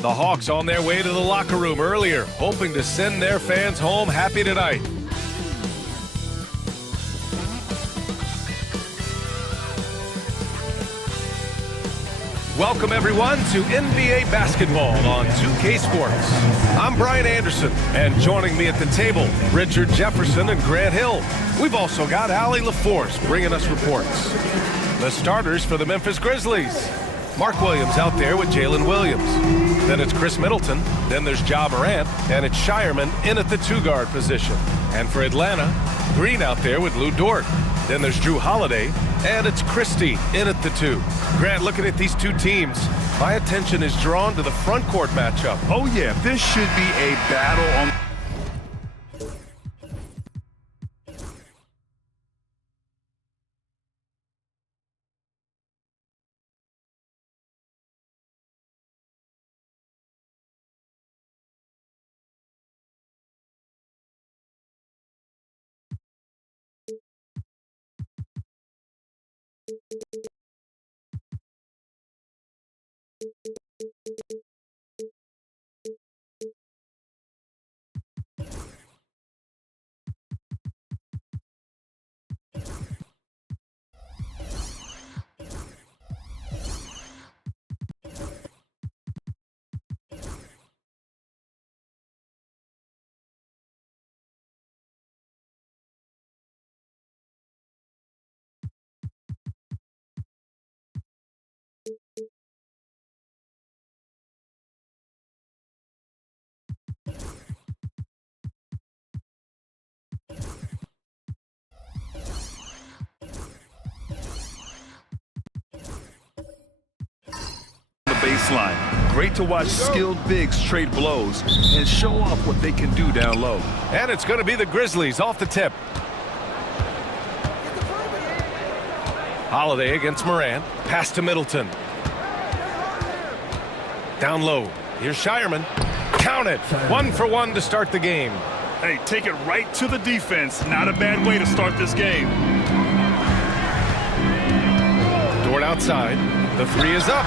The Hawks on their way to the locker room earlier, hoping to send their fans home happy tonight. Welcome everyone to NBA basketball on 2K Sports. I'm Brian Anderson, and joining me at the table, Richard Jefferson and Grant Hill. We've also got Allie LaForce bringing us reports. The starters for the Memphis Grizzlies. Mark Williams out there with Jalen Williams. Then it's Chris Middleton. Then there's Ja Morant. And it's Shireman in at the two-guard position. And for Atlanta, Green out there with Lou Dort. Then there's Drew Holiday. And it's Christie in at the two. Grant, looking at these two teams, my attention is drawn to the front court matchup. Oh, yeah. This should be a battle on... baseline. Great to watch skilled bigs trade blows and show off what they can do down low. And it's going to be the Grizzlies off the tip. Holiday against Morant. Pass to Middleton. Down low. Here's Shireman. Count it. 1 for 1 to start the game. Hey, take it right to the defense. Not a bad way to start this game. Dort outside. The 3 is up.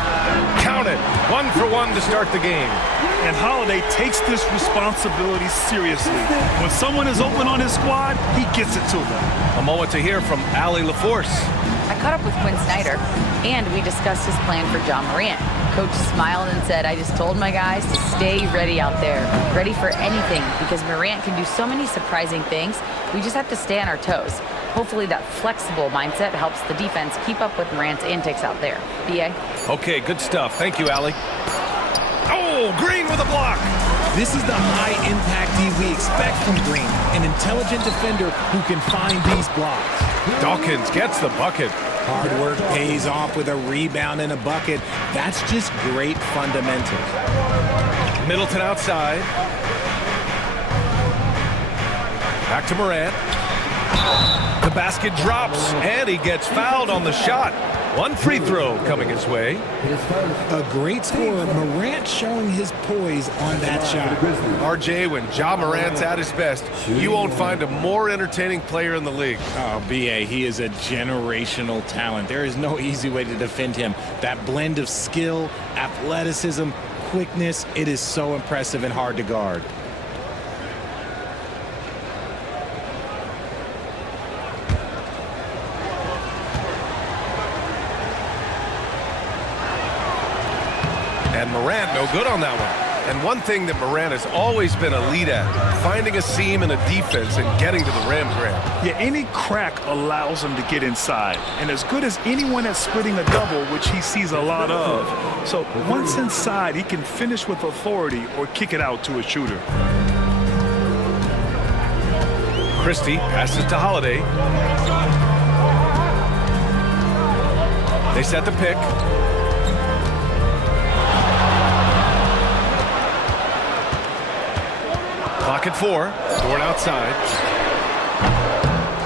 Count it. 1 for 1 to start the game. And Holiday takes this responsibility seriously. When someone is open on his squad, he gets it to them. A moment to hear from Allie LaForce. I caught up with Quinn Snyder, and we discussed his plan for John Morant. Coach smiled and said, I just told my guys to stay ready out there, ready for anything, because Morant can do so many surprising things. We just have to stay on our toes. Hopefully that flexible mindset helps the defense keep up with Morant's antics out there. B.A.? Okay, good stuff. Thank you, Allie. Oh, Green with a block. This is the high impact D we expect from Green, an intelligent defender who can find these blocks. Dawkins gets the bucket. Hard work pays off with a rebound and a bucket. That's just great fundamentals. Middleton outside. Back to Morant. The basket drops, and he gets fouled on the shot. 1 free throw coming his way. A great scorer, Morant showing his poise on that shot. RJ, when Ja Morant's at his best, you won't find a more entertaining player in the league. Oh, B.A., he is a generational talent. There is no easy way to defend him. That blend of skill, athleticism, quickness, it is so impressive and hard to guard. And Morant no good on that one. And one thing that Morant has always been elite at, finding a seam in a defense and getting to the rim, Grant. Yeah, any crack allows him to get inside. And as good as anyone at splitting a double, which he sees a lot of. So once inside, he can finish with authority or kick it out to a shooter. Christie passes to Holiday. They set the pick. Clock at 4. Dort outside.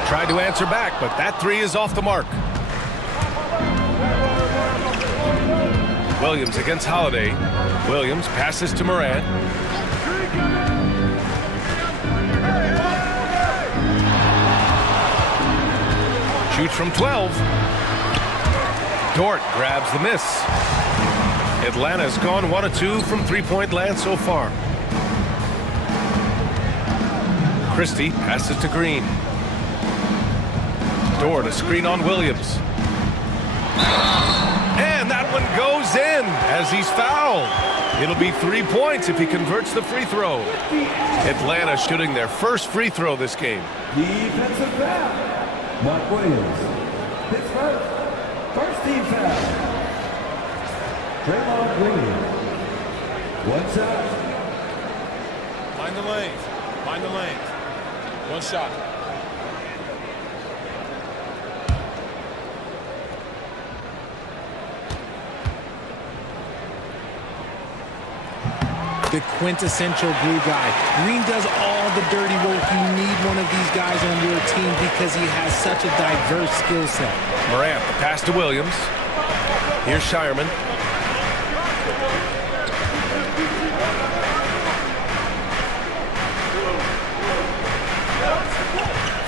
Tried to answer back, but that 3 is off the mark. Williams against Holiday. Williams passes to Morant. Shoots from 12. Dort grabs the miss. Atlanta's gone 1 of 2 from three-point land so far. Christie passes to Green. Dort, a screen on Williams. And that one goes in as he's fouled. It'll be 3 points if he converts the free throw. Atlanta shooting their first free throw this game. Defensive foul. Mark Williams. His first team foul. Draymond Green. 1 shot. Find the lanes. Find the lanes. 1 shot. The quintessential glue guy. Green does all the dirty work. You need one of these guys on your team because he has such a diverse skill set. Morant, the pass to Williams. Here's Shireman.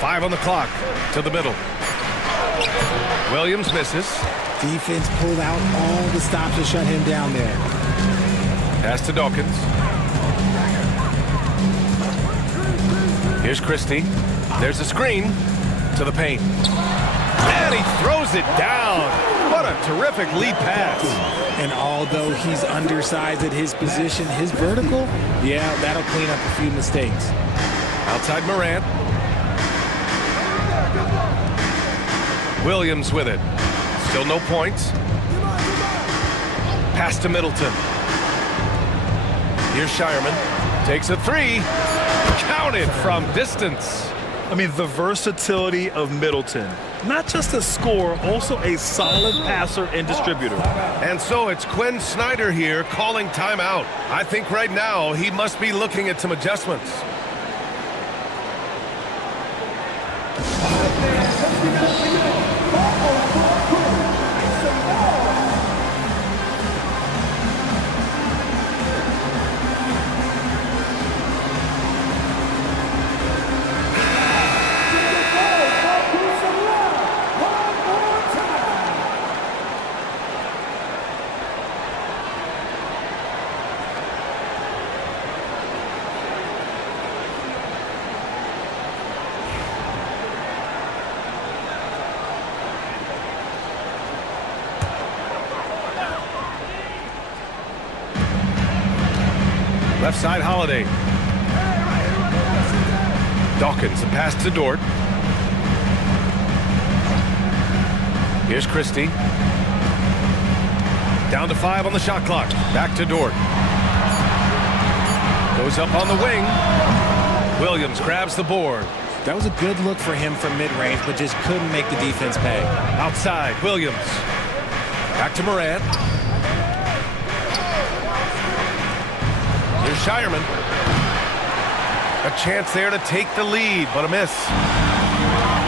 Five on the clock to the middle. Williams misses. Defense pulled out all the stops to shut him down there. Pass to Dawkins. Here's Christie. There's a screen to the paint. And he throws it down. What a terrific lead pass. And although he's undersized at his position, his vertical, yeah, that'll clean up a few mistakes. Outside Morant. Williams with it. Still no points. Pass to Middleton. Here's Shireman. Takes a 3. Counted from distance. I mean, the versatility of Middleton. Not just a scorer, also a solid passer and distributor. And so it's Quinn Snyder here calling timeout. I think right now he must be looking at some adjustments. Left side, Holiday. Dawkins, the pass to Dort. Here's Christie. Down to 5 on the shot clock. Back to Dort. Goes up on the wing. Williams grabs the board. That was a good look for him from mid-range, but just couldn't make the defense pay. Outside, Williams. Back to Morant. Here's Shireman. A chance there to take the lead, but a miss.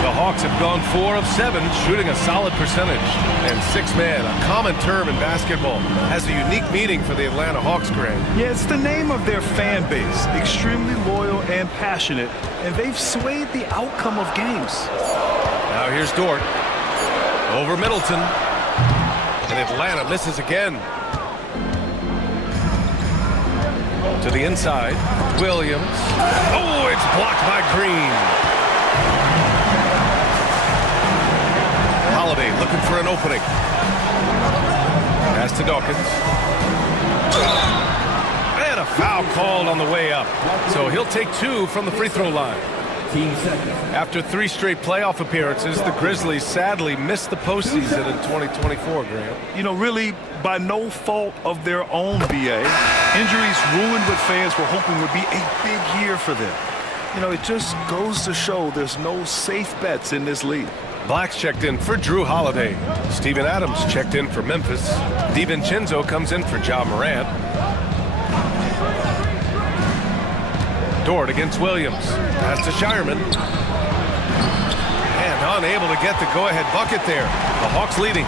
The Hawks have gone 4 of 7, shooting a solid percentage. And six-man, a common term in basketball, has a unique meaning for the Atlanta Hawks, Grant. Yeah, it's the name of their fan base. Extremely loyal and passionate, and they've swayed the outcome of games. Now here's Dort. Over Middleton. And Atlanta misses again. To the inside. Williams. Oh, it's blocked by Green. Holiday looking for an opening. Pass to Dawkins. And a foul called on the way up. So he'll take 2 from the free throw line. Team second. After 3 straight playoff appearances, the Grizzlies sadly missed the postseason in 2024, Graham. You know, really, by no fault of their own, BA. Injuries ruined what fans were hoping would be a big year for them. You know, it just goes to show there's no safe bets in this league. Black's checked in for Drew Holiday. Steven Adams checked in for Memphis. DiVincenzo comes in for Ja Morant. Dort against Williams. Pass to Shireman. And unable to get the go-ahead bucket there. The Hawks leading.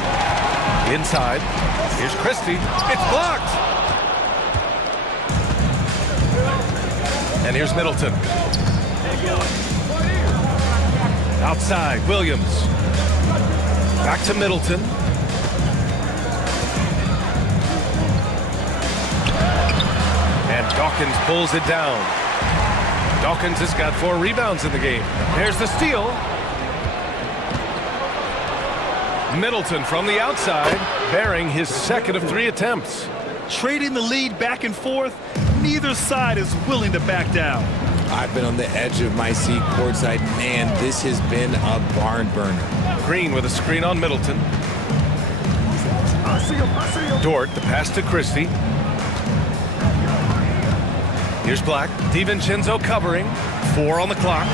Inside. Here's Christie. It's blocked. And here's Middleton. Outside, Williams. Back to Middleton. And Dawkins pulls it down. Dawkins has got 4 rebounds in the game. There's the steal. Middleton from the outside, bearing his second of 3 attempts. Trading the lead back and forth, neither side is willing to back down. I've been on the edge of my seat courtside. Man, this has been a barn burner. Green with a screen on Middleton. Dort, the pass to Christie. Here's Black. DiVincenzo covering. 4 on the clock.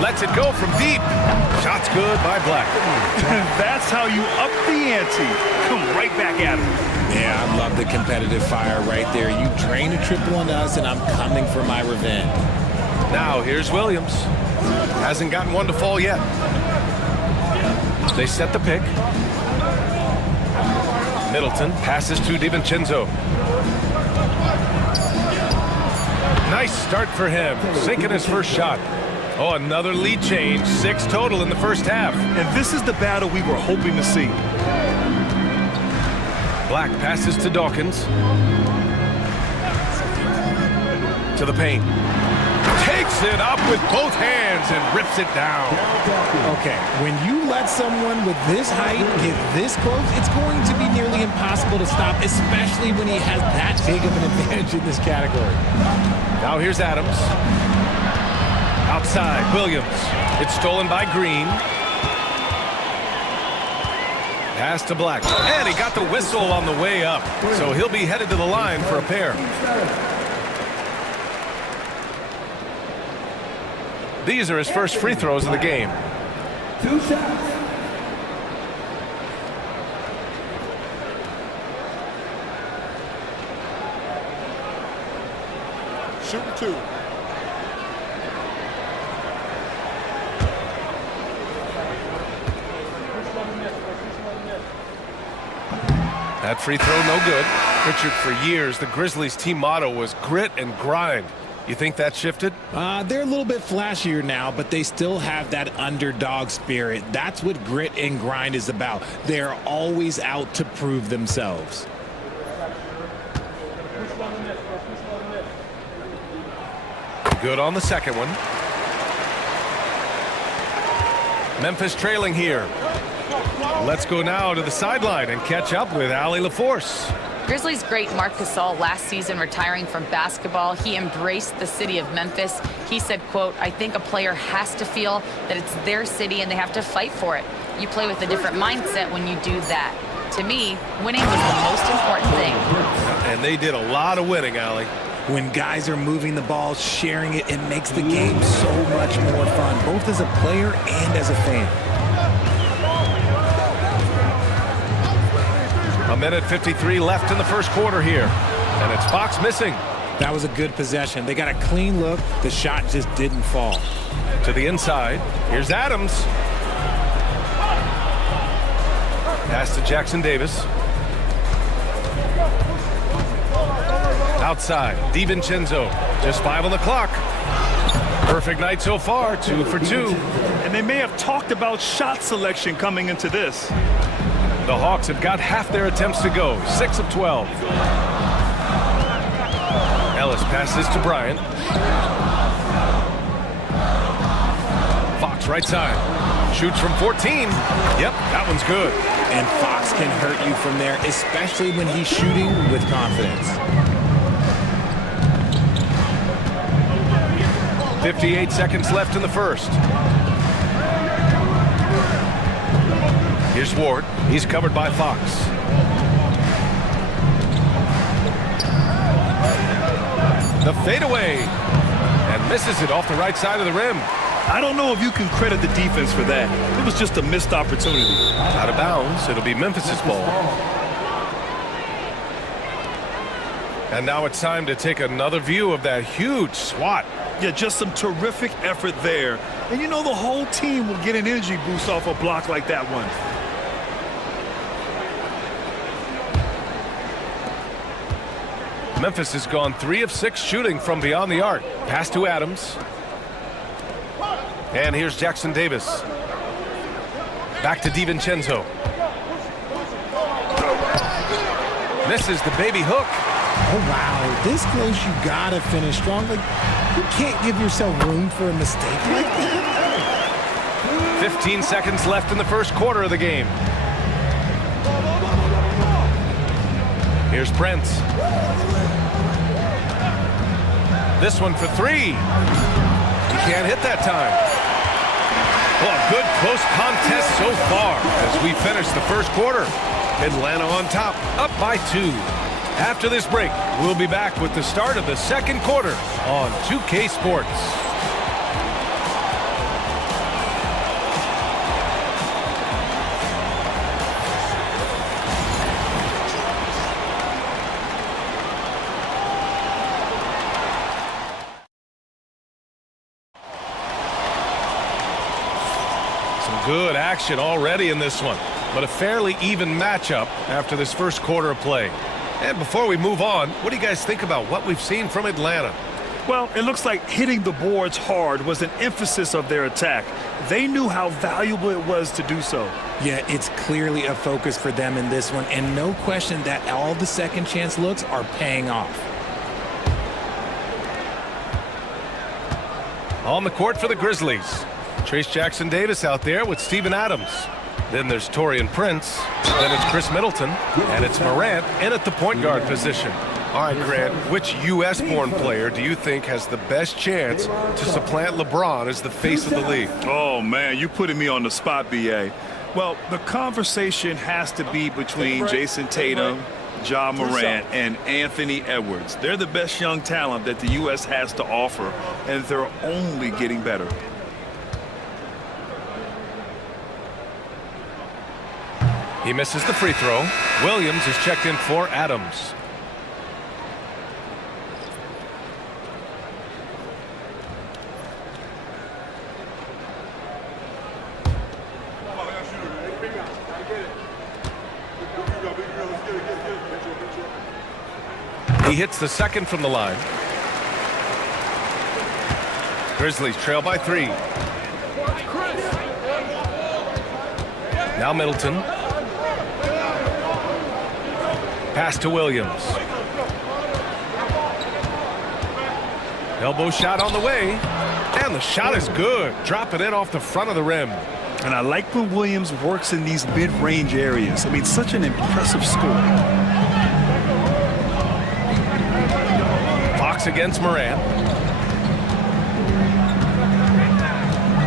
Lets it go from deep. Shot's good by Black. That's how you up the ante. Come right back at him. Yeah, I love the competitive fire right there. You drain a triple on us, and I'm coming for my revenge. Now here's Williams. Hasn't gotten one to fall yet. They set the pick. Middleton passes to DiVincenzo. Nice start for him. Sinking his first shot. Oh, another lead change. 6 total in the first half. And this is the battle we were hoping to see. Black passes to Dawkins. To the paint. Takes it up with both hands and rips it down. Okay, when you let someone with this height get this close, it's going to be nearly impossible to stop, especially when he has that big of an advantage in this category. Now here's Adams. Outside, Williams. It's stolen by Green. Pass to Black. And he got the whistle on the way up. So he'll be headed to the line for a pair. These are his first free throws of the game. 2 shots. Shooting 2. That free throw no good. Richard, for years, the Grizzlies' team motto was grit and grind. You think that shifted? They're a little bit flashier now, but they still have that underdog spirit. That's what grit and grind is about. They're always out to prove themselves. Good on the second one. Memphis trailing here. Let's go now to the sideline and catch up with Allie LaForce. Grizzlies great Marc Gasol last season retiring from basketball, he embraced the city of Memphis. He said, quote, "I think a player has to feel that it's their city and they have to fight for it. You play with a different mindset when you do that. To me, winning was the most important thing." And they did a lot of winning, Allie. When guys are moving the ball, sharing it, it makes the game so much more fun, both as a player and as a fan. A minute 53 left in the first quarter here. And it's Fox missing. That was a good possession. They got a clean look. The shot just didn't fall. To the inside. Here's Adams. Pass to Jackson Davis. Outside, DiVincenzo. Just 5 on the clock. Perfect night so far, 2 for 2. And they may have talked about shot selection coming into this. The Hawks have got half their attempts to go, 6 of 12. Ellis passes to Bryant. Fox right side. Shoots from 14. Yep, that one's good. And Fox can hurt you from there, especially when he's shooting with confidence. 58 seconds left in the first. Here's Ward. He's covered by Fox. The fadeaway. And misses it off the right side of the rim. I don't know if you can credit the defense for that. It was just a missed opportunity. Out of bounds. It'll be Memphis's ball. And now it's time to take another view of that huge swat. Yeah, just some terrific effort there. And you know the whole team will get an energy boost off a block like that one. Memphis has gone 3 of 6 shooting from beyond the arc. Pass to Adams. And here's Jackson Davis. Back to DiVincenzo. Misses the baby hook. Oh, wow. This close, you got to finish strong. Like, you can't give yourself room for a mistake like that. 15 seconds left in the first quarter of the game. Here's Brent. This one for 3. He can't hit that time. Well, a good close contest so far as we finish the first quarter. Atlanta on top, up by 2. After this break, we'll be back with the start of the second quarter on 2K Sports. Good action already in this one, but a fairly even matchup after this first quarter of play. And before we move on, what do you guys think about what we've seen from Atlanta? Well, it looks like hitting the boards hard was an emphasis of their attack. They knew how valuable it was to do so. Yeah, it's clearly a focus for them in this one, and no question that all the second chance looks are paying off. On the court for the Grizzlies. Trace Jackson Davis out there with Steven Adams. Then there's Taurean Prince. Then it's Chris Middleton. And it's Morant in at the point guard position. All right, Grant, which U.S.-born player do you think has the best chance to supplant LeBron as the face of the league? Oh, man, you putting me on the spot, B.A. Well, the conversation has to be between Jason Tatum, Ja Morant, and Anthony Edwards. They're the best young talent that the U.S. has to offer, and they're only getting better. He misses the free throw. Williams is checked in for Adams. He hits the second from the line. Grizzlies trail by 3. Now Middleton. Pass to Williams. Elbow shot on the way. And the shot is good. Dropping it off the front of the rim. And I like when Williams works in these mid-range areas. I mean, such an impressive score. Fox against Morant.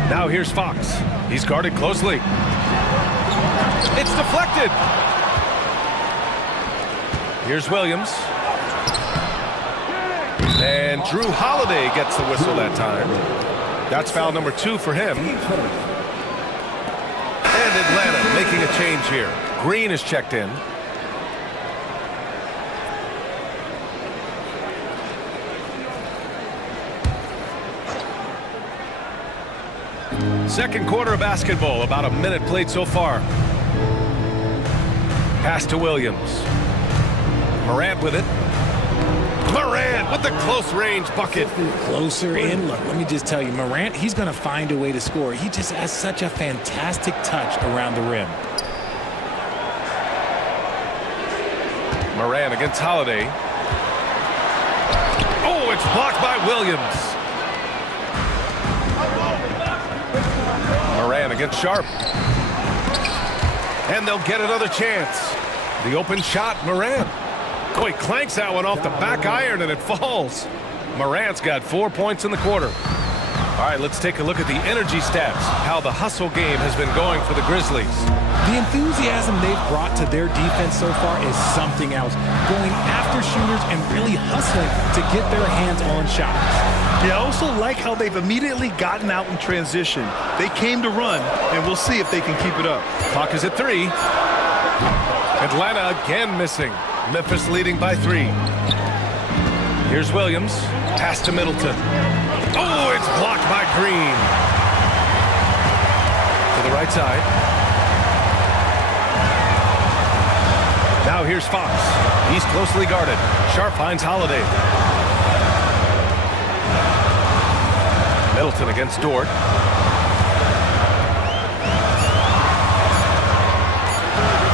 Now here's Fox. He's guarded closely. It's deflected. Here's Williams. And Drew Holiday gets the whistle that time. That's foul number 2 for him. And Atlanta making a change here. Green is checked in. Second quarter of basketball, about a minute played so far. Pass to Williams. Morant with it. Morant with the close range bucket. Closer in. Look, let me just tell you, Morant, he's going to find a way to score. He just has such a fantastic touch around the rim. Morant against Holiday. Oh, it's blocked by Williams. Morant against Sharp. And they'll get another chance. The open shot, Morant. Oh, he clanks that one off the back iron and it falls. Morant's got 4 points in the quarter. All right, let's take a look at the energy stats, how the hustle game has been going for the Grizzlies. The enthusiasm they've brought to their defense so far is something else. Going after shooters and really hustling to get their hands on shots. Yeah, I also like how they've immediately gotten out in transition. They came to run, and we'll see if they can keep it up. Clock is at 3. Atlanta again missing. Memphis leading by 3. Here's Williams. Pass to Middleton. Oh, it's blocked by Green. To the right side. Now here's Fox. He's closely guarded. Sharp finds Holiday. Middleton against Dort.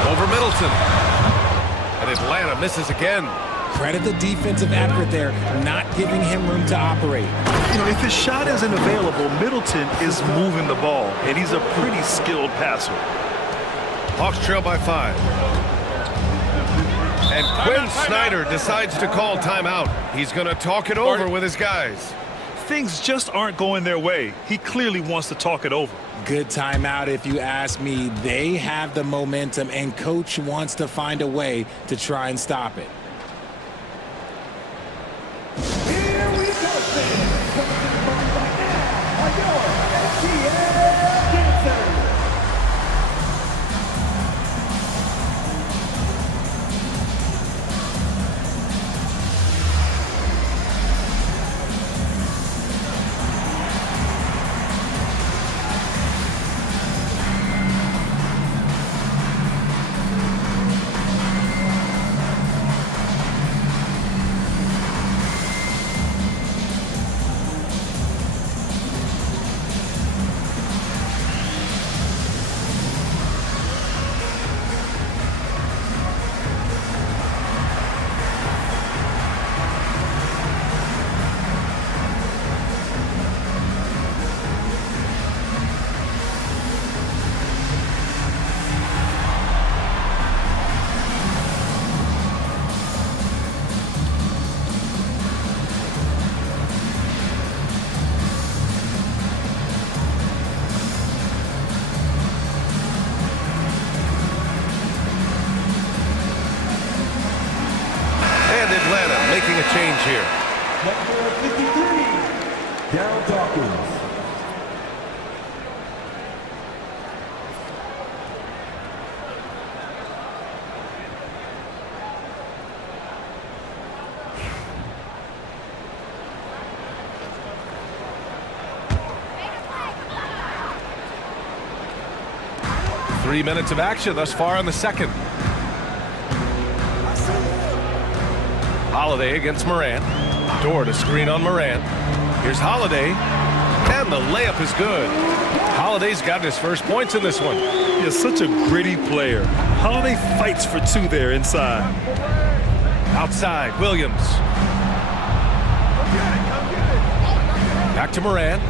Over Middleton. And Atlanta misses again. Credit the defensive effort there, not giving him room to operate. You know, if his shot isn't available, Middleton is moving the ball, and he's a pretty skilled passer. Hawks trail by 5. And Quinn Snyder decides to call timeout. He's going to talk it over with his guys. Things just aren't going their way. He clearly wants to talk it over. Good timeout if you ask me. They have the momentum, and coach wants to find a way to try and stop it. Here we go, fans. Coming to the party right now are your NBA dancers. Atlanta making a change here. Number 53, Darryl Dawkins. Three minutes of action thus far in the second. Holiday against Morant. Dort a screen on Morant. Here's Holiday. And the layup is good. Holiday's got his first points in this one. He's such a gritty player. Holiday fights for two there inside. Outside, Williams. Back to Morant.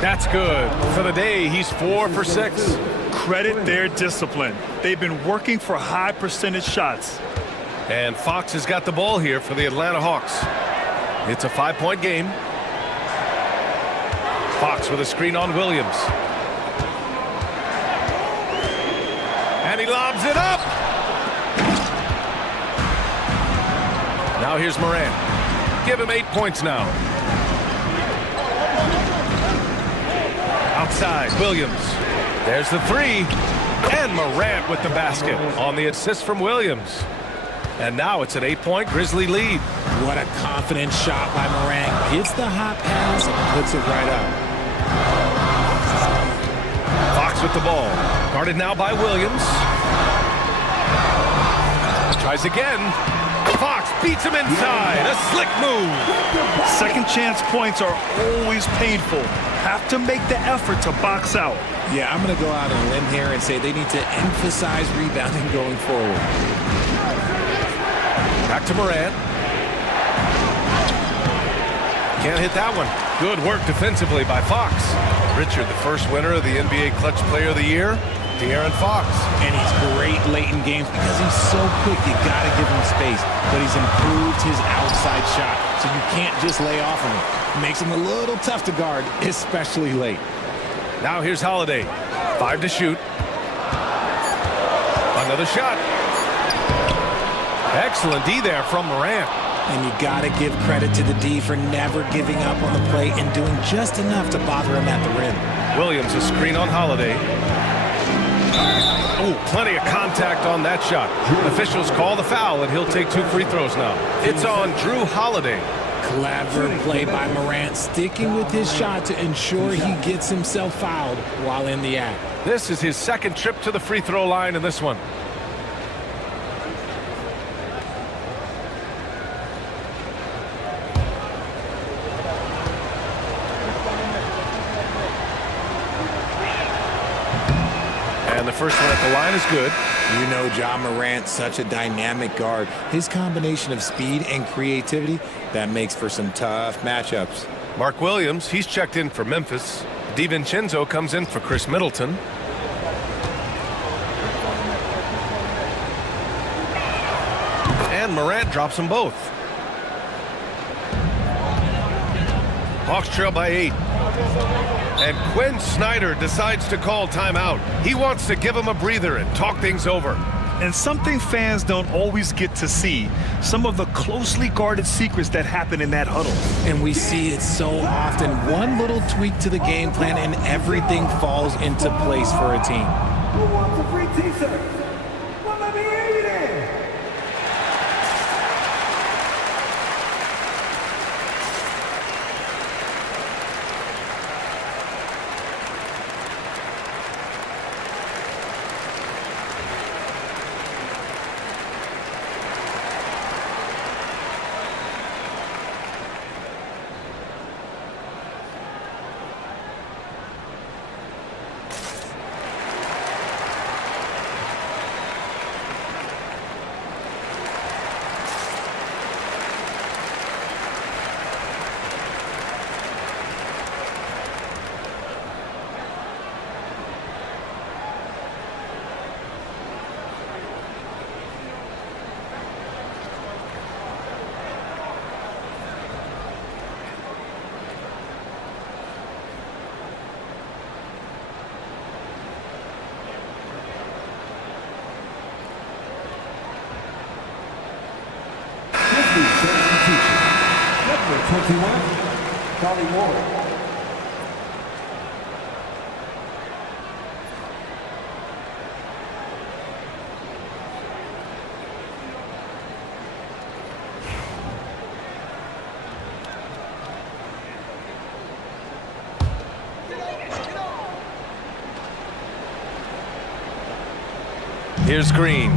That's good. For the day, he's 4 for 6. Credit their discipline. They've been working for high percentage shots. And Fox has got the ball here for the Atlanta Hawks. It's a 5-point game. Fox with a screen on Williams. And he lobs it up. Now here's Morant. Give him 8 points now. Outside, Williams. There's the three. And Morant with the basket on the assist from Williams. And now it's an 8-point Grizzly lead. What a confident shot by Morant. Hits the hot pass and puts it right up. Fox with the ball. Guarded now by Williams. Tries again. Fox beats him inside. A slick move. Second chance points are always painful. Have to make the effort to box out. Yeah, I'm going to go out on a limb here and say they need to emphasize rebounding going forward. Back to Morant. Can't hit that one. Good work defensively by Fox. Richard, the first winner of the NBA Clutch Player of the Year, De'Aaron Fox. And he's great late in games because he's so quick. You got to give him space. But he's improved his outside shot, so you can't just lay off of him. Makes him a little tough to guard, especially late. Now here's Holiday. 5 to shoot. Another shot. Excellent D there from Morant. And you got to give credit to the D for never giving up on the play and doing just enough to bother him at the rim. Williams, a screen on Holiday. Oh, plenty of contact on that shot. Officials call the foul, and he'll take 2 free throws now. It's on Drew Holiday. Clever play by Morant, sticking with his shot to ensure he gets himself fouled while in the act. This is his second trip to the free throw line in this one. And the first one at the line is good. You know Ja Morant's such a dynamic guard. His combination of speed and creativity, that makes for some tough matchups. Mark Williams, he's checked in for Memphis. DiVincenzo comes in for Chris Middleton. And Morant drops them both. Hawks trail by 8. And Quinn Snyder decides to call timeout. He wants to give him a breather and talk things over. And something fans don't always get to see, some of the closely guarded secrets that happen in that huddle. And we see it so often. One little tweak to the game plan and everything falls into place for a team. Who wants a free t-shirt? Well, let me hear you then. Number 21, Charlie Ward. Here's Green.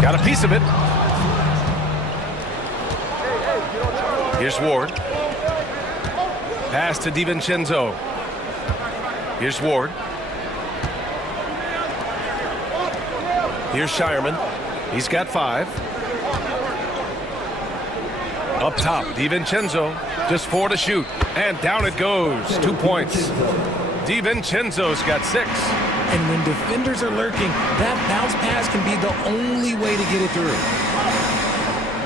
Got a piece of it. Here's Ward. Pass to DiVincenzo. Here's Ward. Here's Shireman. He's got 5. Up top, DiVincenzo. Just 4 to shoot. And down it goes. 2 points. DiVincenzo's got 6. And when defenders are lurking, that bounce pass can be the only way to get it through.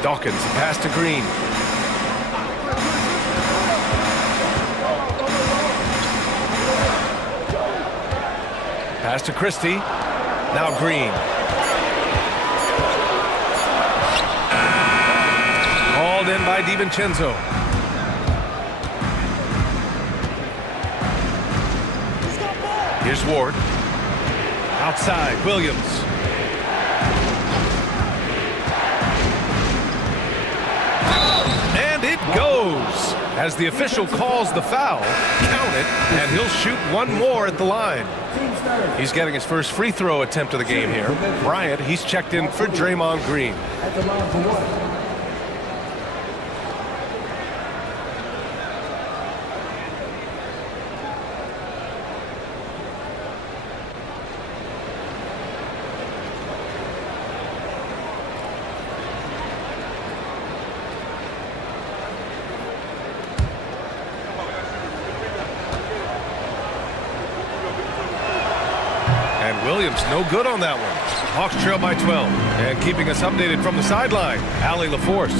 Dawkins, pass to Green. Pass to Christie. Now Green. Hauled in by DiVincenzo. Here's Ward. Outside, Williams. And it goes. As the official calls the foul, count it, and he'll shoot one more at the line. He's getting his first free throw attempt of the game here. Bryant, he's checked in for Draymond Green. At the line for one. Williams, no good on that one. Hawks trail by 12. And keeping us updated from the sideline, Allie LaForce.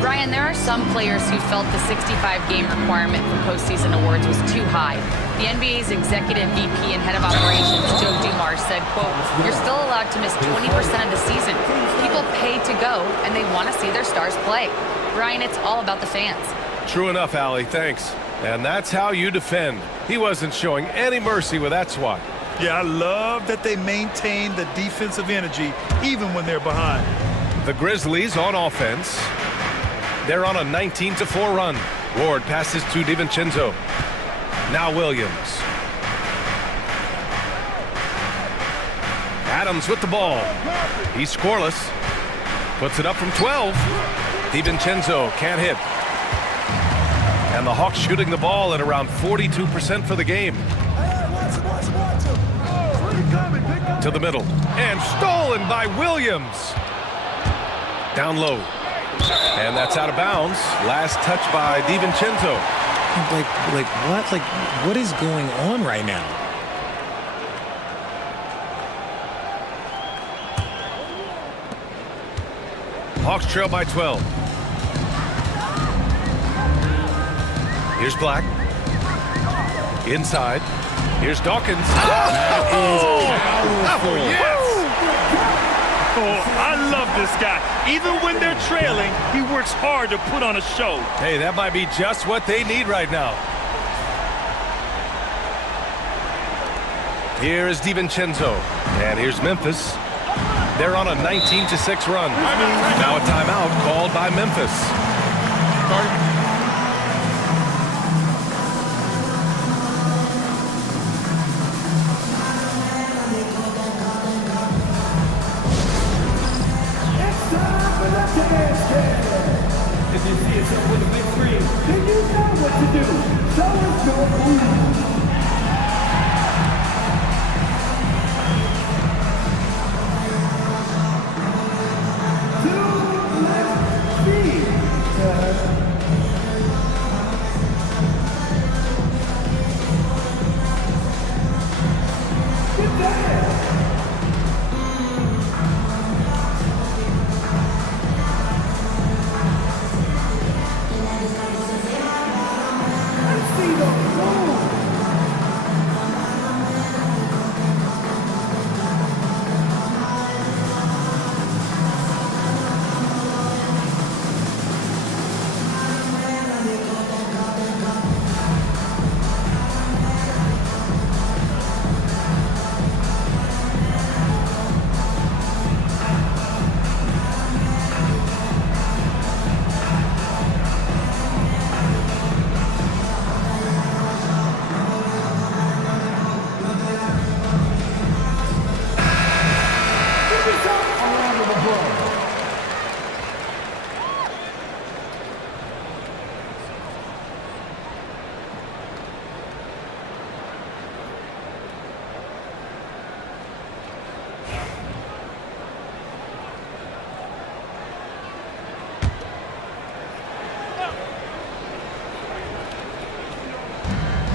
Brian, there are some players who felt the 65-game requirement for postseason awards was too high. The NBA's executive VP and head of operations, Joe Dumars, said, quote, "You're still allowed to miss 20% of the season. People pay to go, and they want to see their stars play." Brian, it's all about the fans. True enough, Allie, thanks. And that's how you defend. He wasn't showing any mercy with that swat. Yeah, I love that they maintain the defensive energy even when they're behind. The Grizzlies on offense. They're on a 19-4 run. Ward passes to DiVincenzo. Now Williams. Adams with the ball. He's scoreless. Puts it up from 12. DiVincenzo can't hit. And the Hawks shooting the ball at around 42% for the game. To the middle. And stolen by Williams. Down low. And that's out of bounds. Last touch by DiVincenzo. Like what? Like, what is going on right now? Hawks trail by 12. Here's Black. Inside. Here's Dawkins. I love this guy. Even when they're trailing, he works hard to put on a show. Hey, that might be just what they need right now. Here is DiVincenzo. And here's Memphis. They're on a 19-6 run. Now a timeout called by Memphis. If you see yourself with a big screen, then you know what to do. Show us your move.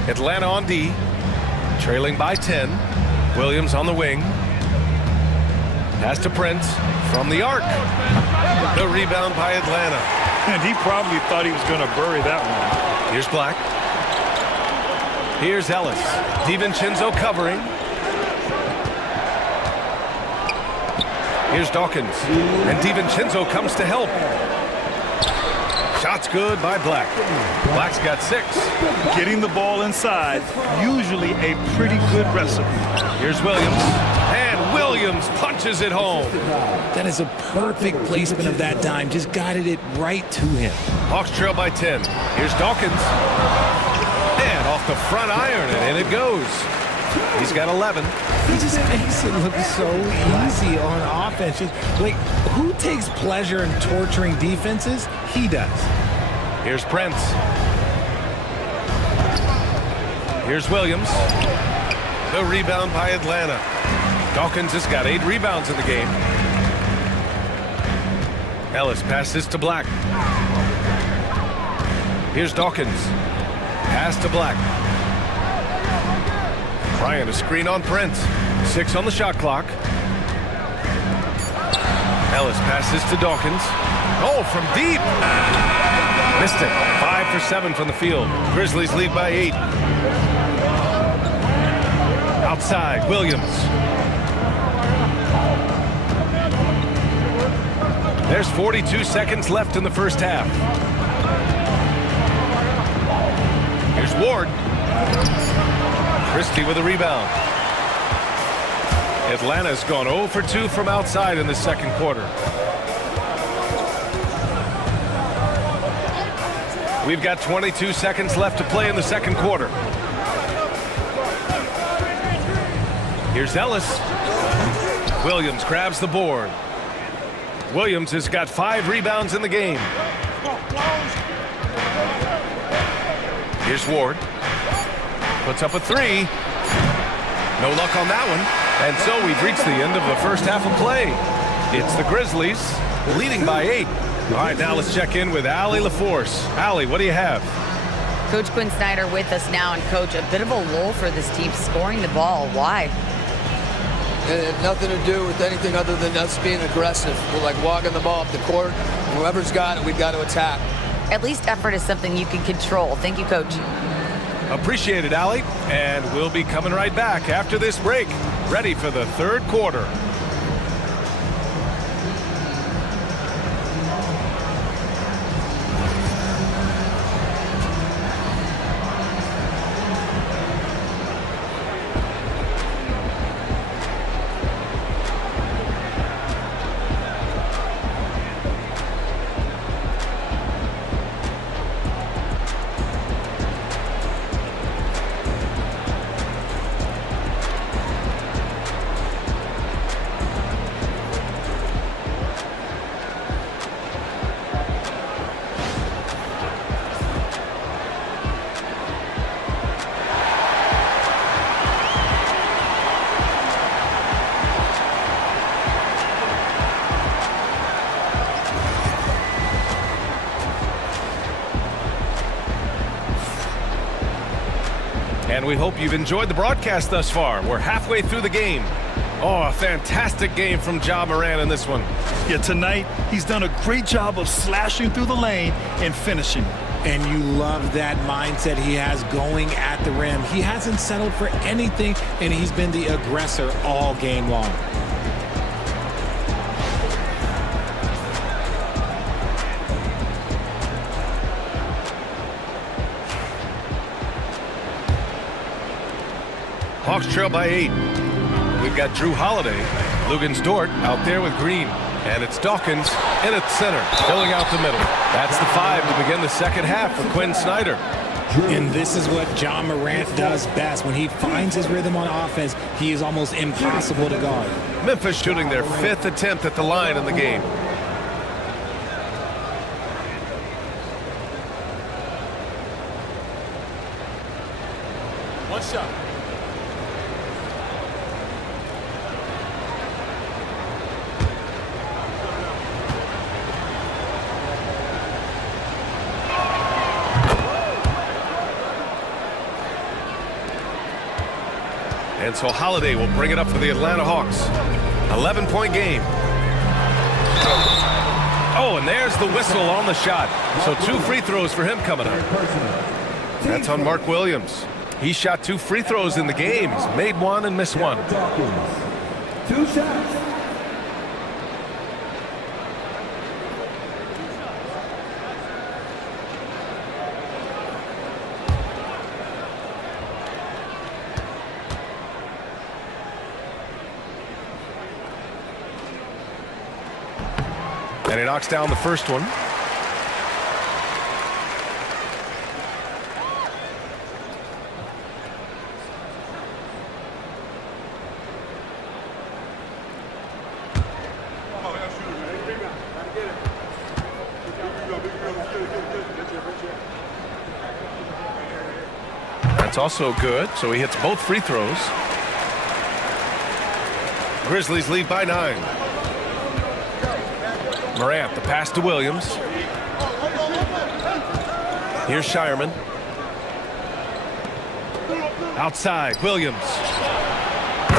Atlanta on D, trailing by 10. Williams on the wing. Pass to Prince from the arc. The rebound by Atlanta. And he probably thought he was going to bury that one. Here's Black. Here's Ellis. DiVincenzo covering. Here's Dawkins. And DiVincenzo comes to help. Shot's good by Black. Black's got 6. Getting the ball inside, usually a pretty good recipe. Here's Williams. And Williams punches it home. That is a perfect placement of that dime. Just guided it right to him. Hawks trail by 10. Here's Dawkins. And off the front iron, and in it goes. He's got 11. He just makes it look so easy on offense. Like, who takes pleasure in torturing defenses? He does. Here's Prince. Here's Williams. The rebound by Atlanta. Dawkins has got 8 rebounds in the game. Ellis passes to Black. Here's Dawkins. Pass to Black. Bryant a screen on Prince. 6 on the shot clock. Ellis passes to Dawkins. Oh, from deep. Missed it. 5 for 7 from the field. Grizzlies lead by 8. Outside, Williams. There's 42 seconds left in the first half. Here's Ward. Christie with a rebound. Atlanta's gone 0 for 2 from outside in the second quarter. We've got 22 seconds left to play in the second quarter. Here's Ellis. Williams grabs the board. Williams has got 5 rebounds in the game. Here's Ward. Puts up a 3. No luck on that one. And so we've reached the end of the first half of play. It's the Grizzlies leading by 8. All right, now let's check in with Allie LaForce. Allie, what do you have? Coach Quinn Snyder with us now, and Coach, a bit of a lull for this team scoring the ball. Why? It had nothing to do with anything other than us being aggressive. We're like walking the ball up the court. Whoever's got it, we've got to attack. At least effort is something you can control. Thank you, Coach. Appreciate it, Allie. And we'll be coming right back after this break. Ready for the third quarter. And we hope you've enjoyed the broadcast thus far. We're halfway through the game. Oh, a fantastic game from Ja Morant in this one. Yeah, tonight he's done a great job of slashing through the lane and finishing. And you love that mindset he has going at the rim. He hasn't settled for anything, and he's been the aggressor all game long. Hawks trail by 8. We've got Drew Holiday, Luguentz Dort out there with Green. And it's Dawkins in at center, filling out the middle. That's the 5 to begin the second half for Quinn Snyder. And this is what Ja Morant does best. When he finds his rhythm on offense, he is almost impossible to guard. Memphis shooting their 5th attempt at the line in the game. One shot. And so Holiday will bring it up for the Atlanta Hawks. 11-point game. Oh, and there's the whistle on the shot. So 2 free throws for him coming up. That's on Mark Williams. He shot 2 free throws in the game. He's made 1 and missed 1. 2 shots. And he knocks down the first one. That's also good, so he hits both free throws. Grizzlies lead by 9. Morant, the pass to Williams. Here's Shireman. Outside, Williams.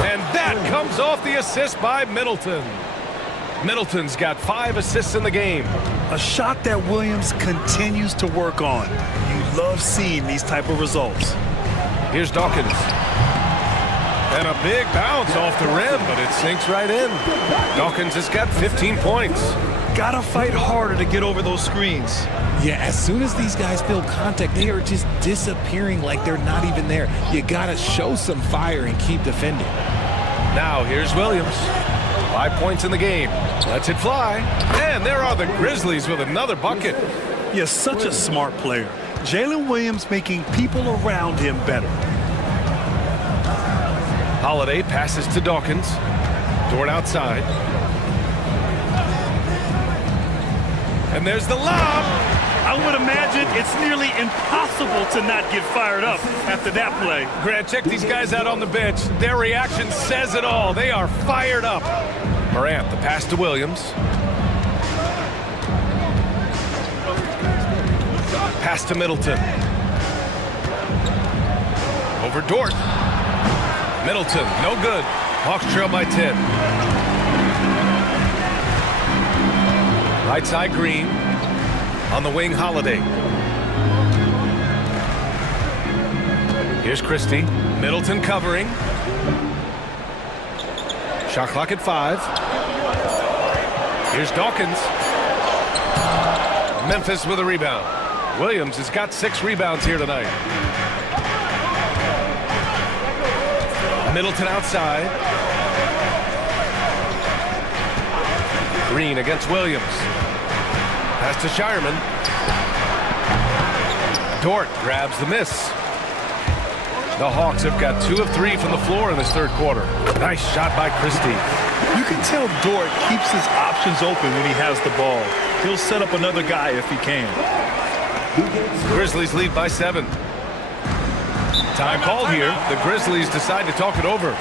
And that comes off the assist by Middleton. Middleton's got 5 assists in the game. A shot that Williams continues to work on. You love seeing these type of results. Here's Dawkins. And a big bounce off the rim, but it sinks right in. Dawkins has got 15 points. Gotta fight harder to get over those screens. Yeah, as soon as these guys feel contact, they are just disappearing like they're not even there. You gotta show some fire and keep defending. Now here's Williams. 5 points in the game. Lets it fly. And there are the Grizzlies with another bucket. You're such a smart player. Jalen Williams making people around him better. Holiday passes to Dawkins. Dort outside. And there's the lob. I would imagine it's nearly impossible to not get fired up after that play. Grant, check these guys out on the bench. Their reaction says it all. They are fired up. Morant, the pass to Williams. Pass to Middleton. Over Dort. Middleton, no good. Hawks trail by 10. Right side Green. On the wing, Holiday. Here's Christie. Middleton covering. Shot clock at 5. Here's Dawkins. Memphis with a rebound. Williams has got 6 rebounds here tonight. Middleton outside. Green against Williams. Pass to Shireman. Dort grabs the miss. The Hawks have got 2 of 3 from the floor in this third quarter. Nice shot by Christie. You can tell Dort keeps his options open when he has the ball. He'll set up another guy if he can. Grizzlies lead by 7. Time called here. The Grizzlies decide to talk it over.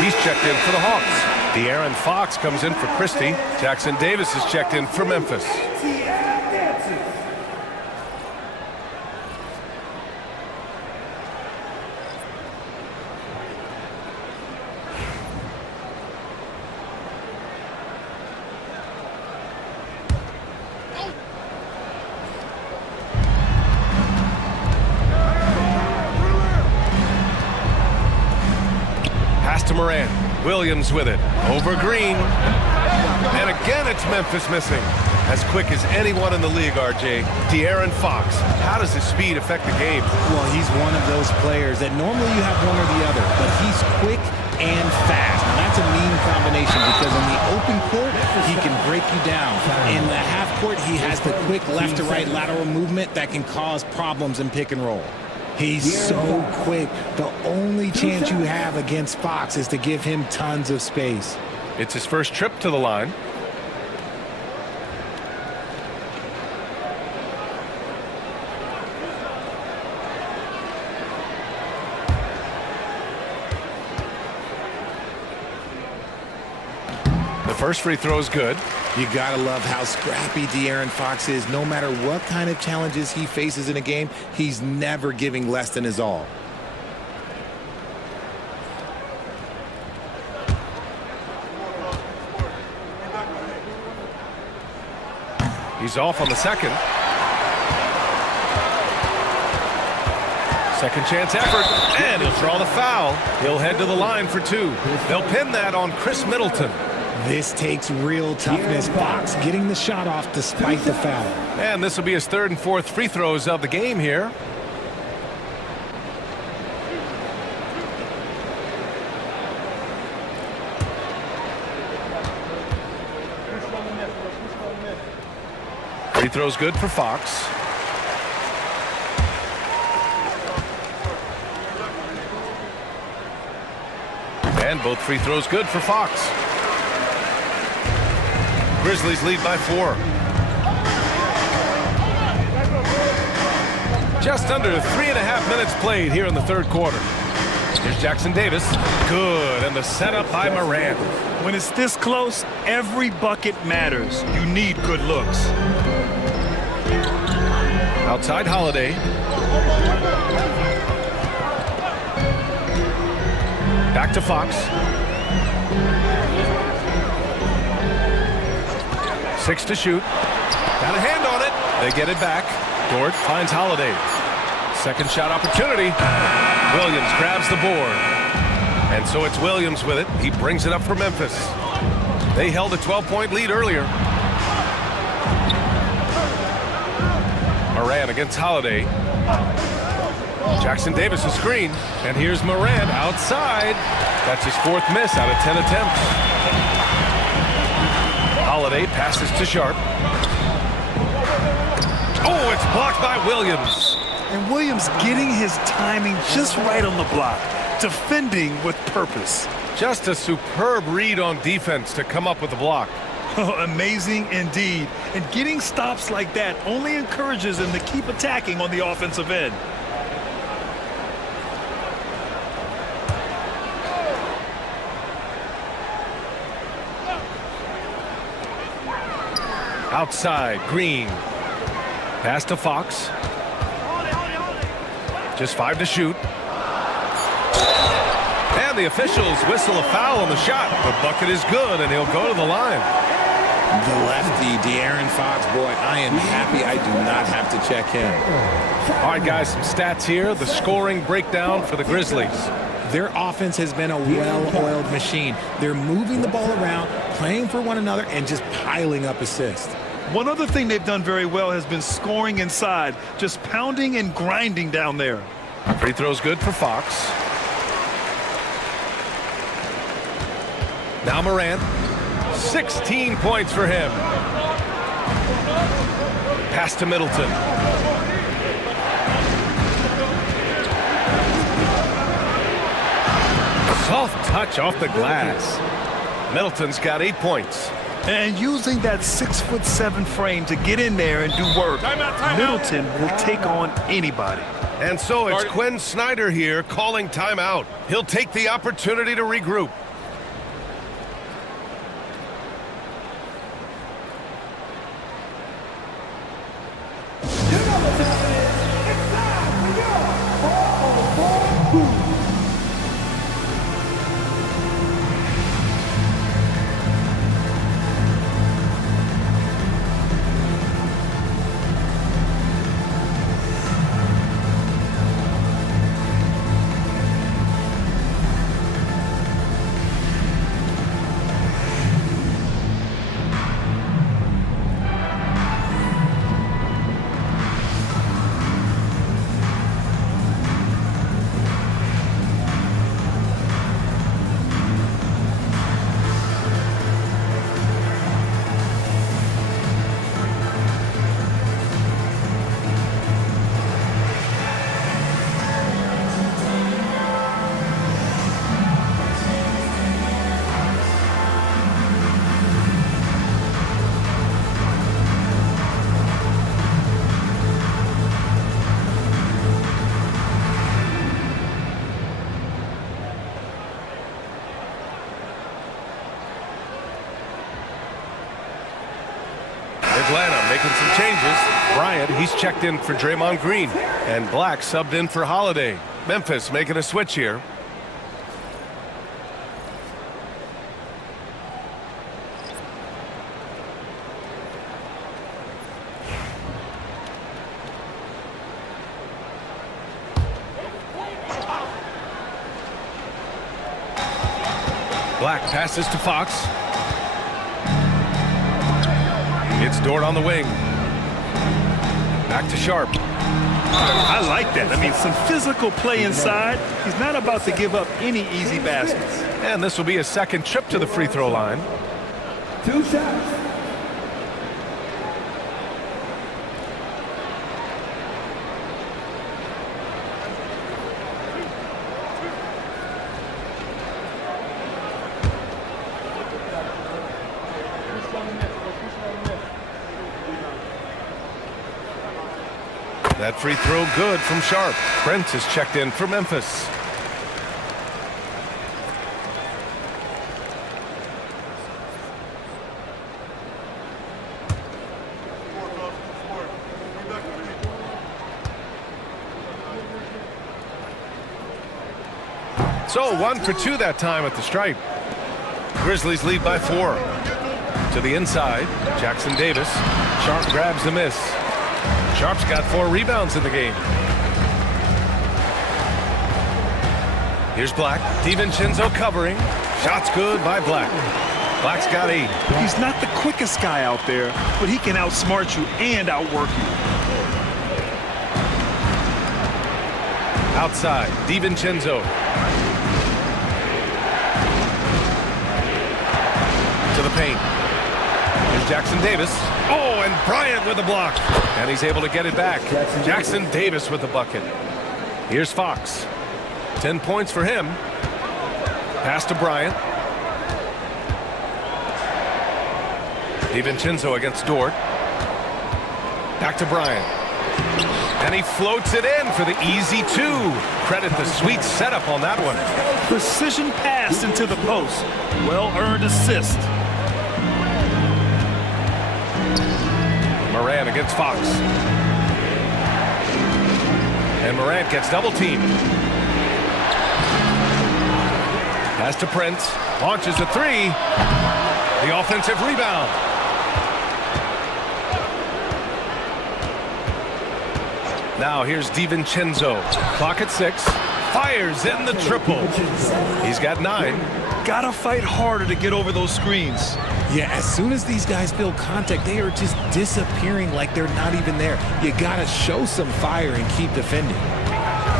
He's checked in for the Hawks. De'Aaron Fox comes in for Christie. Jackson Davis is checked in for Memphis. To Morant. Williams with it. Over Green. And again, it's Memphis missing. As quick as anyone in the league, RJ. De'Aaron Fox. How does his speed affect the game? Well, he's one of those players that normally you have one or the other, but he's quick and fast. Now, that's a mean combination because in the open court, he can break you down. In the half court, he has the quick left to right lateral movement that can cause problems in pick and roll. He's so quick. The only chance you have against Fox is to give him tons of space. It's his first trip to the line. The first free throw is good. You gotta love how scrappy De'Aaron Fox is. No matter what kind of challenges he faces in a game, he's never giving less than his all. He's off on the second. Second chance effort, and he'll draw the foul. He'll head to the line for two. They'll pin that on Chris Middleton. This takes real toughness. Fox getting the shot off despite the foul. And this will be his third and fourth free throws of the game here. Free throw's good for Fox. And both free throws good for Fox. Grizzlies lead by 4. Just under 3.5 minutes played here in the third quarter. Here's Jackson Davis. Good, and the setup by Morant. When it's this close, every bucket matters. You need good looks. Outside Holiday. Back to Fox. 6 to shoot. Got a hand on it. They get it back. Dort finds Holiday. Second shot opportunity. Williams grabs the board. And so it's Williams with it. He brings it up for Memphis. They held a 12-point lead earlier. Morant against Holiday. Jackson Davis a screen. And here's Morant outside. That's his 4th miss out of 10 attempts. Holiday passes to Sharp. Oh, it's blocked by Williams. And Williams getting his timing just right on the block. Defending with purpose. Just a superb read on defense to come up with the block. Amazing indeed. And getting stops like that only encourages him to keep attacking on the offensive end. Outside, Green. Pass to Fox. Just 5 to shoot. And the officials whistle a foul on the shot. The bucket is good, and he'll go to the line. The lefty, De'Aaron Fox, boy, I am happy I do not have to check him. All right, guys, some stats here. The scoring breakdown for the Grizzlies. Their offense has been a well-oiled machine. They're moving the ball around, playing for one another, and just piling up assists. One other thing they've done very well has been scoring inside, just pounding and grinding down there. Free throw's good for Fox. Now Morant. 16 points for him. Pass to Middleton. Soft touch off the glass. Middleton's got 8 points. And using that 6'7" frame to get in there and do work, Middleton will take on anybody. And so it's Quinn Snyder here calling timeout. He'll take the opportunity to regroup. Atlanta making some changes. Bryant, he's checked in for Draymond Green. And Black subbed in for Holiday. Memphis making a switch here. Black passes to Fox. It's Dort on the wing. Back to Sharp. I like that. I mean, some physical play inside. He's not about to give up any easy baskets. And this will be his second trip to the free throw line. 2 shots. That free throw good from Sharp. Prince is checked in for Memphis. So 1 for 2 that time at the stripe. Grizzlies lead by 4. To the inside, Jackson Davis. Sharp grabs the miss. Sharp's got 4 rebounds in the game. Here's Black. DiVincenzo covering. Shot's good by Black. Black's got 8. He's not the quickest guy out there, but he can outsmart you and outwork you. Outside, DiVincenzo. To the paint. Here's Jackson Davis. Oh, and Bryant with a block. And he's able to get it back. Jackson Davis with the bucket. Here's Fox. 10 points for him. Pass to Bryant. DiVincenzo against Dort. Back to Bryant. And he floats it in for the easy 2. Credit the sweet setup on that one. Precision pass into the post. Well-earned assist. Morant against Fox. And Morant gets double teamed. Pass to Prince. Launches a 3. The offensive rebound. Now here's DiVincenzo. Clock at 6. Fires in the triple. He's got 9. Gotta fight harder to get over those screens. Yeah, as soon as these guys feel contact, they are just disappearing like they're not even there. You gotta show some fire and keep defending.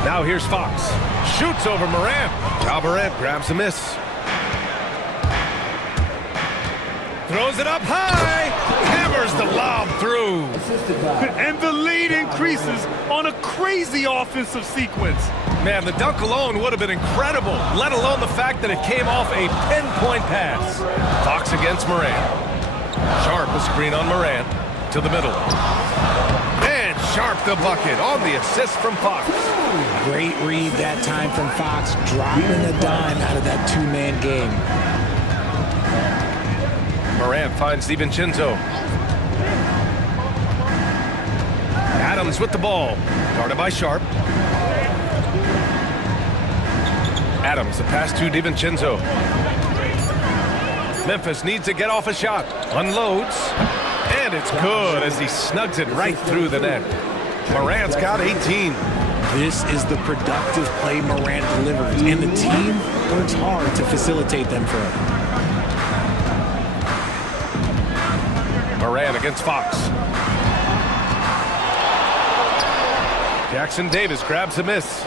Now here's Fox. Shoots over Morant. Ja Morant grabs a miss. Throws it up high. Hammers the lob through. And the lead increases on a crazy offensive sequence. Man, the dunk alone would have been incredible, let alone the fact that it came off a pinpoint pass. Fox against Morant. Sharp a screen on Morant to the middle. And Sharp the bucket on the assist from Fox. Great read that time from Fox, dropping a dime out of that 2-man game. Morant finds DiVincenzo. Adams with the ball. Guarded by Sharp. Adams, the pass to DiVincenzo. Memphis needs to get off a shot. Unloads. And it's good as he snugs it right through the net. Morant's got 18. This is the productive play Morant delivers, and the team works hard to facilitate them for him. Morant against Fox. Jackson Davis grabs a miss.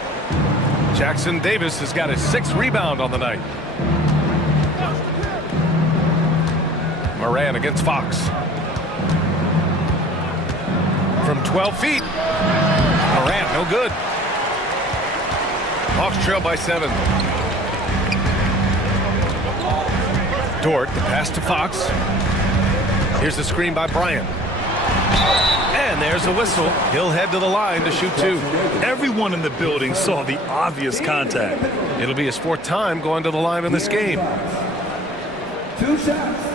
Jackson Davis has got his 6th rebound on the night. Morant against Fox. From 12 feet. Morant, no good. Hawks trail by 7. Dort, the pass to Fox. Here's the screen by Bryant. And there's a whistle. He'll head to the line to shoot 2. Everyone in the building saw the obvious contact. It'll be his 4th time going to the line in this game. 2 shots.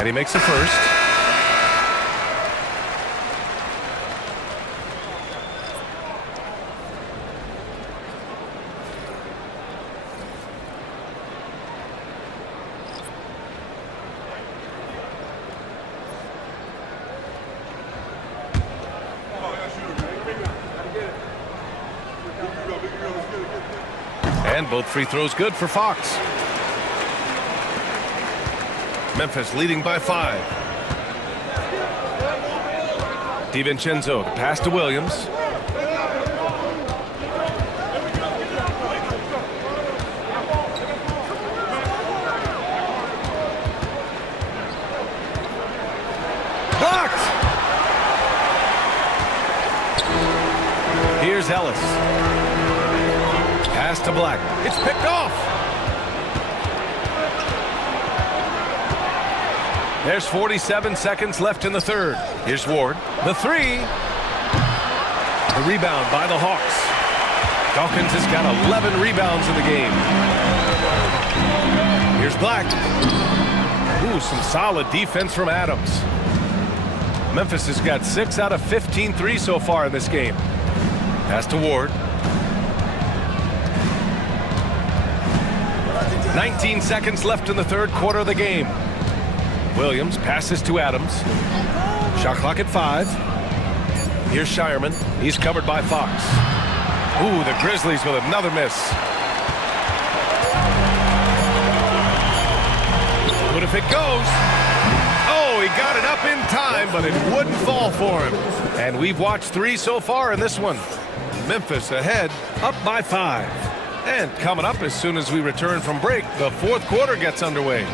And he makes the first. And both free throws good for Fox. Memphis leading by 5. DiVincenzo, the pass to Williams. Blocked! Here's Ellis. Pass to Black. It's picked off. There's 47 seconds left in the third. Here's Ward. The three. The rebound by the Hawks. Dawkins has got 11 rebounds in the game. Here's Black. Ooh, some solid defense from Adams. Memphis has got 6 out of 15 threes so far in this game. Pass to Ward. 19 seconds left in the third quarter of the game. Williams passes to Adams. Shot clock at 5. Here's Shireman. He's covered by Fox. Ooh, the Grizzlies with another miss. But if it goes, oh, he got it up in time, but it wouldn't fall for him. And we've watched 3 so far in this one. Memphis ahead, up by 5. And coming up as soon as we return from break, the fourth quarter gets underway.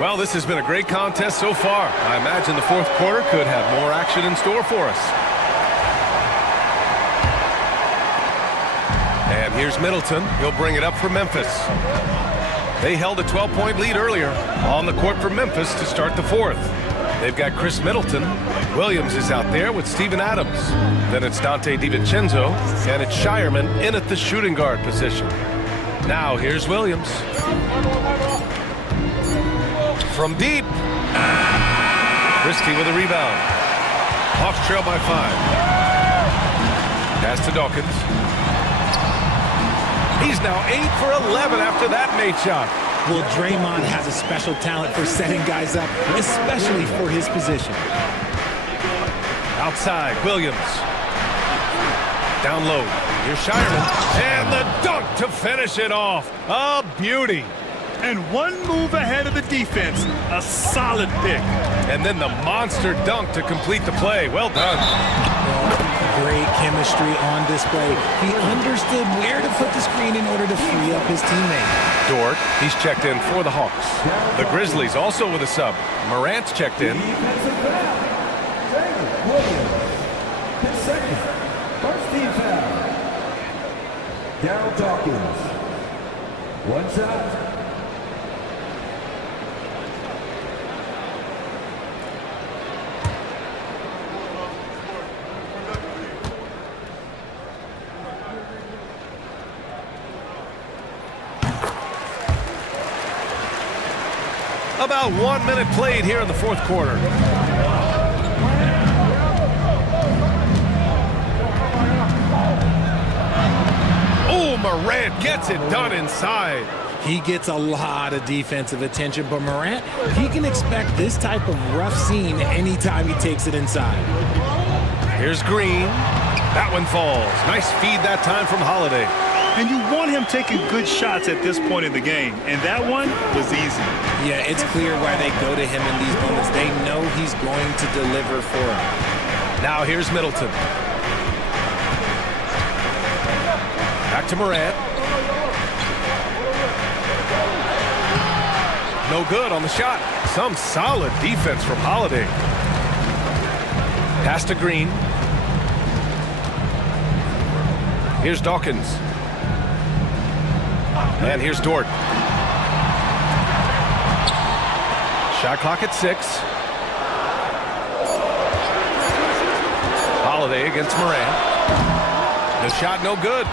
Well, this has been a great contest so far. I imagine the fourth quarter could have more action in store for us. And here's Middleton. He'll bring it up for Memphis. They held a 12-point lead earlier on the court for Memphis to start the fourth. They've got Chris Middleton. Williams is out there with Steven Adams. Then it's Dante DiVincenzo, and it's Shireman in at the shooting guard position. Now here's Williams. From deep. Christie with a rebound. Hawks trail by 5. Pass to Dawkins. He's now 8 for 11 after that made shot. Well, Draymond has a special talent for setting guys up, especially for his position. Outside, Williams. Down low. Here's Shireman. And the dunk to finish it off. A beauty. And one move ahead of the defense. A solid pick. And then the monster dunk to complete the play. Well done. Great chemistry on display. He understood where to put the screen in order to free up his teammate. Dort, he's checked in for the Hawks. The Grizzlies also with a sub. Morant's checked in. Defensive foul. Taylor Williams. His second. First team foul. Daryl Dawkins. One shot. About 1 minute played here in the fourth quarter. Oh, Morant gets it done inside. He gets a lot of defensive attention, but Morant, he can expect this type of rough scene anytime he takes it inside. Here's Green. That one falls. Nice feed that time from Holiday. And you want him taking good shots at this point in the game. And that one was easy. Yeah, it's clear why they go to him in these moments. They know he's going to deliver for them. Now here's Middleton. Back to Morant. No good on the shot. Some solid defense from Holiday. Pass to Green. Here's Dawkins. And here's Dort. Shot clock at 6. Holiday against Morant. The shot no good.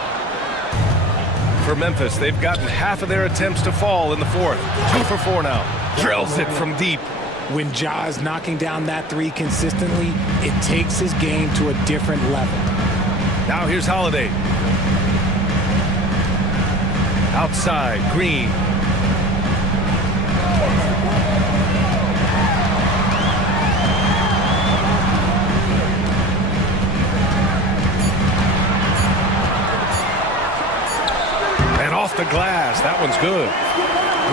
For Memphis, they've gotten half of their attempts to fall in the fourth. 2 for 4 now. Drills it from deep. When Ja is knocking down that three consistently, it takes his game to a different level. Now here's Holiday. Outside, Green. And off the glass. That one's good.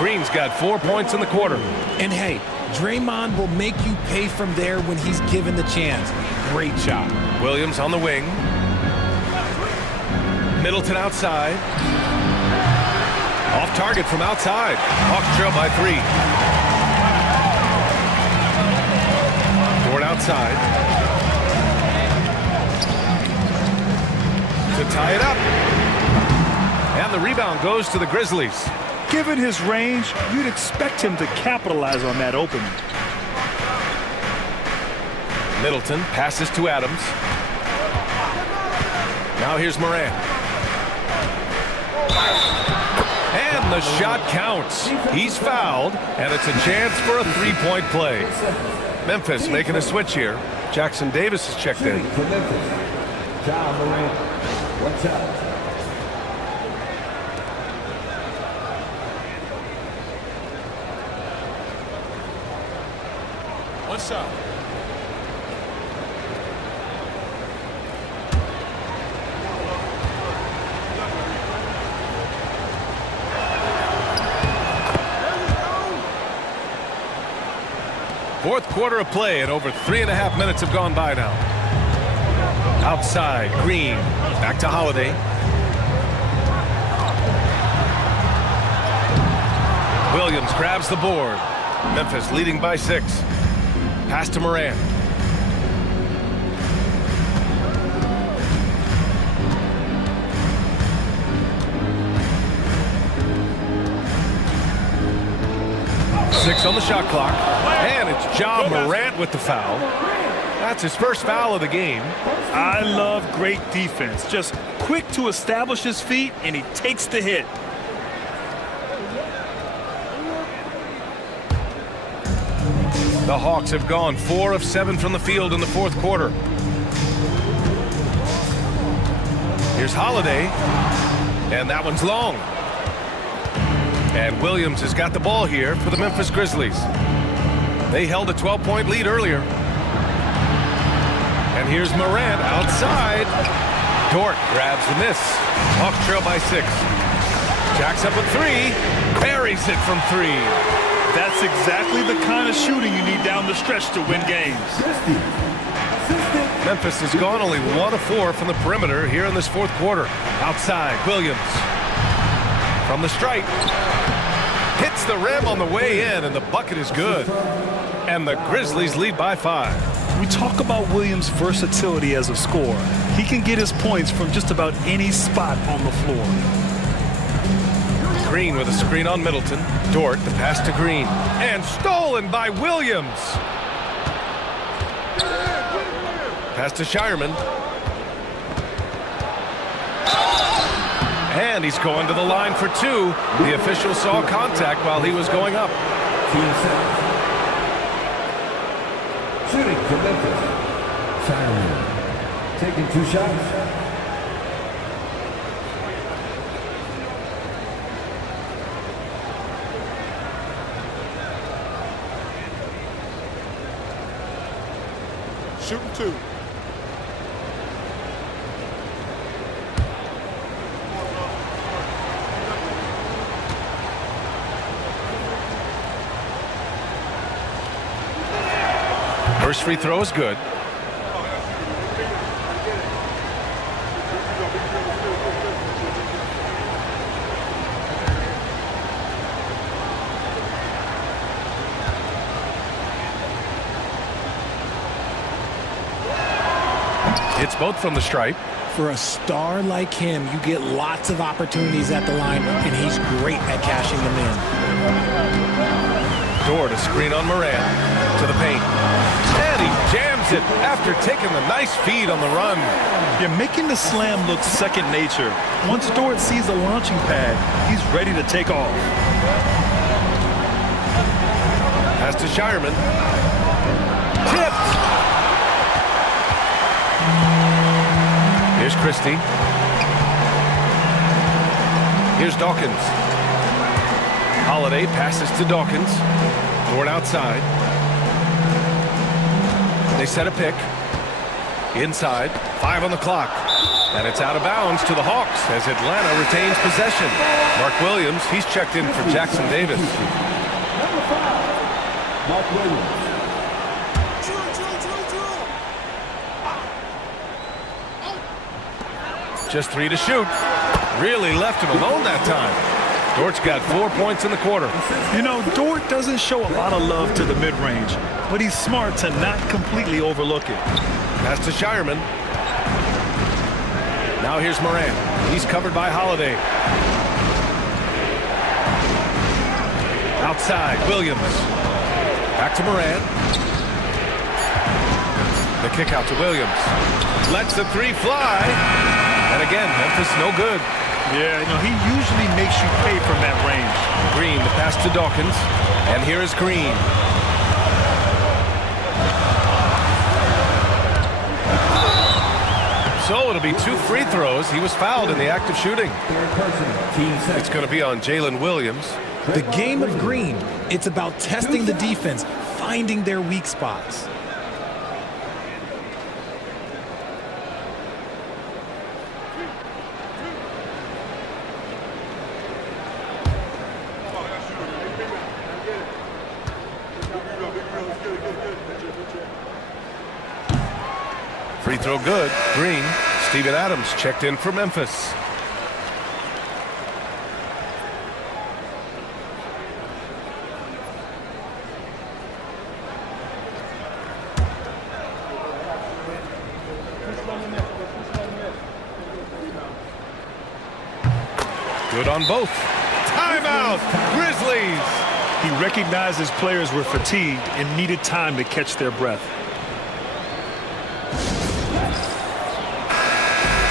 Green's got 4 points in the quarter. And hey, Draymond will make you pay from there when he's given the chance. Great job. Williams on the wing. Middleton outside. Off target from outside. Hawks trail by 3. Dort outside. To tie it up. And the rebound goes to the Grizzlies. Given his range, you'd expect him to capitalize on that opening. Middleton passes to Adams. Now here's Morant. And the shot counts. He's fouled, and it's a chance for a three-point play. Memphis making a switch here. Jackson Davis is checked in. For Memphis, Ja Morant. What's up? What's up? Fourth quarter of play, and over 3.5 minutes have gone by now. Outside, Green. Back to Holiday. Williams grabs the board. Memphis leading by 6. Pass to Morant. Six on the shot clock. And it's Ja Morant with the foul. That's his first foul of the game. I love great defense. Just quick to establish his feet, and he takes the hit. The Hawks have gone 4 of 7 from the field in the fourth quarter. Here's Holiday. And that one's long. And Williams has got the ball here for the Memphis Grizzlies. They held a 12-point lead earlier. And here's Morant outside. Dort grabs the miss. Hawks trail by 6. Jacks up a 3. Buries it from 3. That's exactly the kind of shooting you need down the stretch to win games. Memphis has gone only 1 of 4 from the perimeter here in this fourth quarter. Outside, Williams. From the stripe. Hits the rim on the way in, and the bucket is good. And the Grizzlies lead by 5. We talk about Williams' versatility as a scorer. He can get his points from just about any spot on the floor. Green with a screen on Middleton. Dort, the pass to Green. And stolen by Williams. Pass to Shireman. And he's going to the line for 2. The official saw contact while he was going up. Team 7. Shooting for Memphis. Shireman. Taking 2 shots. Shooting 2. First free throw is good. It's both from the stripe. For a star like him, you get lots of opportunities at the line, and he's great at cashing them in. Dort, a screen on Morant to the paint. And he jams grabs it after taking the nice feed on the run. You're making the slam look second nature. Once Dort sees the launching pad, he's ready to take off. Pass to Shireman. Tipped. Here's Christie. Here's Dawkins. Holiday passes to Dawkins. Dort outside. They set a pick. Inside. 5 on the clock. And it's out of bounds to the Hawks as Atlanta retains possession. Mark Williams, he's checked in for Jackson Davis. Number 5, Mark Williams. Just 3 to shoot. Really left him alone that time. Dort's got 4 points in the quarter. You know, Dort doesn't show a lot of love to the mid-range, but he's smart to not completely overlook it. Pass to Shireman. Now here's Morant. He's covered by Holiday. Outside, Williams. Back to Morant. The kick out to Williams. Lets the 3 fly. And again, Memphis no good. Yeah, you know, he usually makes you pay from that range. Green, the pass to Dawkins. And here is Green. So it'll be 2 free throws. He was fouled in the act of shooting. It's going to be on Jalen Williams. The game of Green, it's about testing the defense, finding their weak spots. Free throw good. Green. Steven Adams checked in for Memphis. Good on both. Timeout, Grizzlies. He recognized his players were fatigued and needed time to catch their breath.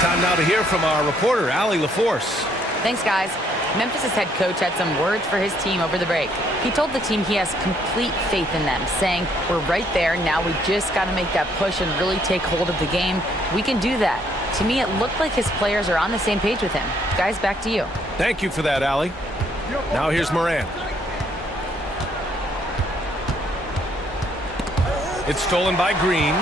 Time now to hear from our reporter, Allie LaForce. Thanks, guys. Memphis' head coach had some words for his team over the break. He told the team he has complete faith in them, saying, "We're right there. Now we just got to make that push and really take hold of the game. We can do that." To me, it looked like his players are on the same page with him. Guys, back to you. Thank you for that, Allie. Now here's Morant. It's stolen by Green.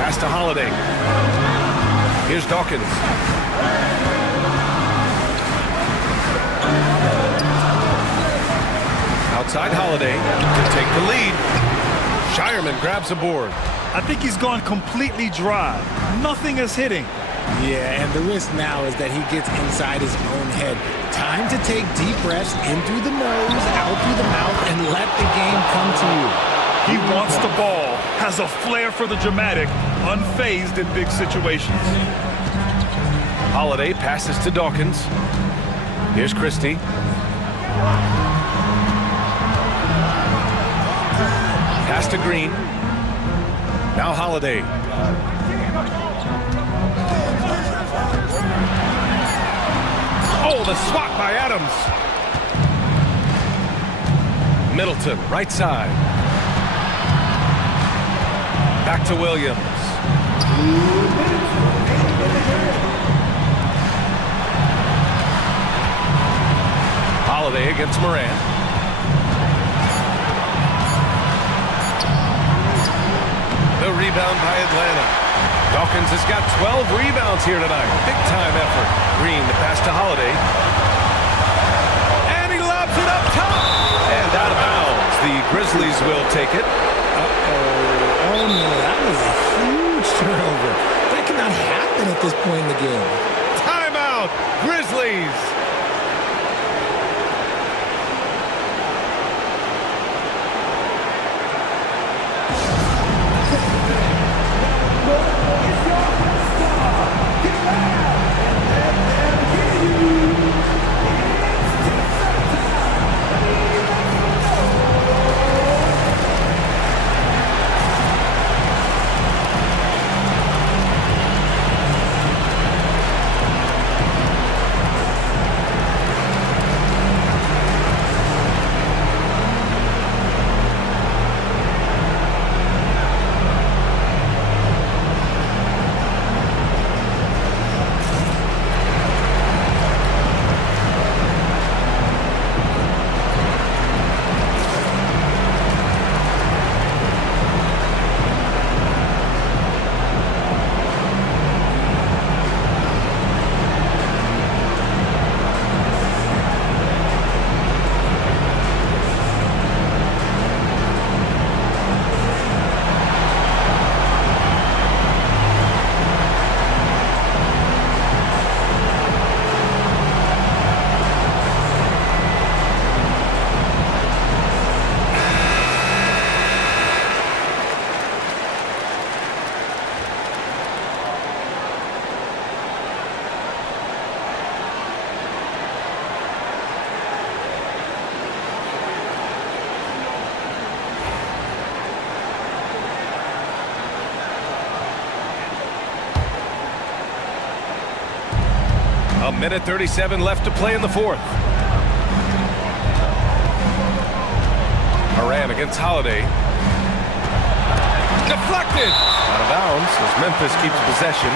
Pass to Holiday. Here's Dawkins. Outside Holiday to take the lead. Shireman grabs a board. I think he's gone completely dry. Nothing is hitting. Yeah, and the risk now is that he gets inside his own head. Time to take deep breaths in through the nose, out through the mouth, and let the game come to you. He wants the ball, has a flair for the dramatic, unfazed in big situations. Holiday passes to Dawkins. Here's Christie. Pass to Green. Now Holiday. Oh, the swat by Adams. Middleton, right side. Back to Williams. Holiday against Morant. The rebound by Atlanta. Dawkins has got 12 rebounds here tonight. Big time effort. Green, the pass to Holiday. And he lobs it up top. And out of bounds. The Grizzlies will take it. Oh no, that was a huge turnover. That cannot happen at this point in the game. Timeout, Grizzlies. Minute 37 left to play in the fourth. Moran against Holiday. Deflected! Out of bounds as Memphis keeps possession.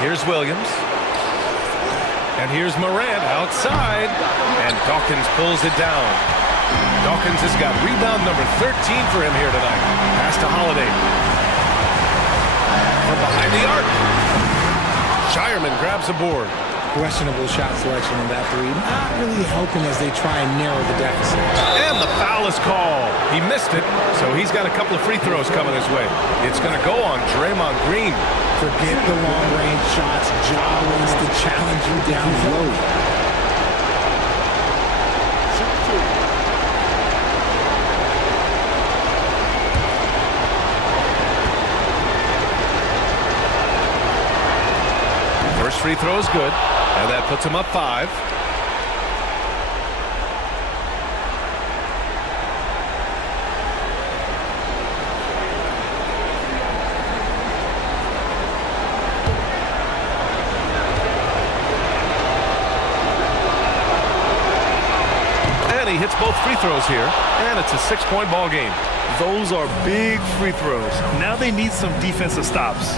Here's Williams. And here's Moran outside. And Dawkins pulls it down. Dawkins has got rebound number 13 for him here tonight. Pass to Holiday. From behind the arc. Shireman grabs a board. Questionable shot selection on that three. Not really helping as they try and narrow the deficit. And the foul is called. He missed it, so he's got a couple of free throws coming his way. It's going to go on Draymond Green. Forget the long-range shots. Ja wants to challenge you down low. First free throw is good, and that puts him up 5. And he hits both free throws here, and it's a 6-point ball game. Those are big free throws. Now they need some defensive stops.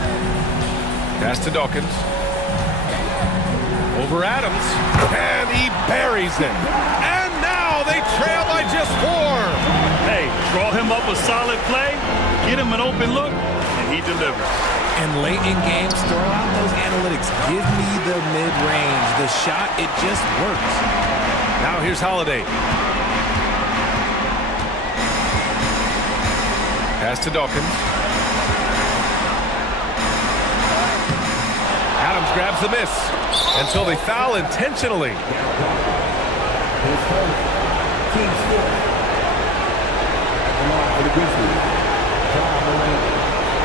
Pass to Dawkins. Over Adams, and he buries it. And now they trail by just 4. Hey, draw him up a solid play, get him an open look, and he delivers. And late in games, throw out those analytics. Give me the mid-range. The shot, it just works. Now here's Holiday. Pass to Dawkins. Adams grabs the miss. And so they foul intentionally. Team score. At the line for the Grizzlies. Ja Morant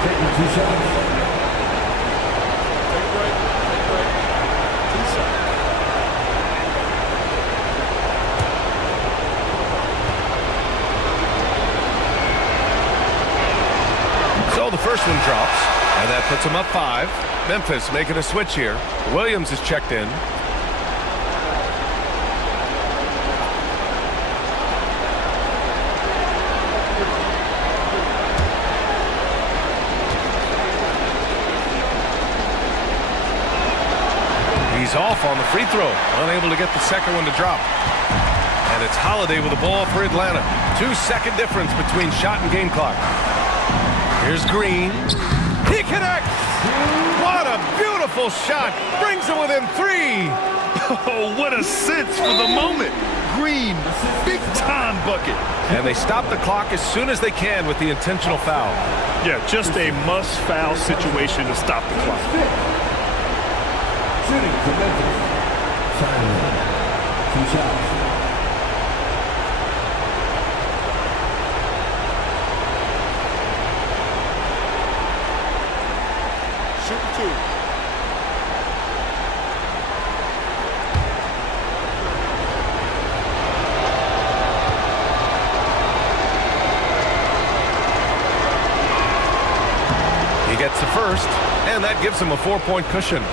taking 2 shots. Take a break. Take a break. 2 shots. So the first one drops, and that puts them up 5. Memphis making a switch here. Williams is checked in. He's off on the free throw, unable to get the second one to drop. And it's Holiday with the ball for Atlanta. 2-second difference between shot and game clock. Here's Green. He connects! What a beautiful shot! Brings it within 3! Oh, what a sense for the moment. Green, big-time bucket. And they stop the clock as soon as they can with the intentional foul. Yeah, just a must-foul situation to stop the clock. Shooting for Memphis. Shireman. 2 shots. Shoot 2. He gets the first, and that gives him a 4-point cushion.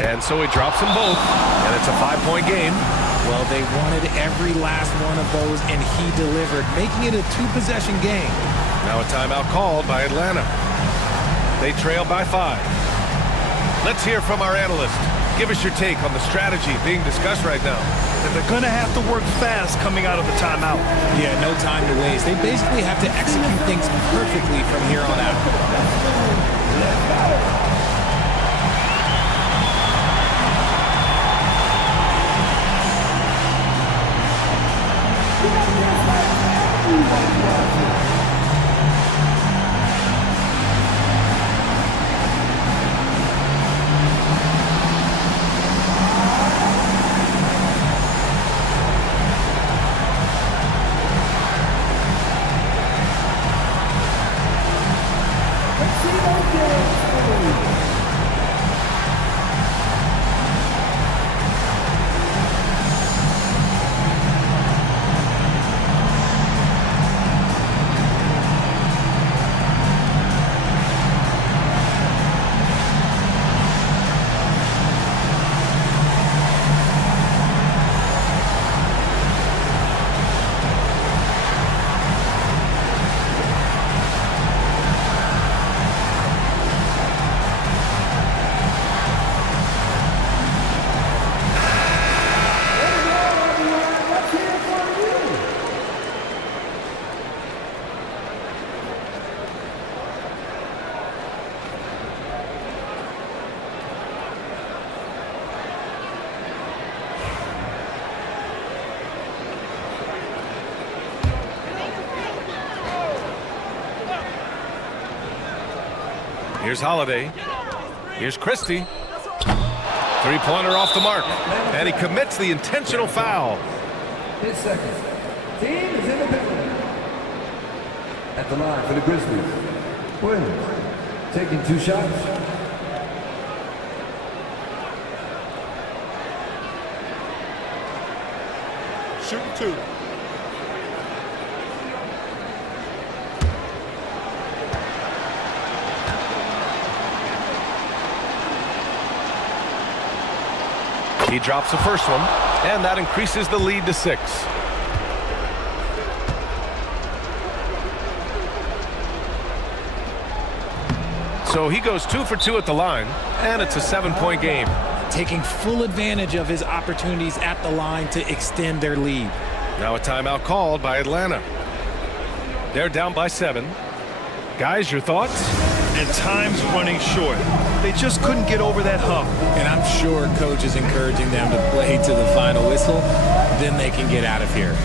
And so he drops them both, and it's a 5-point game. Well, they wanted every last one of those, and he delivered, making it a 2-possession game. Now a timeout called by Atlanta. They trail by 5. Let's hear from our analyst. Give us your take on the strategy being discussed right now. And they're going to have to work fast coming out of the timeout. Yeah, no time to waste. They basically have to execute things perfectly from here on out. Here's Holiday. Here's Christie. Three-pointer off the mark. And he commits the intentional foul. His second. Team is in the penalty. At the line for the Grizzlies. Williams taking 2 shots. Shooting 2. He drops the first one, and that increases the lead to 6. So he goes 2 for 2 at the line, and it's a 7-point game. Taking full advantage of his opportunities at the line to extend their lead. Now a timeout called by Atlanta. They're down by 7. Guys, your thoughts? And time's running short. They just couldn't get over that hump. And I'm sure coach is encouraging them to play to the final whistle. Then they can get out of here.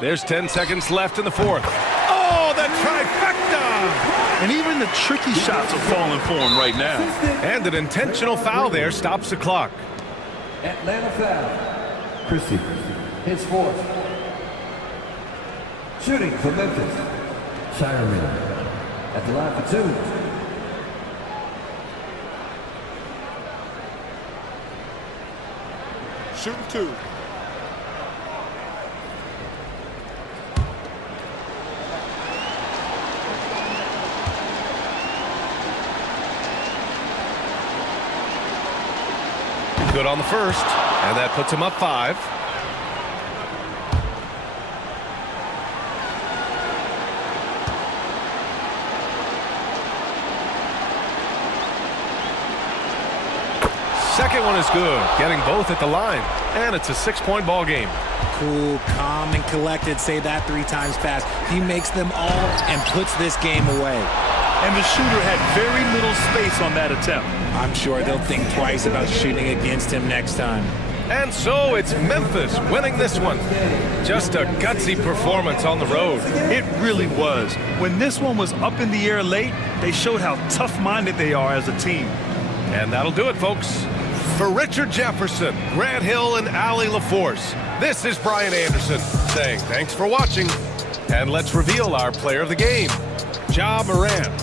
There's 10 seconds left in the 4th. Oh, the trifecta! And even the tricky shots are falling for him right now. And an intentional foul there stops the clock. Atlanta foul. Christie, his 4th. Shooting for Memphis. Shireman at the line for 2. Shooting 2. Good on the first, and that puts him up 5. Second one is good, getting both at the line, and it's a 6-point ball game. Cool, calm, and collected. Say that 3 times fast. He makes them all and puts this game away. And the shooter had very little space on that attempt. I'm sure they'll think twice about shooting against him next time. And so it's Memphis winning this one. Just a gutsy performance on the road. It really was. When this one was up in the air late, they showed how tough-minded they are as a team. And that'll do it, folks. For Richard Jefferson, Grant Hill, and Allie LaForce, this is Brian Anderson saying thanks for watching. And let's reveal our player of the game, Ja Morant.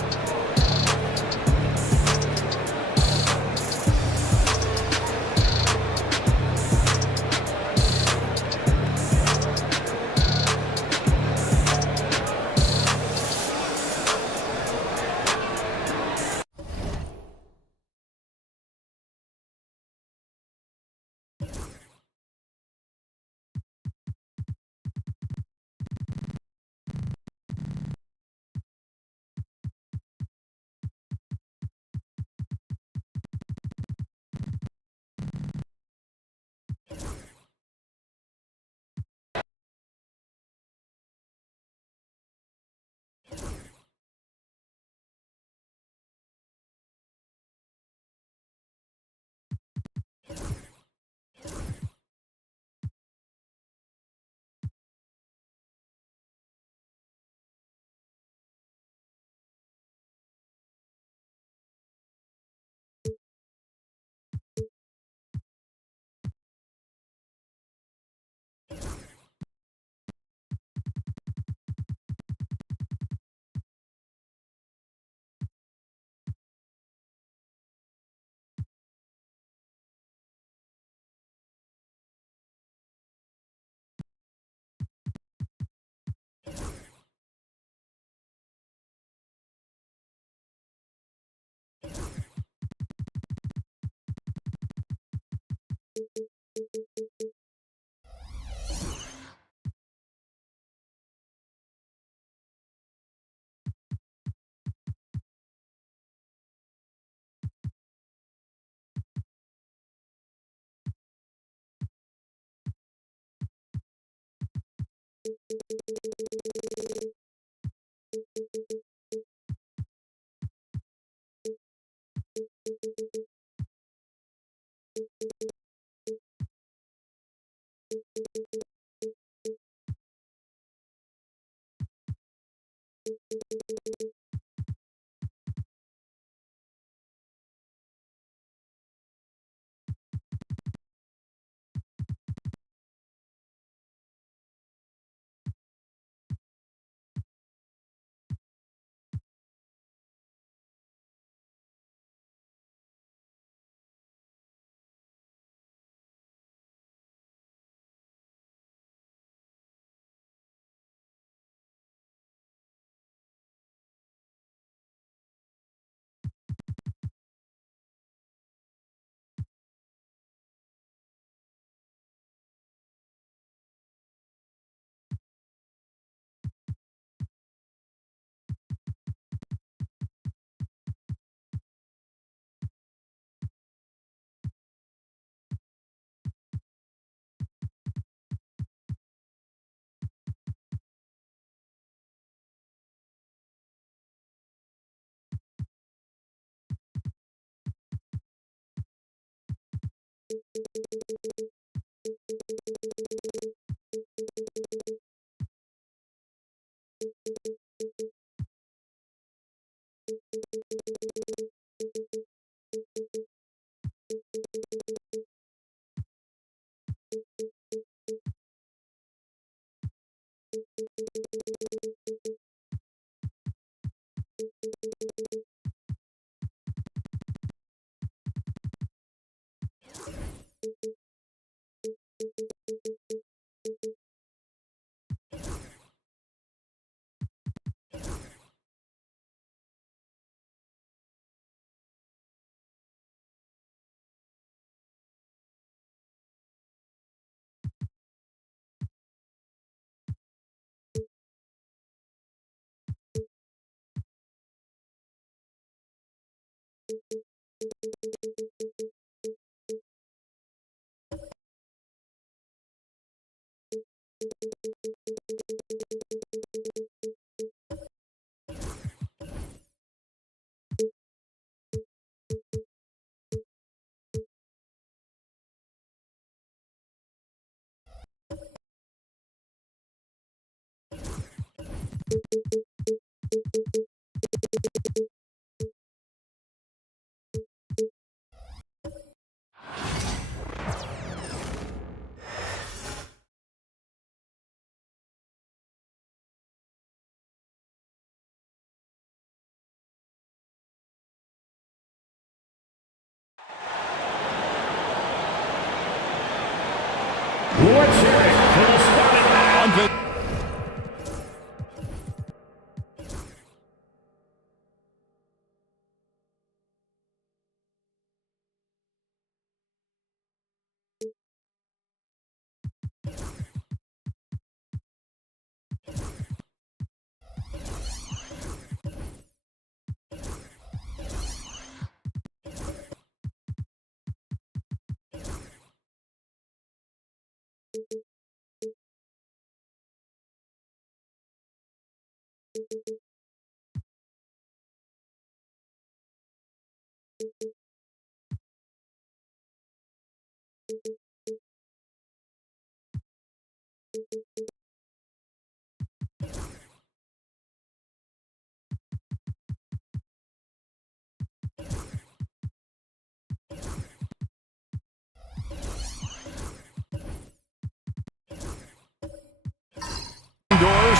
Let's hear it for the starting line.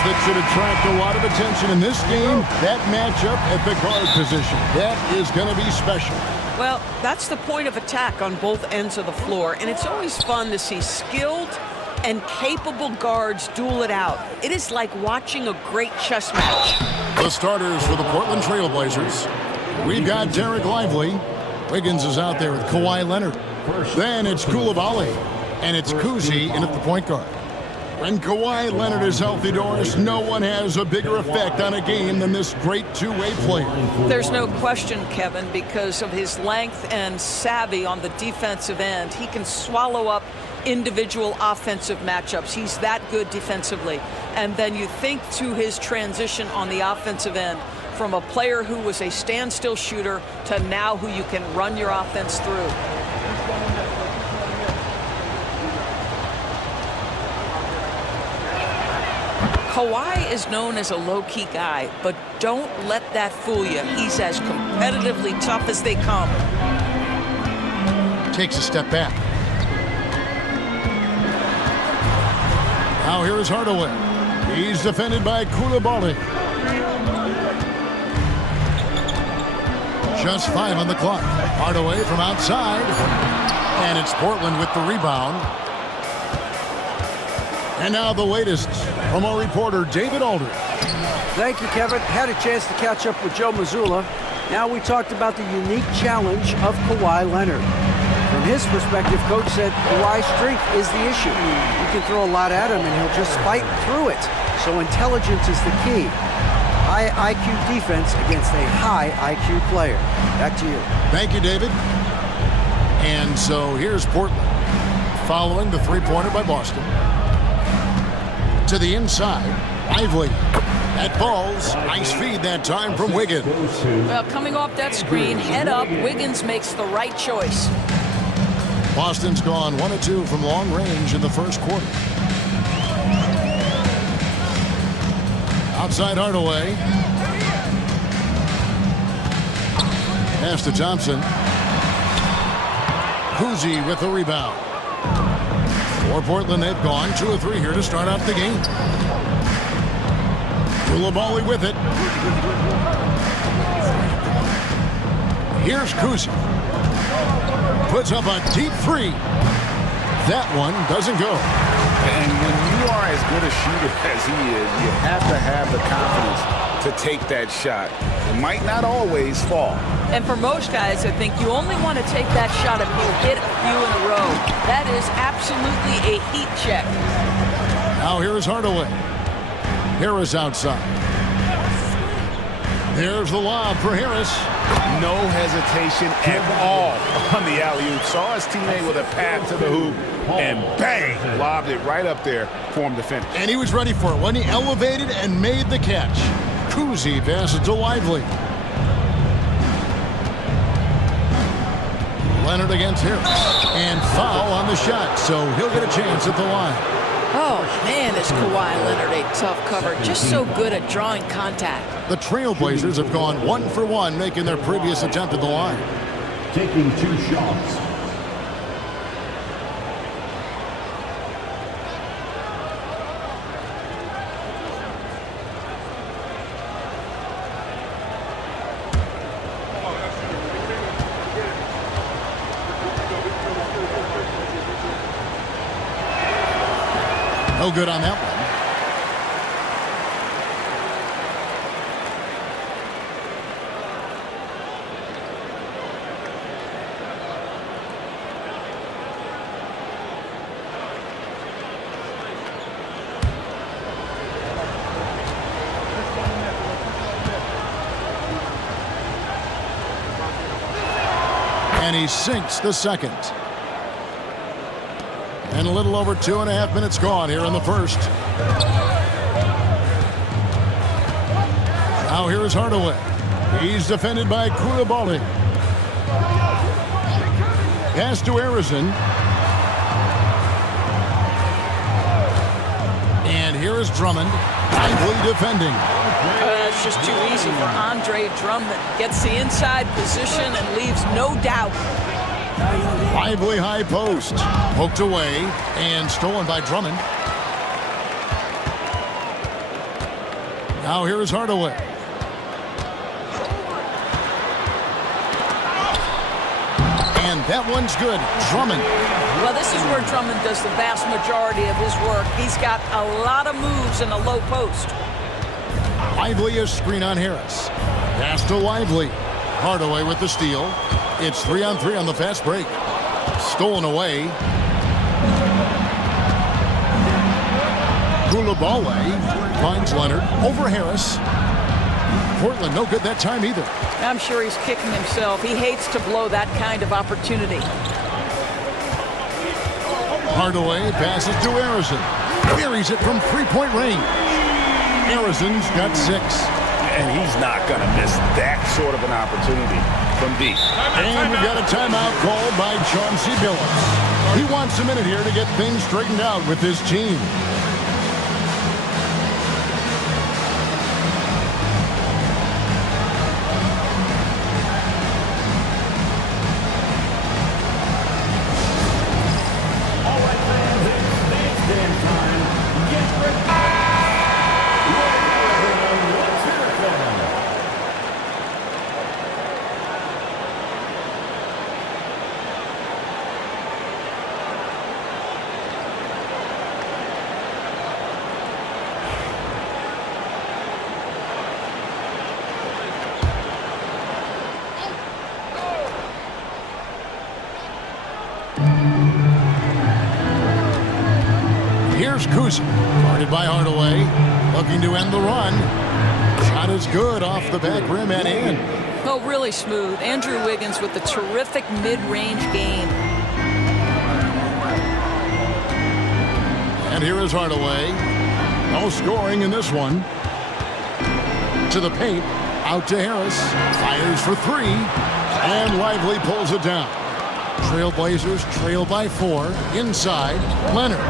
That should attract a lot of attention in this game. That matchup at the guard position. That is going to be special. Well, that's the point of attack on both ends of the floor, and it's always fun to see skilled and capable guards duel it out. It is like watching a great chess match. The starters for the Portland Trail Blazers. We've got Derek Lively. Wiggins is out there with Kawhi Leonard. Then it's Koulibaly, and it's Kuzi in at the point guard. When Kawhi Leonard is healthy, Doris, no one has a bigger effect on a game than this great two-way player. There's no question, Kevin, because of his length and savvy on the defensive end. He can swallow up individual offensive matchups. He's that good defensively. And then you think to his transition on the offensive end from a player who was a standstill shooter to now who you can run your offense through. Kawhi is known as a low-key guy, but don't let that fool you. He's as competitively tough as they come. Takes a step back. Now here is Hardaway. He's defended by Coulibaly. Just 5 on the clock. Hardaway from outside. And it's Portland with the rebound. And now the latest from our reporter, David Aldridge. Thank you, Kevin. Had a chance to catch up with Joe Mazzulla. Now we talked about the unique challenge of Kawhi Leonard. From his perspective, Coach said Kawhi's strength is the issue. You can throw a lot at him and he'll just fight through it. So intelligence is the key. High IQ defense against a high IQ player. Back to you. Thank you, David. And so here's Portland following the three-pointer by Boston. To the inside, Lively. That falls. Nice feed that time from Wiggins. Well, coming off that screen, head up, Wiggins makes the right choice. Boston's gone 1 of 2 from long range in the first quarter. Outside Hardaway. Pass to Thompson. Cousy with the rebound. For Portland, they've gone 2 of 3 here to start off the game. Coulibaly with it. Here's Cousy. Puts up a deep 3. That one doesn't go. And when you are as good a shooter as he is, you have to have the confidence to take that shot. It might not always fall. And for most guys, I think you only want to take that shot if you hit a few in a row. That is absolutely a heat check. Now here is Hardaway. Harris outside. There's the lob for Harris. No hesitation at all on the alley-oop. Saw his teammate with a path to the hoop, and bang, lobbed it right up there for him to finish. And he was ready for it when he elevated and made the catch. Cousy passes to Lively. Leonard against Harris. And foul on the shot, so he'll get a chance at the line. Oh, man, is Kawhi Leonard a tough cover. Just so good at drawing contact. The Trailblazers have gone 1 for 1, making their previous attempt at the line. Taking 2 shots. No good on that one. And he sinks the second. And a little over 2.5 minutes gone here in the first. Now here is Hardaway. He's defended by Coulibaly. Pass to Harrison. And here is Drummond. Lively defending. It's just too easy for Andre Drummond. Gets the inside position and leaves no doubt. Lively high post. Poked away and stolen by Drummond. Now here is Hardaway. And that one's good. Drummond. Well, this is where Drummond does the vast majority of his work. He's got a lot of moves in the low post. Lively is screen on Harris. Pass to Lively. Hardaway with the steal. It's 3-on-3 on the fast break. Stolen away. Coulibaly finds Leonard over Harris. Portland no good that time either. I'm sure he's kicking himself. He hates to blow that kind of opportunity. Hardaway passes to Harrison. buries it from three-point range. Harrison's got 6. And he's not going to miss that sort of an opportunity from deep. And we've got a timeout called by Chauncey Billups. He wants a minute here to get things straightened out with his team. Here's Kuzi, guarded by Hardaway, looking to end the run. Shot is good off the back rim and in. Oh, really smooth. Andrew Wiggins with a terrific mid-range game. And here is Hardaway. No scoring in this one. To the paint, out to Harris. Fires for 3, and Lively pulls it down. Trailblazers trail by 4. Inside, Leonard.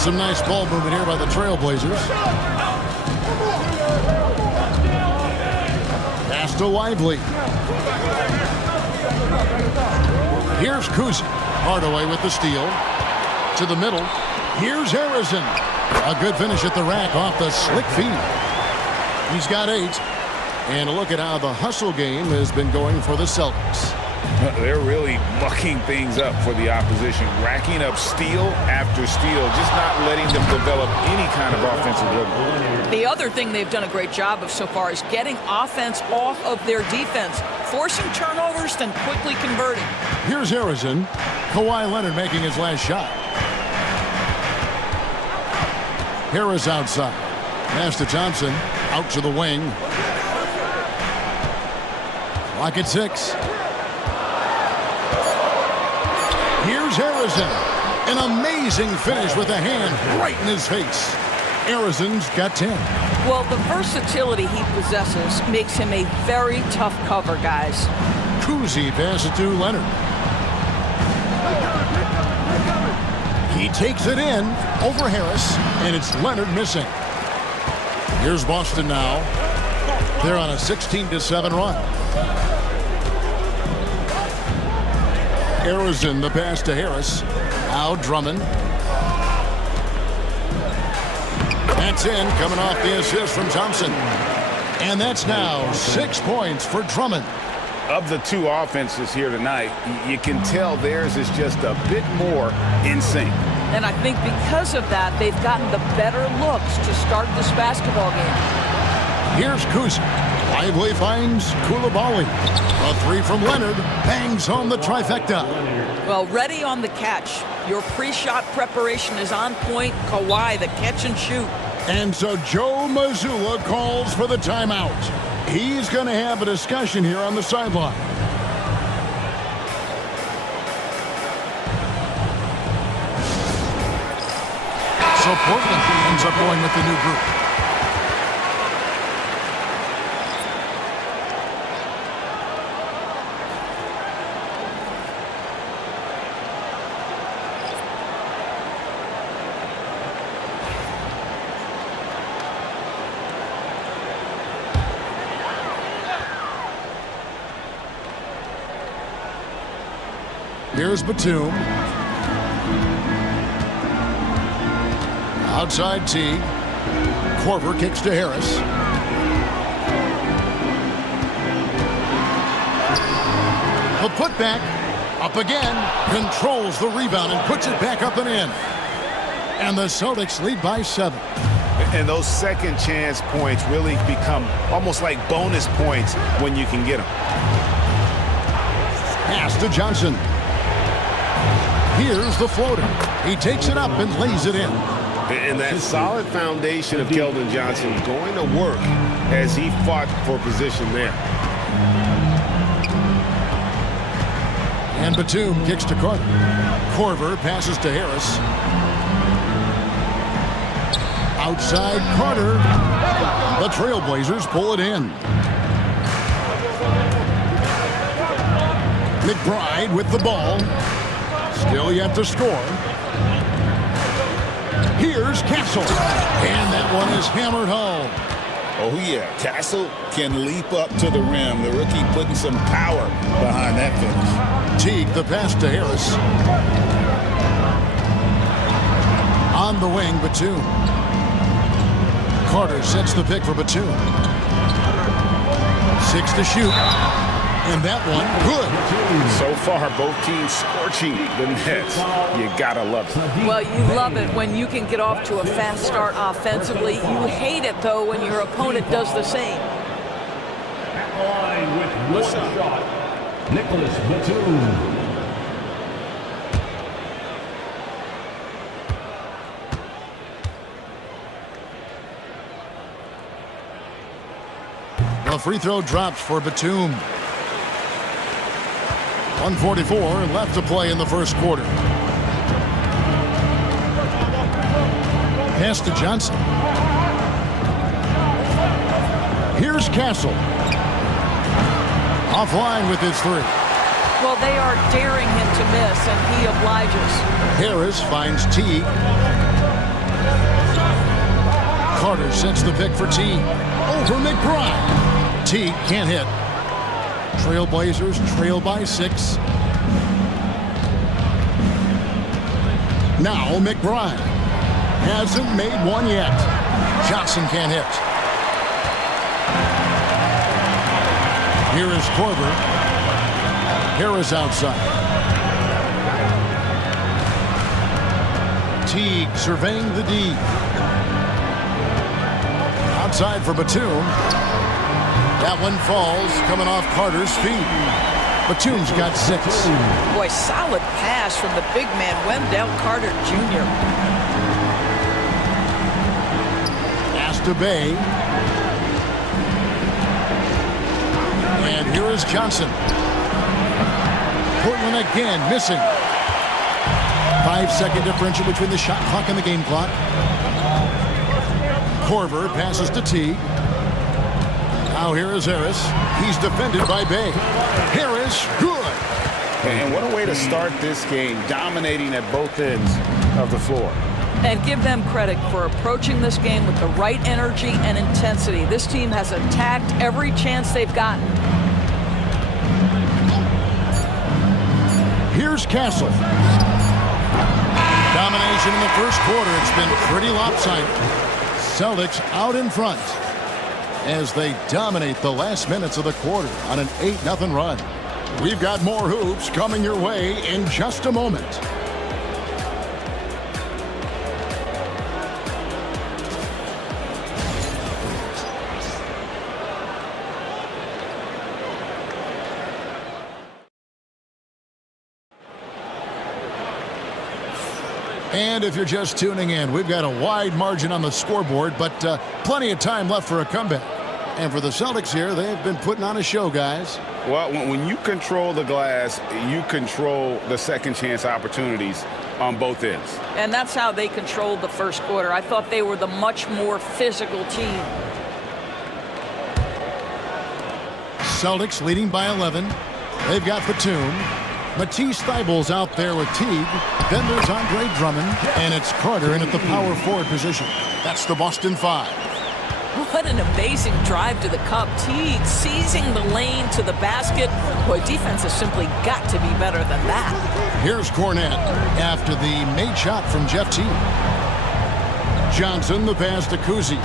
Some nice ball movement here by the Trailblazers. Pass to Lively. Here's Kuzi. Hardaway with the steal. To the middle. Here's Harrison. A good finish at the rack off the slick feed. He's got 8. And a look at how the hustle game has been going for the Celtics. They're really mucking things up for the opposition, racking up steal after steal, just not letting them develop any kind of offensive rhythm. The other thing they've done a great job of so far is getting offense off of their defense, forcing turnovers, then quickly converting. Here's Harrison. Kawhi Leonard making his last shot. Harris outside. Pass to Thompson. Out to the wing. Clock at 6. Here's Harrison. An amazing finish with a hand right in his face. Harrison's got 10. Well, the versatility he possesses makes him a very tough cover, guys. Kuzi passes to Leonard. He takes it in over Harris, and it's Leonard missing. Here's Boston now. They're on a 16-7 run. Harrison, the pass to Harris. Now Drummond. That's in, coming off the assist from Thompson. And that's now 6 points for Drummond. Of the two offenses here tonight, you can tell theirs is just a bit more in sync. And I think because of that, they've gotten the better looks to start this basketball game. Here's Kuzi. Lively finds Coulibaly. A 3 from Leonard bangs home the trifecta. Well, ready on the catch. Your pre-shot preparation is on point. Kawhi, the catch and shoot. And so Joe Mazzulla calls for the timeout. He's going to have a discussion here on the sideline. So Portland ends up going with the new group. Here's Batum. Outside Teague. Korver kicks to Harris. The putback. Up again. Controls the rebound and puts it back up and in. And the Celtics lead by 7. And those second chance points really become almost like bonus points when you can get them. Pass to Johnson. Here's the floater. He takes it up and lays it in. And that solid foundation of Keldon Johnson going to work as he fought for position there. And Batum kicks to Carter. Korver passes to Harris. Outside Carter. The Trailblazers pull it in. McBride with the ball. Still yet to score. Here's Castle. And that one is hammered home. Oh, yeah. Castle can leap up to the rim. The rookie putting some power behind that finish. Teague, the pass to Harris. On the wing, Batum. Carter sets the pick for Batum. 6 to shoot. And that one, good. So far, both teams scorching the Nets. You gotta love it. Well, you love it when you can get off to a fast start offensively. You hate it, though, when your opponent does the same. At the line with one shot, Nicholas Batum. A free throw drops for Batum. 1:44 left to play in the first quarter. Pass to Johnson. Here's Castle. Offline with his three. Well, they are daring him to miss, and he obliges. Harris finds Teague. Carter sets the pick for Teague. Over McBride. Teague can't hit. Trailblazers trail by 6. Now McBride hasn't made one yet. Johnson can't hit. Here is Korver. Harris outside. Teague surveying the D. Outside for Batum. That one falls, coming off Carter's feet. Batum's got 6. Boy, solid pass from the big man, Wendell Carter Jr. Pass to Bay. And here is Johnson. Portland again missing. 5-second differential between the shot clock and the game clock. Korver passes to Teague. Now here is Harris. He's defended by Bay. Harris, good. And what a way to start this game, dominating at both ends of the floor. And give them credit for approaching this game with the right energy and intensity. This team has attacked every chance they've gotten. Here's Castle. Domination in the first quarter. It's been pretty lopsided. Celtics out in front as they dominate the last minutes of the quarter on an 8-0 run. We've got more hoops coming your way in just a moment. And if you're just tuning in, we've got a wide margin on the scoreboard, but plenty of time left for a comeback. And for the Celtics here, they've been putting on a show, guys. Well, when you control the glass, you control the second chance opportunities on both ends. And that's how they controlled the first quarter. I thought they were the much more physical team. Celtics leading by 11. They've got Batum. Matisse Thybulle's out there with Teague. Then there's Andre Drummond. And it's Carter in at the power forward position. That's the Boston 5. What an amazing drive to the cup. Teague seizing the lane to the basket. Boy, defense has simply got to be better than that. Here's Cornette after the made shot from Jeff Teague. Johnson, the pass to Cousy.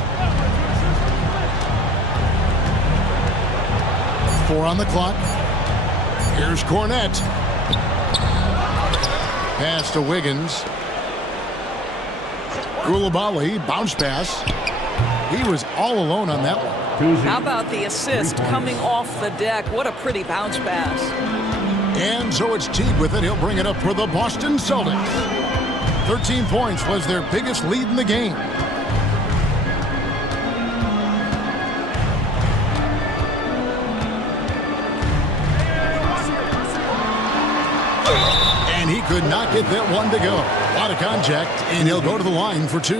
4 on the clock. Here's Cornette. Pass to Wiggins. Koulibaly, bounce pass. He was all alone on that one. How about the assist coming off the deck? What a pretty bounce pass. And so it's Teague with it. He'll bring it up for the Boston Celtics. 13 points was their biggest lead in the game. And he could not get that one to go. A lot of contact, and he'll go to the line for 2.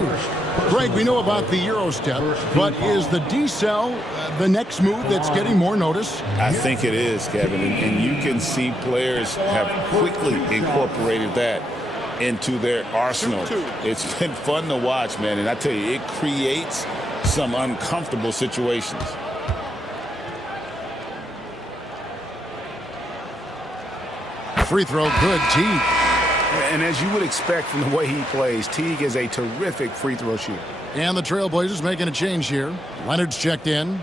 Greg, we know about the Euro step, but is the decel the next move that's getting more notice? I think it is, Kevin, and you can see players have quickly incorporated that into their arsenal. It's been fun to watch, man, and I tell you, it creates some uncomfortable situations. Free throw good, Teague. And as you would expect from the way he plays, Teague is a terrific free throw shooter. And the Trailblazers making a change here. Leonard's checked in.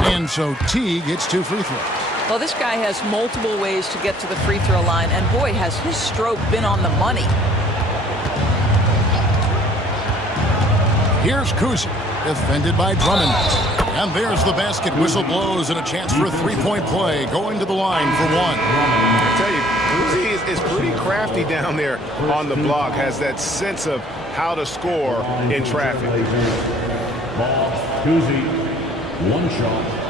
And so Teague hits 2 free throws. Well, this guy has multiple ways to get to the free throw line, and boy, has his stroke been on the money. Here's Kuzi, defended by Drummond. And there's the basket. Whistle blows and a chance for a three-point play. Going to the line for 1. I tell you, Kuzi is pretty crafty down there on the block, has that sense of how to score in traffic. Ball, Kuzi, 1 shot.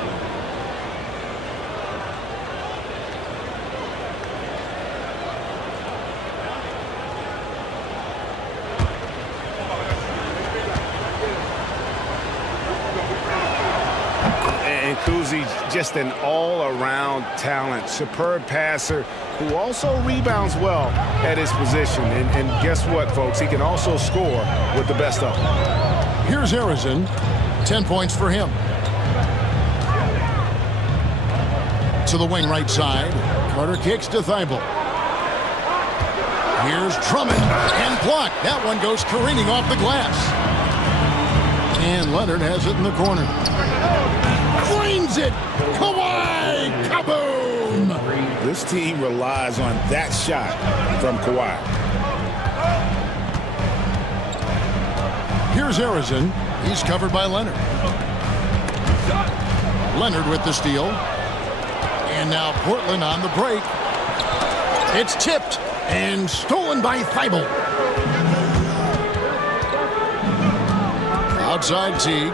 Kuzi, just an all-around talent, superb passer who also rebounds well at his position. And guess what, folks? He can also score with the best of them. Here's Harrison. 10 points for him. To the wing right side. Carter kicks to Thibault. Here's Drummond and blocked. That one goes careening off the glass. And Leonard has it in the corner. Frames it. Kawhi. Kaboom. This team relies on that shot from Kawhi. Here's Harrison. He's covered by Leonard. Leonard with the steal. And now Portland on the break. It's tipped and stolen by Thibault. Outside Teague.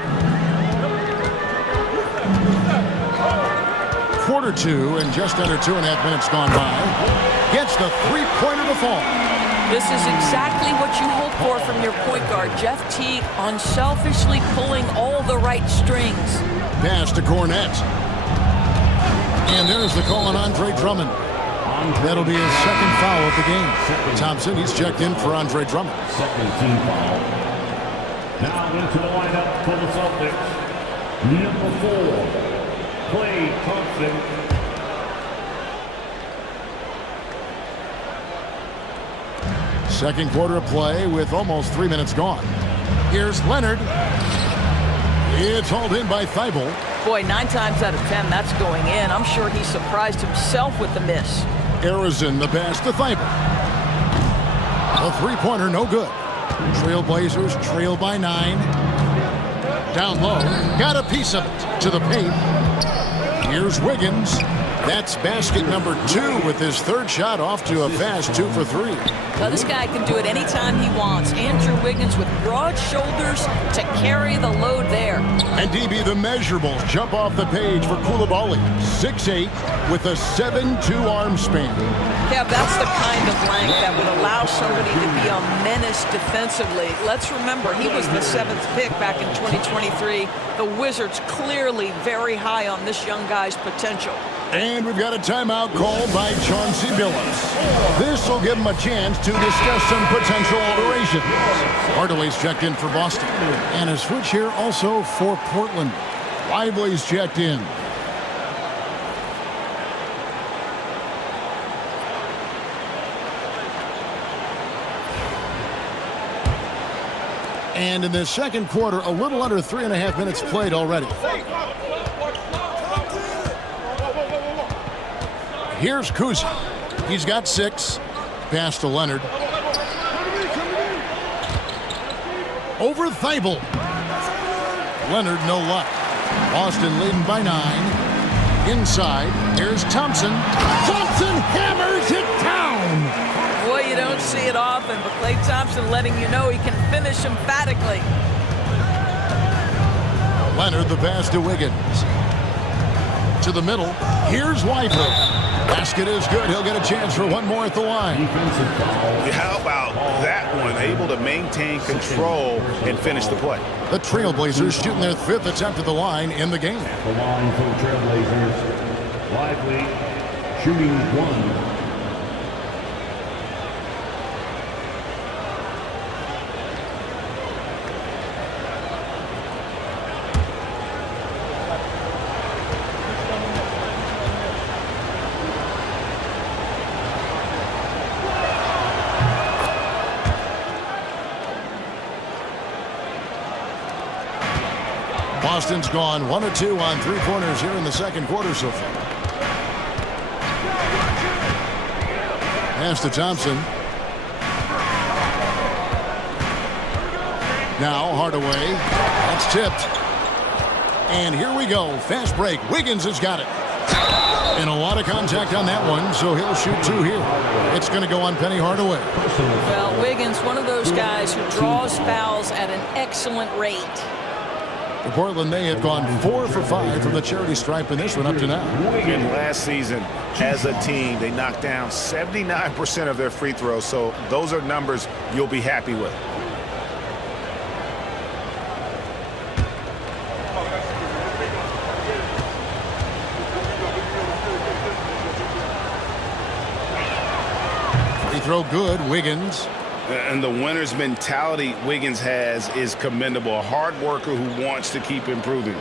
Quarter 2 and just under 2.5 minutes gone by. Gets the three-pointer to fall. This is exactly what you hope for from your point guard, Jeff Teague, unselfishly pulling all the right strings. Pass to Cornette. And there's the call on Andre Drummond. That'll be his second foul of the game. Thompson, he's checked in for Andre Drummond. Second team foul. Now into the lineup for the Celtics. Number 4, Klay Thompson. Second quarter of play with almost 3 minutes gone. Here's Leonard. It's hauled in by Thibault. Boy, 9 times out of 10, that's going in. I'm sure he surprised himself with the miss. Harrison, the pass to Thibault. A three-pointer, no good. Trailblazers trail by 9. Down low, got a piece of it to the paint. Here's Wiggins. That's basket number 2 with his third shot off to a fast 2 for 3. Now this guy can do it anytime he wants. Andrew Wiggins with broad shoulders to carry the load there. And DB, the measurables jump off the page for Coulibaly. 6'8" with a 7'2" arm span. Yeah, that's the kind of length that would allow somebody to be a menace defensively. Let's remember, he was the 7th pick back in 2023. The Wizards clearly very high on this young guy's potential. And we've got a timeout called by Chauncey Billups. This will give him a chance to discuss some potential alterations. Hardaway's checked in for Boston. And a switch here also for Portland. Lively's checked in. And in the second quarter, a little under 3.5 minutes played already. Here's Kuzi. He's got 6. Pass to Leonard. Over Thibault. Leonard, no luck. Boston leading by 9. Inside, here's Thompson. Thompson hammers it down. Boy, you don't see it often, but Klay Thompson letting you know he can finish emphatically. Leonard, the pass to Wiggins. To to the middle. Here's Lively. Basket is good. He'll get a chance for one more at the line. How about that one? Able to maintain control and finish the play. The Trailblazers shooting their 5th attempt at the line in the game. At the line for the Trailblazers, Lively shooting 1. Boston's gone 1 of 2 on three-pointers here in the second quarter so far. Pass to Thompson. Now Hardaway. That's tipped. And here we go. Fast break. Wiggins has got it. And a lot of contact on that one, so he'll shoot 2 here. It's going to go on Penny Hardaway. Well, Wiggins, one of those guys who draws fouls at an excellent rate. For Portland, they have gone 4 for 5 from the charity stripe in this one up to now. And last season, as a team, they knocked down 79% of their free throws, so those are numbers you'll be happy with. Free throw good, Wiggins. And the winner's mentality Wiggins has is commendable. A hard worker who wants to keep improving.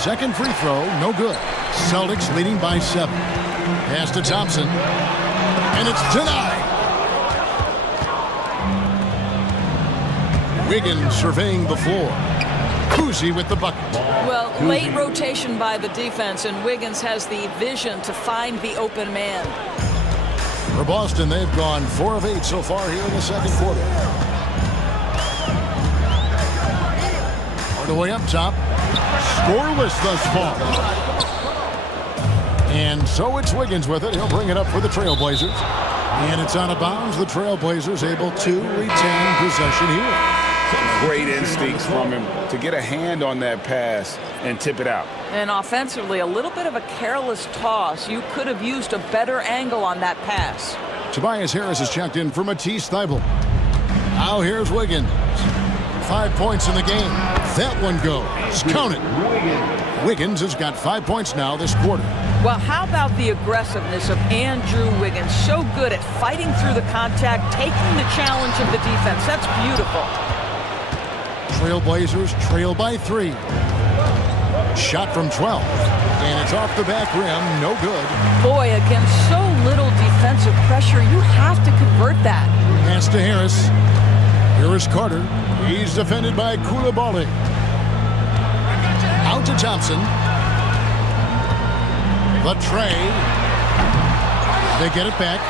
Second free throw, no good. Celtics leading by 7. Pass to Thompson. And it's denied. Wiggins surveying the floor. Cousy with the bucket. Well, late rotation by the defense, and Wiggins has the vision to find the open man. For Boston, they've gone 4 of 8 so far here in the second quarter. Hardaway up top. Scoreless thus far. And so it's Wiggins with it. He'll bring it up for the Trailblazers. And it's out of bounds. The Trailblazers able to retain possession here. Great instincts from him to get a hand on that pass and tip it out. And offensively, a little bit of a careless toss. You could have used a better angle on that pass. Tobias Harris is checked in for Matisse Thybulle. Now here's Wiggins. 5 points in the game. That one goes. Count it. Wiggins has got 5 points now this quarter. Well, how about the aggressiveness of Andrew Wiggins? So good at fighting through the contact, taking the challenge of the defense. That's beautiful. Trailblazers trail by 3. Shot from 12. And it's off the back rim. No good. Boy, against so little defensive pressure, you have to convert that. Pass to Harris. Here is Carter. He's defended by Coulibaly. Out to Thompson. The tray. They get it back.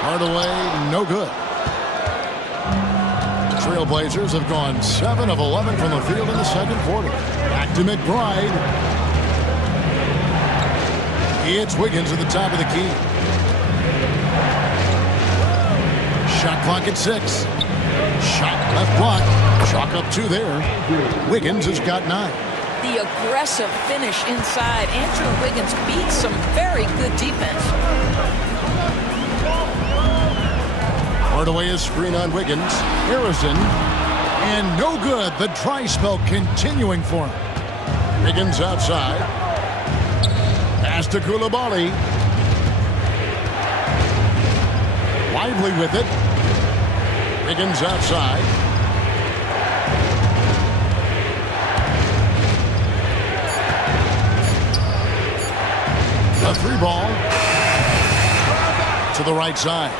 Hardaway, no good. The Trailblazers have gone 7 of 11 from the field in the second quarter. Back to McBride. It's Wiggins at the top of the key. Shot clock at 6. Shot left block. Chalk up 2 there. Wiggins has got 9. The aggressive finish inside. Andrew Wiggins beats some very good defense. Hardaway is screen on Wiggins. Harrison. And no good. The dry spell continuing for him. Wiggins outside. Pass to Coulibaly. Lively with it. Wiggins outside. A 3 ball to the right side.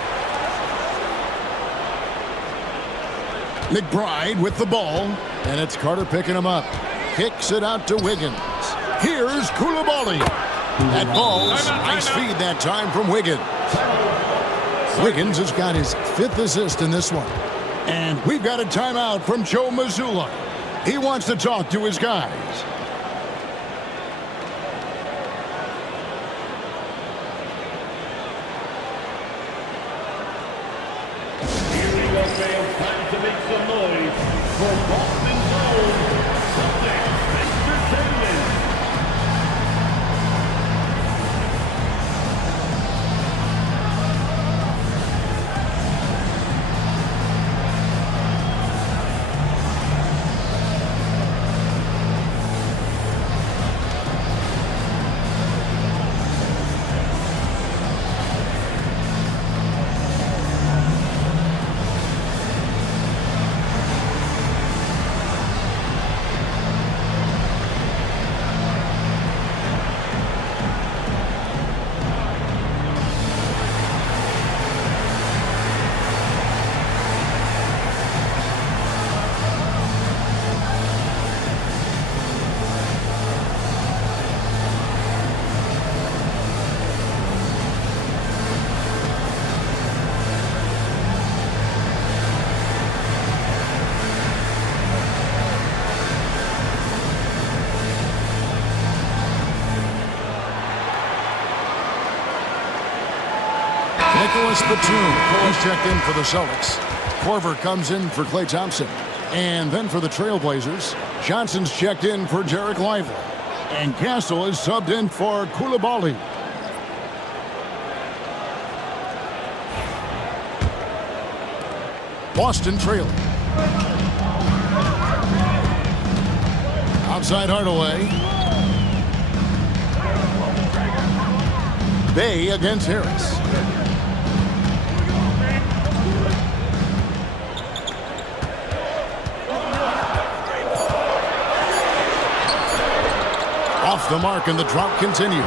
McBride with the ball, and it's Carter picking him up. Kicks it out to Wiggins. Here's Coulibaly. That ball's nice feed that time from Wiggins. Wiggins has got his 5th assist in this one. And we've got a timeout from Joe Mazzulla. He wants to talk to his guys. Nicholas Batum. He's checked in for the Celtics. Korver comes in for Klay Thompson. And then for the Trailblazers, Johnson's checked in for Derek Lively. And Castle is subbed in for Coulibaly. Boston trailing. Outside Hardaway. Bay against Harris. Off the mark, and the drought continues.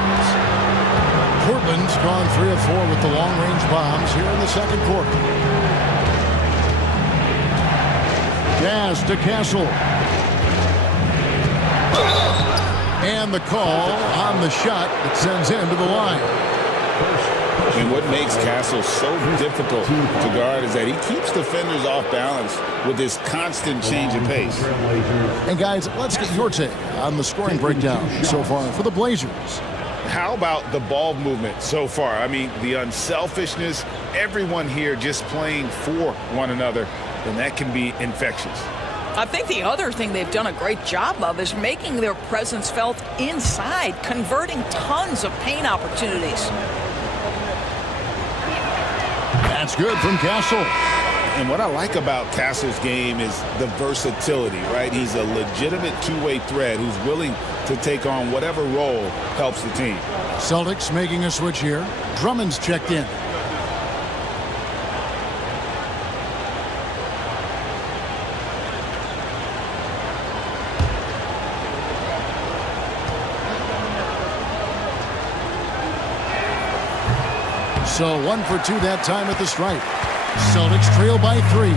Portland's gone 3 of 4 with the long-range bombs here in the second quarter. Gas to Castle. And the call on the shot that sends him to the line. And what makes Castle so difficult to guard is that he keeps defenders off balance with his constant change of pace. And guys, let's get your take on the scoring breakdown so far for the Blazers. How about the ball movement so far? I mean, the unselfishness, everyone here just playing for one another, and that can be infectious. I think the other thing they've done a great job of is making their presence felt inside, converting tons of paint opportunities. That's good from Castle. And what I like about Castle's game is the versatility, right? He's a legitimate two-way threat who's willing to take on whatever role helps the team. Celtics making a switch here. Drummond's checked in. So 1 for 2 that time at the stripe. Celtics trail by 3.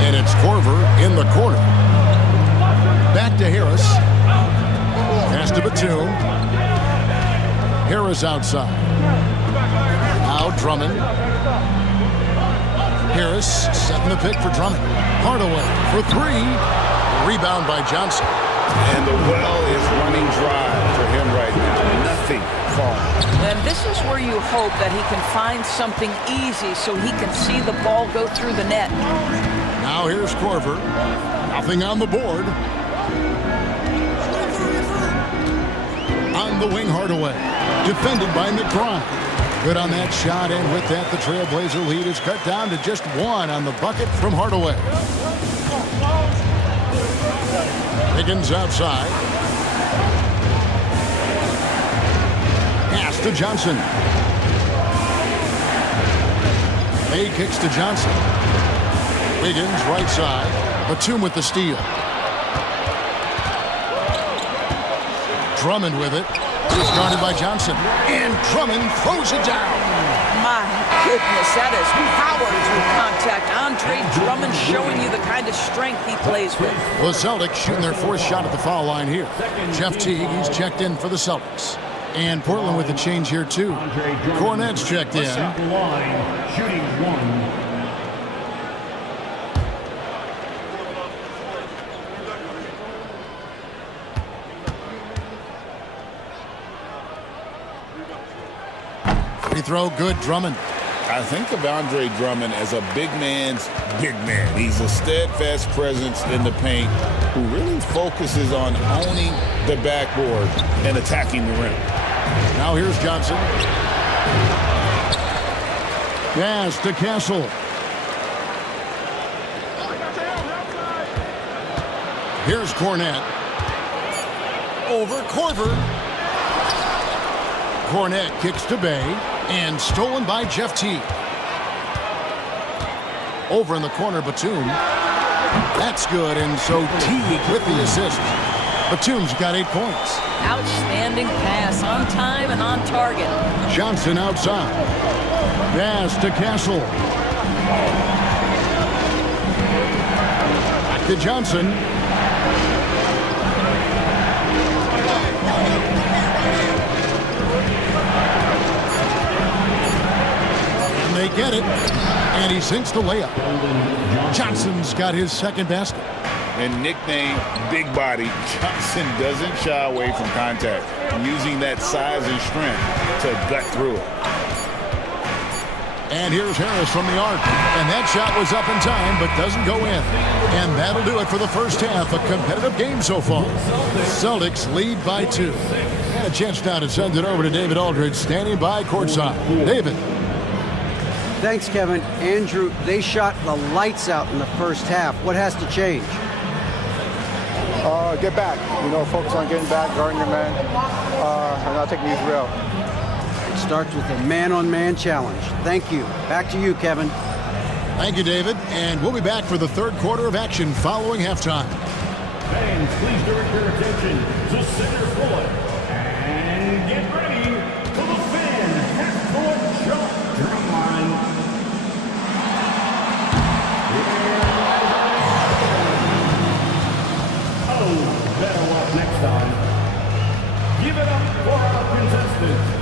And it's Korver in the corner. Back to Harris. Pass to Batum. Harris outside. Now Drummond. Harris setting the pick for Drummond. Hardaway for 3. Rebound by Johnson. And the well is running dry for him right now. Nothing falling. And this is where you hope that he can find something easy so he can see the ball go through the net. Now here's Korver. Nothing on the board. On the wing, Hardaway. Defended by McBride. Good on that shot, and with that, the Trailblazer lead is cut down to just 1 on the bucket from Hardaway. Higgins outside. Pass to Johnson. May kicks to Johnson. Higgins right side. Batum with the steal. Drummond with it. It's guarded by Johnson. And Drummond throws it down. My goodness, that is power through contact. Andre Drummond showing you the kind of strength he plays with. The Celtics shooting their 4th shot at the foul line here. Jeff Teague, he's checked in for the Celtics. And Portland with a change here, too. Cornette's checked in. Shooting 1. Free throw, good. Drummond. I think of Andre Drummond as a big man's big man. He's a steadfast presence in the paint who really focuses on owning the backboard and attacking the rim. Now here's Johnson. Pass to Castle. Here's Cornette. Over Korver. Cornette kicks to Bay. And stolen by Jeff Teague. Over in the corner, Batum. That's good, and so Teague with the assist. Batum's got 8 points. Outstanding pass, on time and on target. Johnson outside. Pass to Castle. Back to Johnson. They get it, and he sinks the layup. Johnson's got his 2nd basket. And nicknamed Big Body, Johnson doesn't shy away from contact, using that size and strength to gut through it. And here's Harris from the arc. And that shot was up in time, but doesn't go in. And that'll do it for the first half. A competitive game so far. Celtics lead by 2. And a chance now to send it over to David Aldridge, standing by courtside. David. Thanks, Kevin. Andrew, they shot the lights out in the first half. What has to change? Get back. Focus on getting back, guarding your man, and not taking these real. It starts with a man-on-man challenge. Thank you. Back to you, Kevin. Thank you, David. And we'll be back for the third quarter of action following halftime. Fans, please direct your attention to center court. And get ready for the fan half-court shot drum line. Oh, better luck next time. Give it up for our contestants.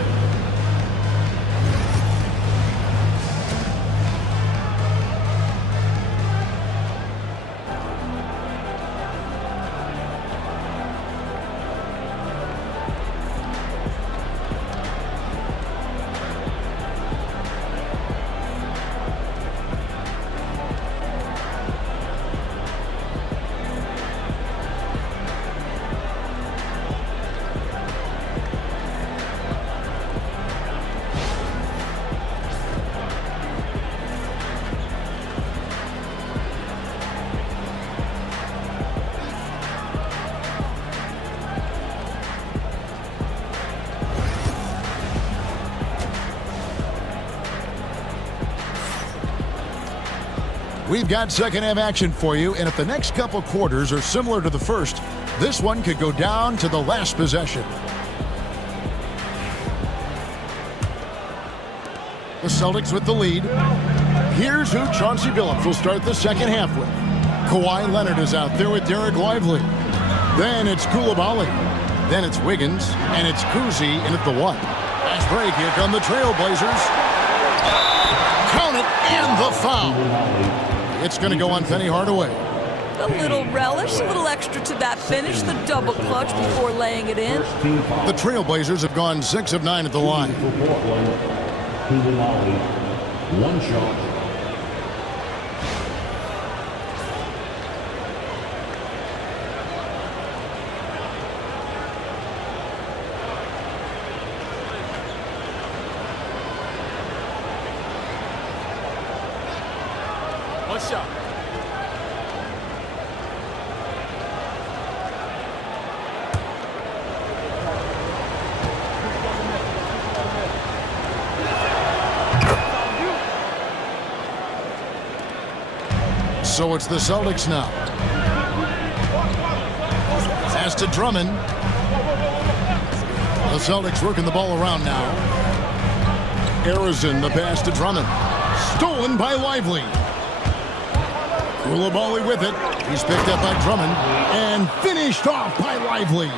We've got second half action for you, and if the next couple quarters are similar to the first, this one could go down to the last possession. The Celtics with the lead. Here's who Chauncey Billups will start the second half with. Kawhi Leonard is out there with Derek Lively. Then it's Coulibaly. Then it's Wiggins, and it's Cousy in at the 1. Fast break, here come the Trailblazers. Count it, and the foul. It's going to go on Penny Hardaway. A little relish, a little extra to that finish, the double clutch before laying it in. The Trailblazers have gone 6 of 9 at the line. One shot. One shot. So it's the Celtics now. Pass to Drummond. The Celtics working the ball around now. Arizin, the pass to Drummond. Stolen by Lively. Coulibaly with it. He's picked up by Drummond and finished off by Lively.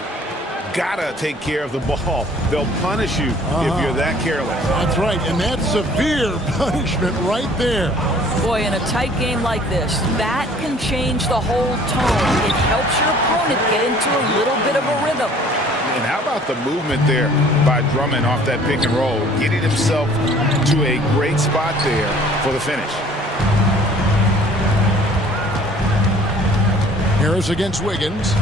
Gotta take care of the ball. They'll punish you if you're that careless. That's right, and that's severe punishment right there. Boy, in a tight game like this, that can change the whole tone. It helps your opponent get into a little bit of a rhythm. And how about the movement there by Drummond off that pick and roll, getting himself to a great spot there for the finish. Harris against Wiggins.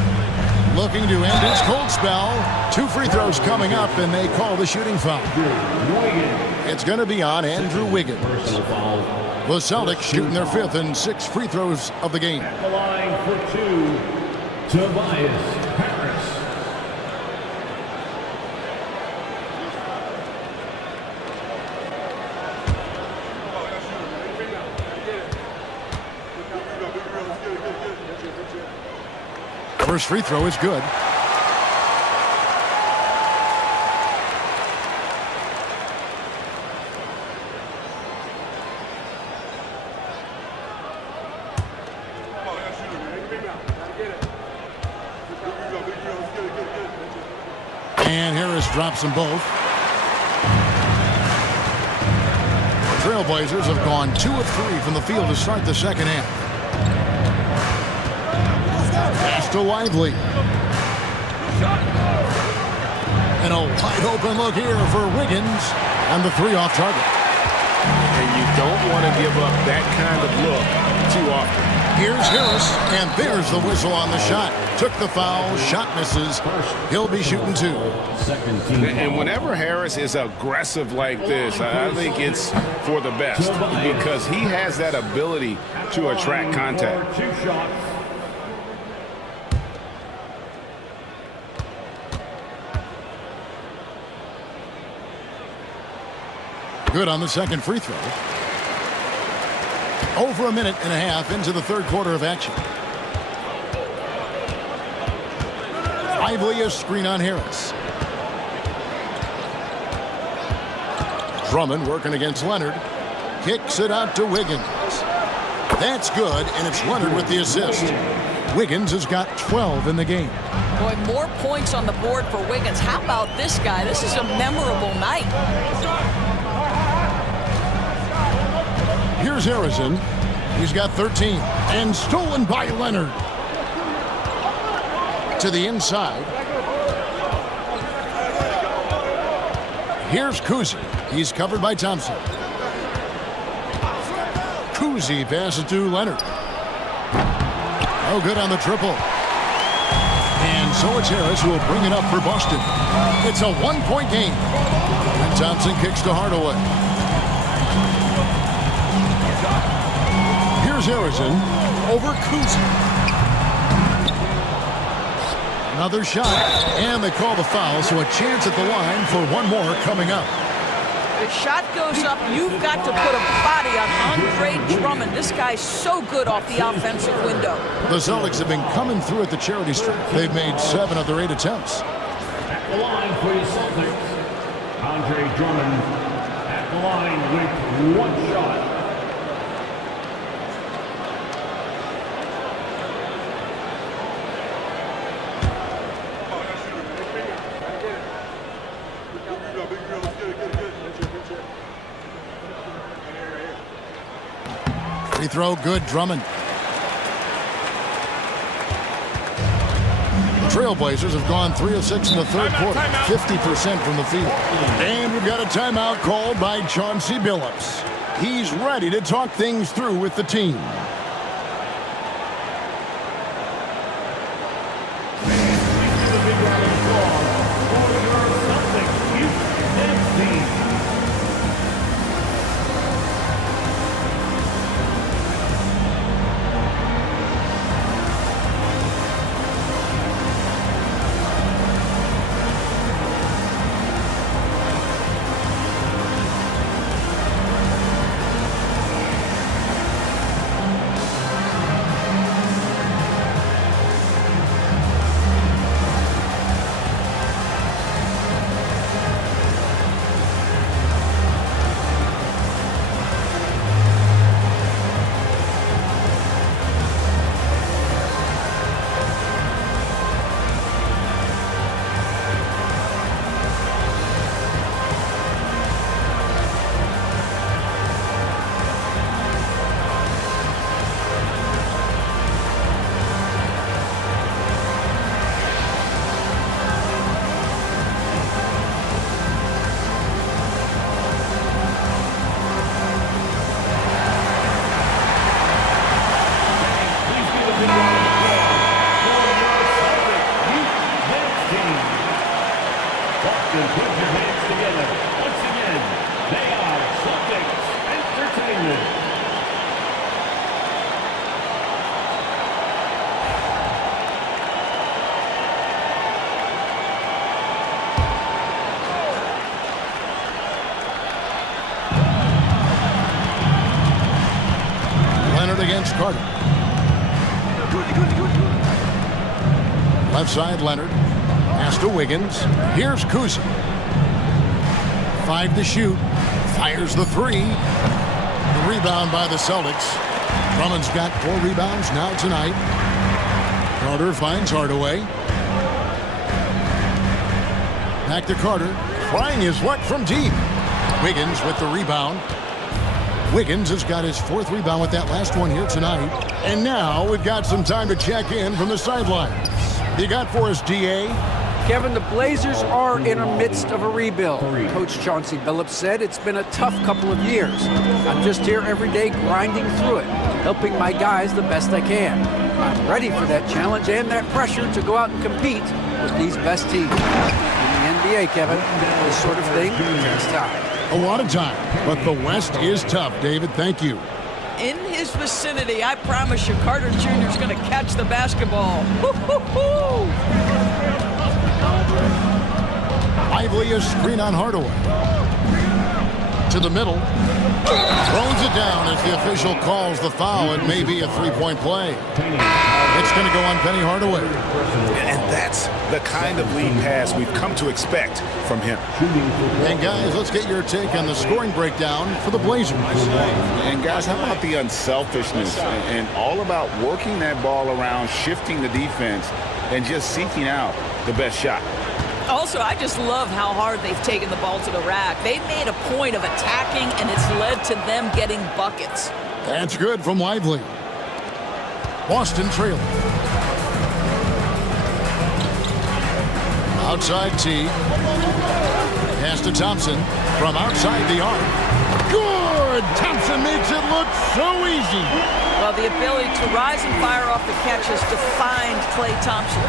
Looking to end his cold spell. 2 free throws coming up, and they call the shooting foul. It's going to be on Andrew Wiggins. The Celtics shooting their 5th and 6th free throws of the game. At the line for 2, Tobias Harris. First free throw is good. And Harris drops them both. The Trailblazers have gone 2 of 3 from the field to start the second half. Pass to Lively. And a wide open look here for Wiggins. And the 3 off target. And you don't want to give up that kind of look too often. Here's Harris, and there's the whistle on the shot. Took the foul, shot misses. He'll be shooting 2. And whenever Harris is aggressive like this, I think it's for the best because he has that ability to attract contact. 2 shots. Good on the second free throw. Over a minute and a half into the third quarter of action. Lively, a screen on Harris. Drummond working against Leonard. Kicks it out to Wiggins. That's good, and it's Leonard with the assist. Wiggins has got 12 in the game. Boy, more points on the board for Wiggins. How about this guy? This is a memorable night. Here's Harrison. He's got 13. And stolen by Leonard. To the inside. Here's Cousy. He's covered by Thompson. Cousy passes to Leonard. Oh, good on the triple. And so it's Harris who will bring it up for Boston. It's a 1-point game. And Thompson kicks to Hardaway. Here's Harrison over Cousy. Another shot, and they call the foul, so a chance at the line for one more coming up. The shot goes up. You've got to put a body on Andre Drummond. This guy's so good off the offensive window. The Celtics have been coming through at the charity stripe. They've made 7 of their 8 attempts. At the line for the Celtics, Andre Drummond at the line with 1 shot. Free throw, good, Drummond. The Trailblazers have gone 3 of 6 in the third quarter, 50% from the field. And we've got a timeout called by Chauncey Billups. He's ready to talk things through with the team. Against Carter. Left side, Leonard. Pass to Wiggins. Here's Cousy. 5 to shoot. Fires the 3. The rebound by the Celtics. Drummond's got 4 rebounds now tonight. Carter finds Hardaway. Back to Carter. Trying his luck from deep. Wiggins with the rebound. Wiggins has got his 4th rebound with that last one here tonight. And now we've got some time to check in from the sidelines. You got for us, DA? Kevin, the Blazers are in the midst of a rebuild. Coach Chauncey Billups said it's been a tough couple of years. I'm just here every day grinding through it, helping my guys the best I can. I'm ready for that challenge and that pressure to go out and compete with these best teams. In the NBA, Kevin, this sort of thing takes time. A lot of time, but the West is tough, David. Thank you. In his vicinity, I promise you, Carter Jr. is going to catch the basketball. Woo-hoo-hoo! Lively is screen on Hardaway. To the middle. Throws it down as the official calls the foul. It may be a three-point play. It's going to go on Penny Hardaway. And that's the kind of lead pass we've come to expect from him. And guys, let's get your take on the scoring breakdown for the Blazers. And guys, how about the unselfishness and all about working that ball around, shifting the defense, and just seeking out the best shot. Also, I just love how hard they've taken the ball to the rack. They've made a point of attacking, and it's led to them getting buckets. That's good from Lively. Boston trailing. Outside T. Pass to Thompson from outside the arc. Good! Thompson makes it look so easy. Well, the ability to rise and fire off the catch has defined Klay Thompson.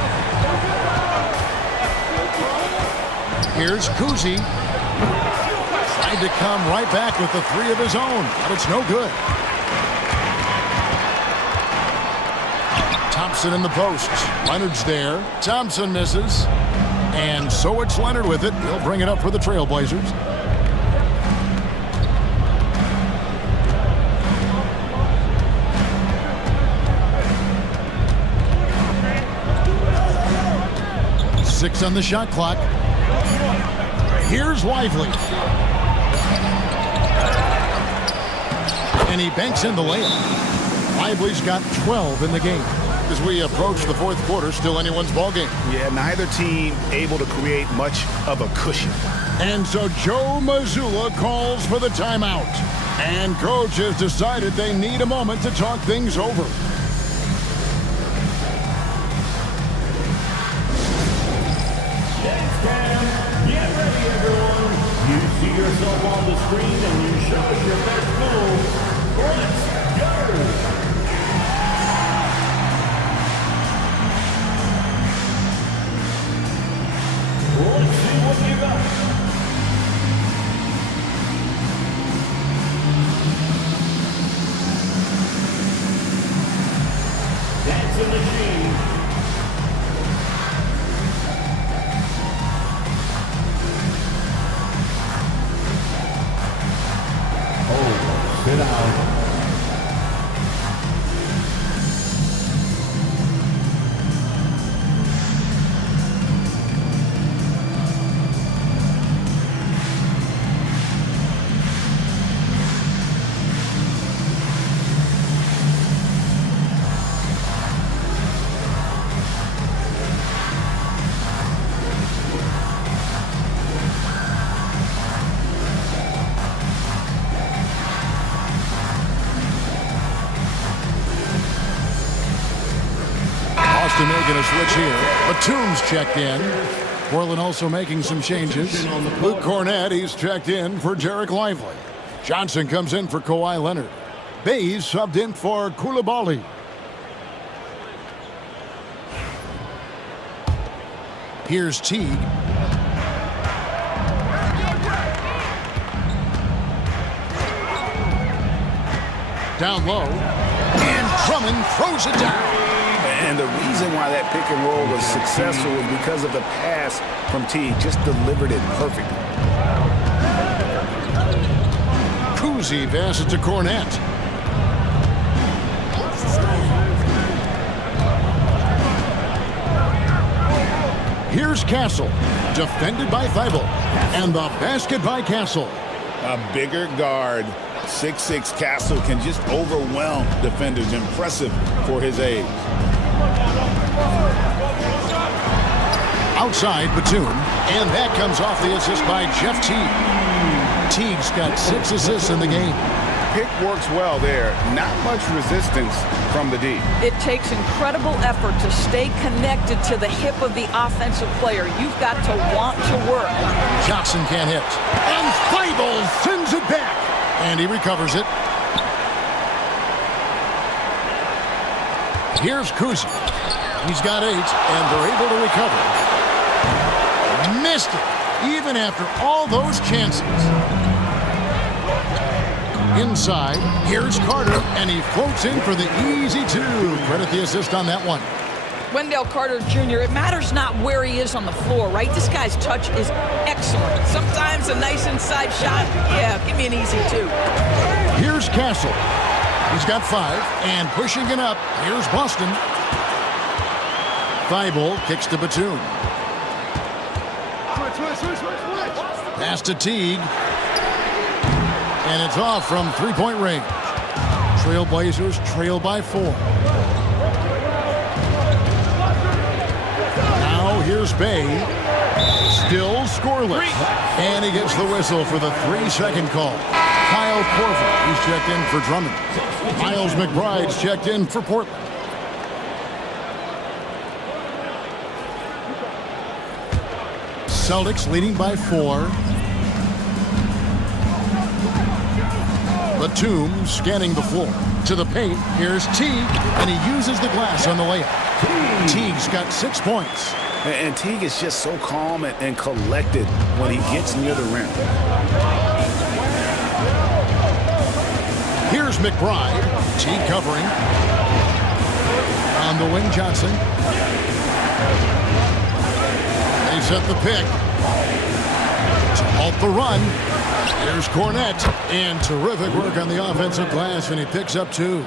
Here's Kuzi. Tried to come right back with the three of his own, but it's no good. Thompson in the post. Leonard's there. Thompson misses. And so it's Leonard with it. He'll bring it up for the Trailblazers. Six on the shot clock. Here's Lively. And he banks in the layup. Lively's got 12 in the game. As we approach the fourth quarter, still anyone's ballgame. Yeah, neither team able to create much of a cushion. And so Joe Mazzulla calls for the timeout. And coach has decided they need a moment to talk things over. Get ready, everyone. You see yourself on the screen and you show us your best move. Let's go. Let's see what you got. That's a machine. Sit down. Boston making a switch here. Batum's checked in. Portland also making some changes. Luke Cornett, he's checked in for Derek Lively. Johnson comes in for Kawhi Leonard. Bays subbed in for Coulibaly. Here's Teague. Down low. And Drummond throws it down. And the reason why that pick and roll was successful was because of the pass from T. Just delivered it perfectly. Kuzi passes to Cornett. Here's Castle, defended by Thibault, and the basket by Castle. A bigger guard, 6'6" Castle, can just overwhelm defenders. Impressive for his age. Outside Batum, and that comes off the assist by Jeff Teague. Teague's got 6 assists in the game. pick works well there. Not much resistance from the D. It takes incredible effort to stay connected to the hip of the offensive player. You've got to want to work. Johnson can't hit. And Feibel sends it back. And he recovers it. Here's Kuzi. He's got 8, and they're able to recover. Missed it, even after all those chances. Inside, here's Carter, and he floats in for the easy 2. Credit the assist on that one. Wendell Carter Jr., it matters not where he is on the floor, right? This guy's touch is excellent. Sometimes a nice inside shot, yeah, give me an easy 2. Here's Castle. He's got 5, and pushing it up, here's Boston. Thibault kicks to Batum. Pass to Teague. And it's off from three-point range. Trailblazers trail by 4. Now here's Bay. Still scoreless. And he gets the whistle for the 3-second call. Kyle Korver, he's checked in for Drummond. Miles McBride's checked in for Portland. Celtics leading by 4. Batum scanning the floor. To the paint, here's Teague, and he uses the glass on the layup. Teague's got 6 points. And Teague is just so calm and collected when he gets near the rim. Here's McBride. Teague covering. On the wing, Johnson. They set the pick. To halt the run. Here's Cornette. And terrific work on the offensive glass, and he picks up 2.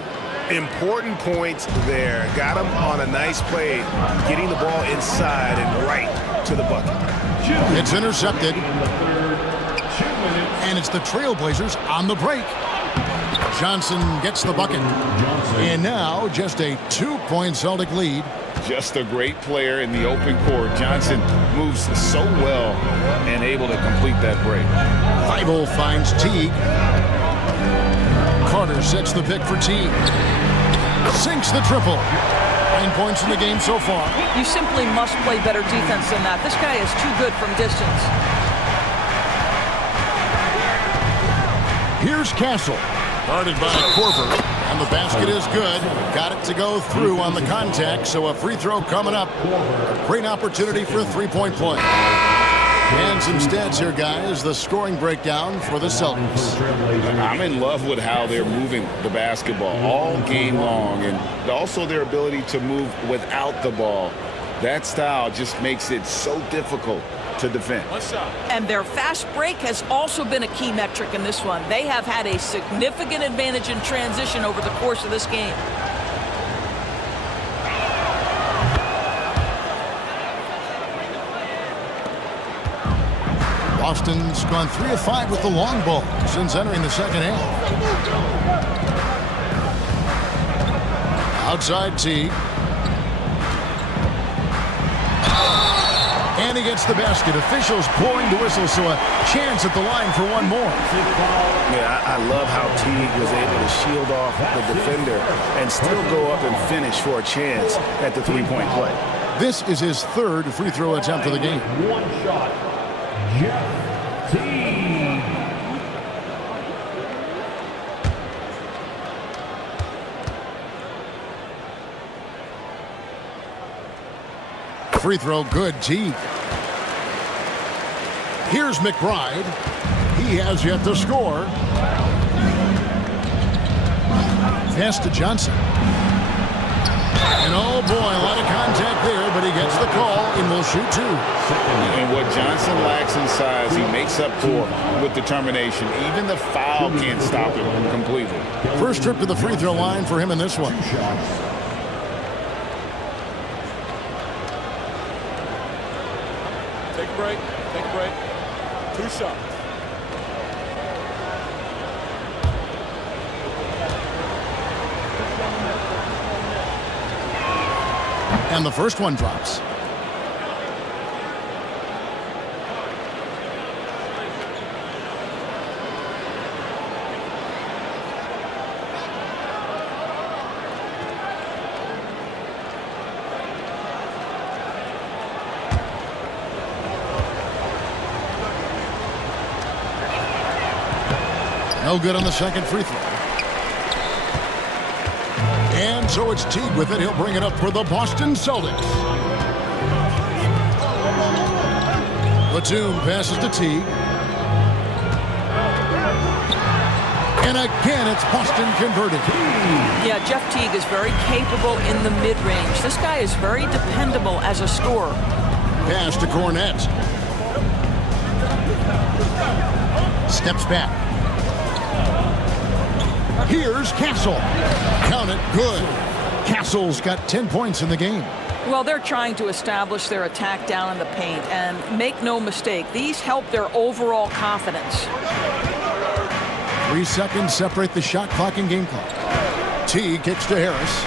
Important points there. Got him on a nice play, getting the ball inside and right to the bucket. It's intercepted. And it's the Trailblazers on the break. Johnson gets the bucket. And now just a 2-point Celtic lead. Just a great player in the open court. Johnson moves so well and able to complete that break. Thibault finds Teague. Carter sets the pick for Teague. Sinks the triple. 9 points in the game so far. You simply must play better defense than that. This guy is too good from distance. Here's Castle. Guarded by Korver. And the basket is good. Got it to go through on the contact, so a free throw coming up. A great opportunity for a 3-point play. And some stats here, guys. The scoring breakdown for the Celtics. I'm in love with how they're moving the basketball all game long, and also their ability to move without the ball. That style just makes it so difficult to defend. And their fast break has also been a key metric in this one. They have had a significant advantage in transition over the course of this game. Boston's gone 3 of 5 with the long ball since entering the second half. Outside Teague. And he gets the basket. Officials blowing the whistle, so a chance at the line for one more. Yeah, I love how Teague was able to shield off the defender and still go up and finish for a chance at the 3-point play. This is his 3rd free throw attempt of the game. One shot. Jeff Teague. Free throw good, Teague. Here's McBride. He has yet to score. Pass to Johnson. And oh boy, a lot of contact there, but he gets the call and will shoot 2. And what Johnson lacks in size, he makes up for with determination. Even the foul can't stop him completely. First trip to the free throw line for him in this one. Take a break. Take a break. 2 shots. And the first one drops. No good on the second free throw. And so it's Teague with it. He'll bring it up for the Boston Celtics. Batum passes to Teague. And again, it's Boston converted. Yeah, Jeff Teague is very capable in the mid-range. This guy is very dependable as a scorer. Pass to Cornette. Steps back. Here's Castle. Count it, good. Castle's got 10 points in the game. Well, they're trying to establish their attack down in the paint, and make no mistake, these help their overall confidence. 3 seconds separate the shot clock and game clock. T kicks to Harris.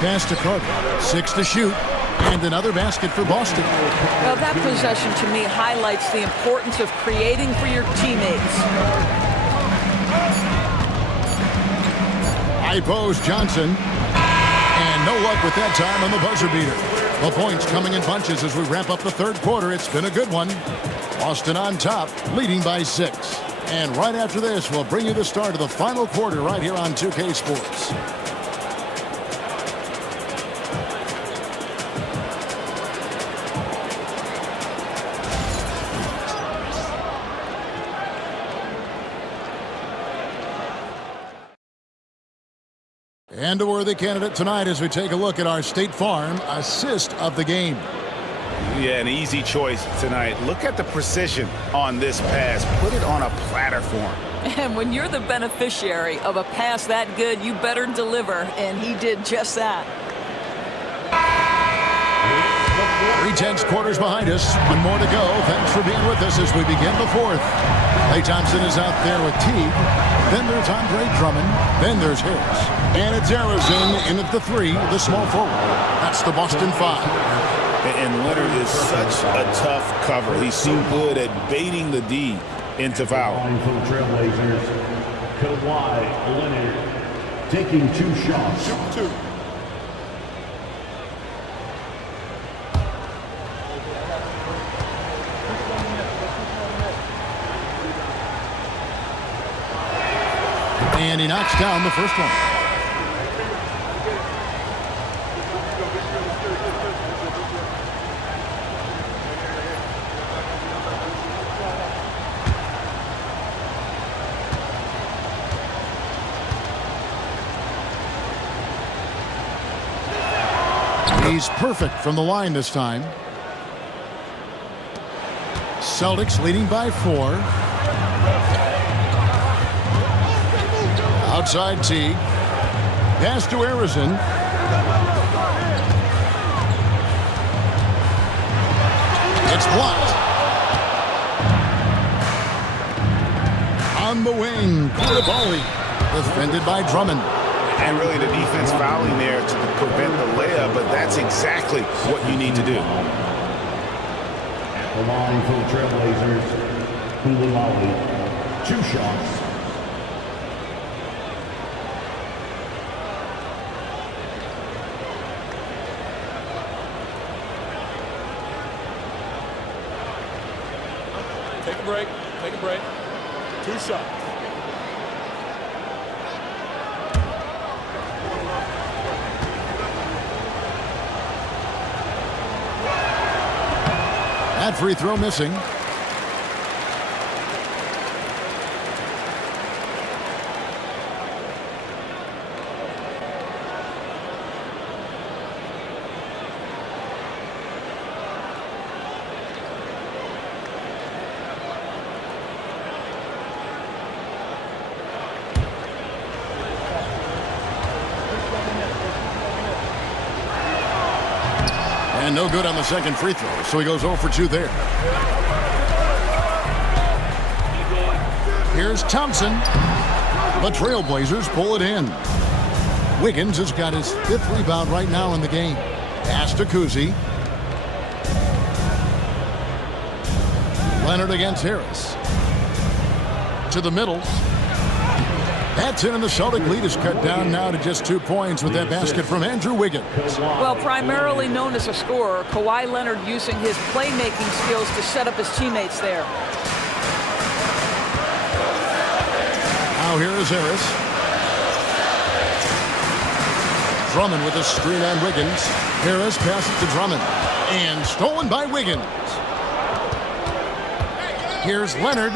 Pass to Carter. 6 to shoot. And another basket for Boston. Well, that possession to me highlights the importance of creating for your teammates. High post Johnson. And no luck with that time on the buzzer beater. The points coming in bunches as we wrap up the third quarter. It's been a good one. Boston on top, leading by 6. And right after this, we'll bring you the start of the final quarter right here on 2K Sports. And a worthy candidate tonight as we take a look at our State Farm assist of the game. Yeah, an easy choice tonight. Look at the precision on this pass. Put it on a platter for him. And when you're the beneficiary of a pass that good, you better deliver, and he did just that. 3/10 quarters behind us. One more to go. Thanks for being with us as we begin the fourth. Klay Thompson is out there with Teague. Then there's Andre Drummond. Then there's Harris. And it's Arizona in at the 3, the small forward. That's the Boston 5. And Leonard is such a tough cover. He's so good at baiting the D into foul. For the Trailblazers, Kawhi Leonard taking 2 shots. Shoot 2. And he knocks down the first one. He's perfect from the line this time. Celtics leading by 4. Outside Teague. Pass to Harrison. It's blocked. On the wing, Koulibaly. Defended by Drummond. And really the defense fouling there to prevent the layup, but that's exactly what you need to do. At the line for the Trailblazers, Koulibaly, 2 shots. Take a break. Take a break. 2 shots. That free throw missing. And no good on the second free throw, so he goes 0 for 2 there. Here's Thompson. The Trailblazers pull it in. Wiggins has got his 5th rebound right now in the game. Pass to Kuzi. Leonard against Harris. To the middle. That's in, and the Celtic lead is cut down now to just 2 points with that basket from Andrew Wiggins. Well, primarily known as a scorer, Kawhi Leonard using his playmaking skills to set up his teammates there. Now here is Harris. Drummond with a screen on Wiggins. Harris passes to Drummond. And stolen by Wiggins. Here's Leonard.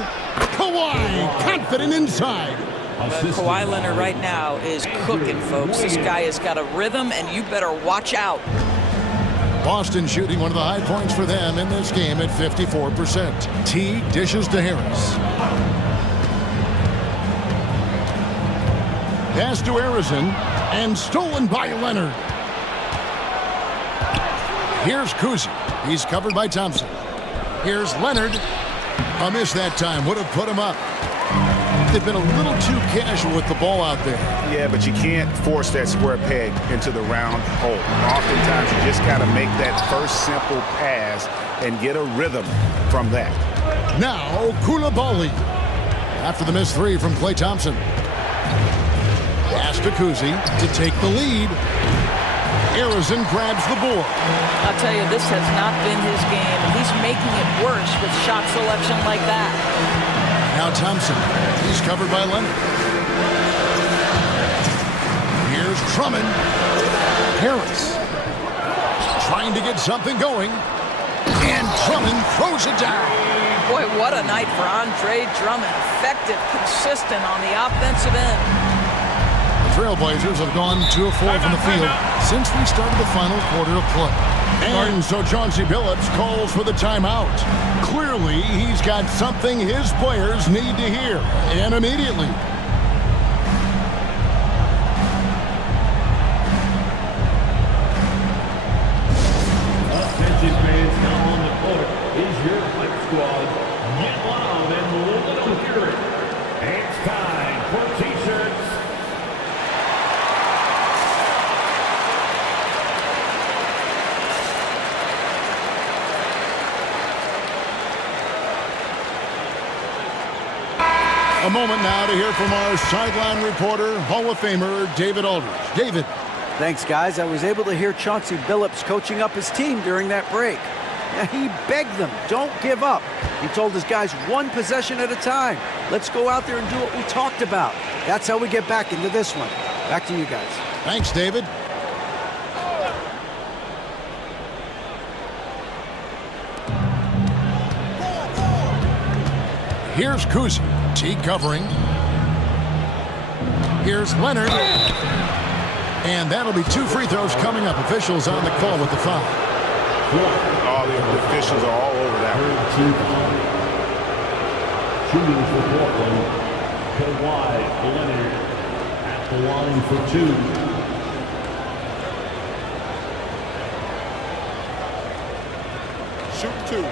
Kawhi confident inside. Kawhi Leonard right now is cooking, folks. This guy has got a rhythm, and you better watch out. Boston shooting one of the high points for them in this game at 54%. T dishes to Harris. Pass to Harrison, and stolen by Leonard. Here's Kuzi. He's covered by Thompson. Here's Leonard. A miss that time. Would have put him up. They've been a little too casual with the ball out there. Yeah, but you can't force that square peg into the round hole. Oftentimes, you just got to make that first simple pass and get a rhythm from that. Now, Coulibaly. After the missed three from Klay Thompson. Pass to Kuzi to take the lead. Harrison grabs the board. I'll tell you, this has not been his game, and he's making it worse with shot selection like that. Now Thompson. He's covered by Leonard. Here's Drummond. Harris. Trying to get something going. And Drummond throws it down. Boy, what a night for Andre Drummond. Effective, consistent on the offensive end. Trailblazers have gone 2 of 4 from the field since we started the final quarter of play. And so Chauncey Billups calls for the timeout. Clearly, he's got something his players need to hear, and immediately. Attention fans, now on the court is your hype squad. Get loud and let them hear it. It's time for T-shirts. A moment now to hear from our sideline reporter, Hall of Famer David Aldridge. David. Thanks, guys. I was able to hear Chauncey Billups coaching up his team during that break. Now, he begged them, don't give up. He told his guys 1 possession at a time. Let's go out there and do what we talked about. That's how we get back into this one. Back to you guys. Thanks, David. Here's Kuzi. T covering. Here's Leonard. And that'll be 2 free throws coming up. Officials on the call with the foul. All the officials are all over that one. Shooting for Portland, Kawhi Leonard at the line for 2. Shoot 2.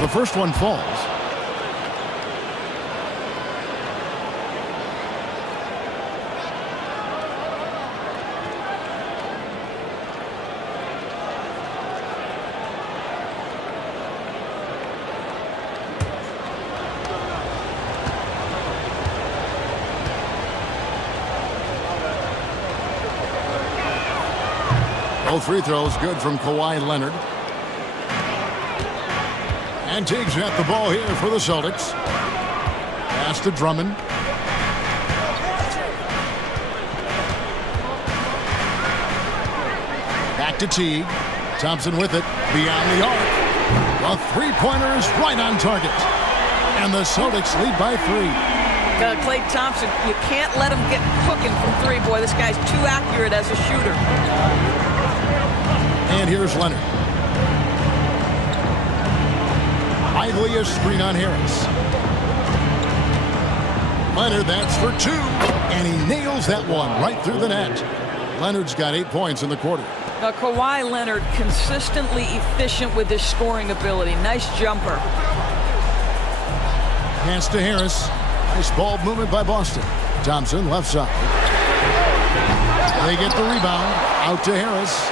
The first one falls. Both free throws good from Kawhi Leonard. And Teague's got the ball here for the Celtics. Pass to Drummond. Back to Teague. Thompson with it. Beyond the arc. The three-pointer is right on target. And the Celtics lead by 3. Klay Thompson, you can't let him get cooking from 3. Boy, this guy's too accurate as a shooter. And here's Leonard. Lively a screen on Harris. Leonard, that's for 2. And he nails that one right through the net. Leonard's got 8 points in the quarter. Now, Kawhi Leonard consistently efficient with his scoring ability. Nice jumper. Pass to Harris. Nice ball movement by Boston. Thompson, left side. They get the rebound. Out to Harris.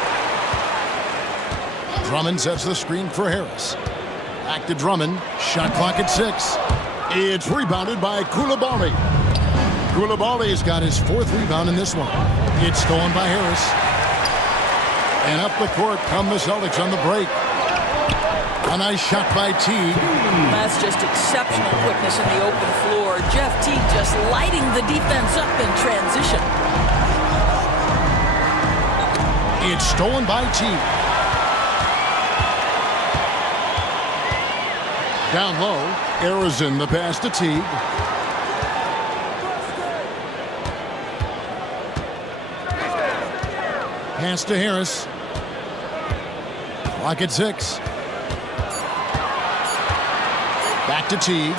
Drummond sets the screen for Harris. Back to Drummond. Shot clock at 6. It's rebounded by Coulibaly. Coulibaly's got his 4th rebound in this one. It's stolen by Harris. And up the court come the Celtics on the break. A nice shot by Teague. That's just exceptional quickness in the open floor. Jeff Teague just lighting the defense up in transition. It's stolen by Teague. Down low, Arizin the pass to Teague. Pass to Harris. Clock at 6. Back to Teague.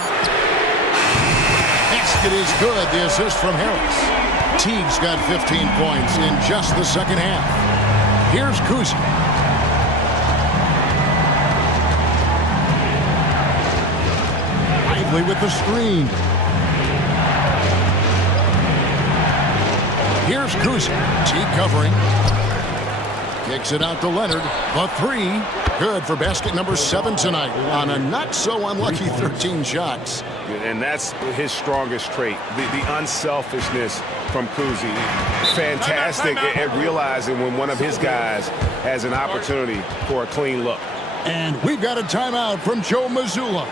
Basket is good. The assist from Harris. Teague's got 15 points in just the second half. Here's Cousy. Lively with the screen. Here's Cousy. Teague covering. Kicks it out to Leonard. The 3. Good for basket number 7 tonight on a not-so-unlucky 13 shots. And that's his strongest trait, the unselfishness from Cousy. Fantastic at realizing when one of his guys has an opportunity for a clean look. And we've got a timeout from Joe Mazzulla.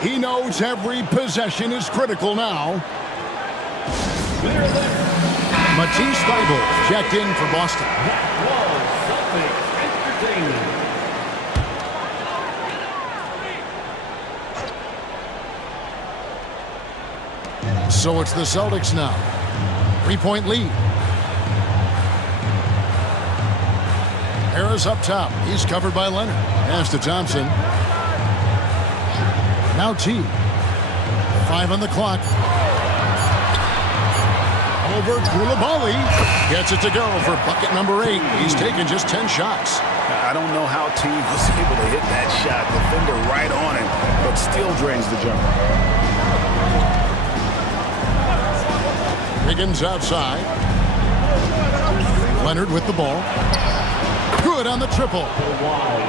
He knows every possession is critical now. Matisse Thybulle checked in for Boston. So it's the Celtics now. 3-point lead. Harris up top. He's covered by Leonard. Pass to Thompson. Now Teague. 5 on the clock. Over Coulibaly. Gets it to go for bucket number 8. He's taken just 10 shots. I don't know how Teague was able to hit that shot. Defender right on him, but still drains the jumper. Higgins outside. Leonard with the ball. Good on the triple.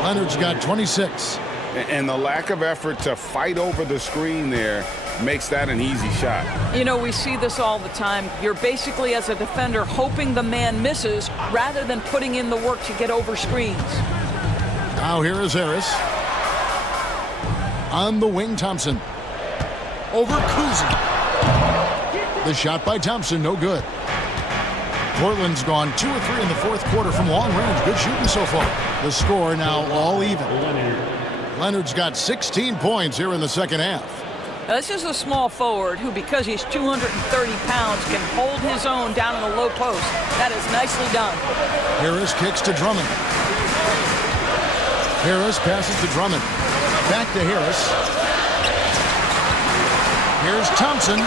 Leonard's got 26. And the lack of effort to fight over the screen there makes that an easy shot. You know, we see this all the time. You're basically, as a defender, hoping the man misses rather than putting in the work to get over screens. Now here is Harris. On the wing, Thompson. Over Cousy. The shot by Thompson, no good. Portland's gone 2 of 3 in the 4th quarter from long range. Good shooting so far. The score now all even. Leonard's got 16 points here in the second half. Now, this is a small forward who, because he's 230 pounds, can hold his own down in the low post. That is nicely done. Harris kicks to Drummond. Harris passes to Drummond. Back to Harris. Here's Thompson.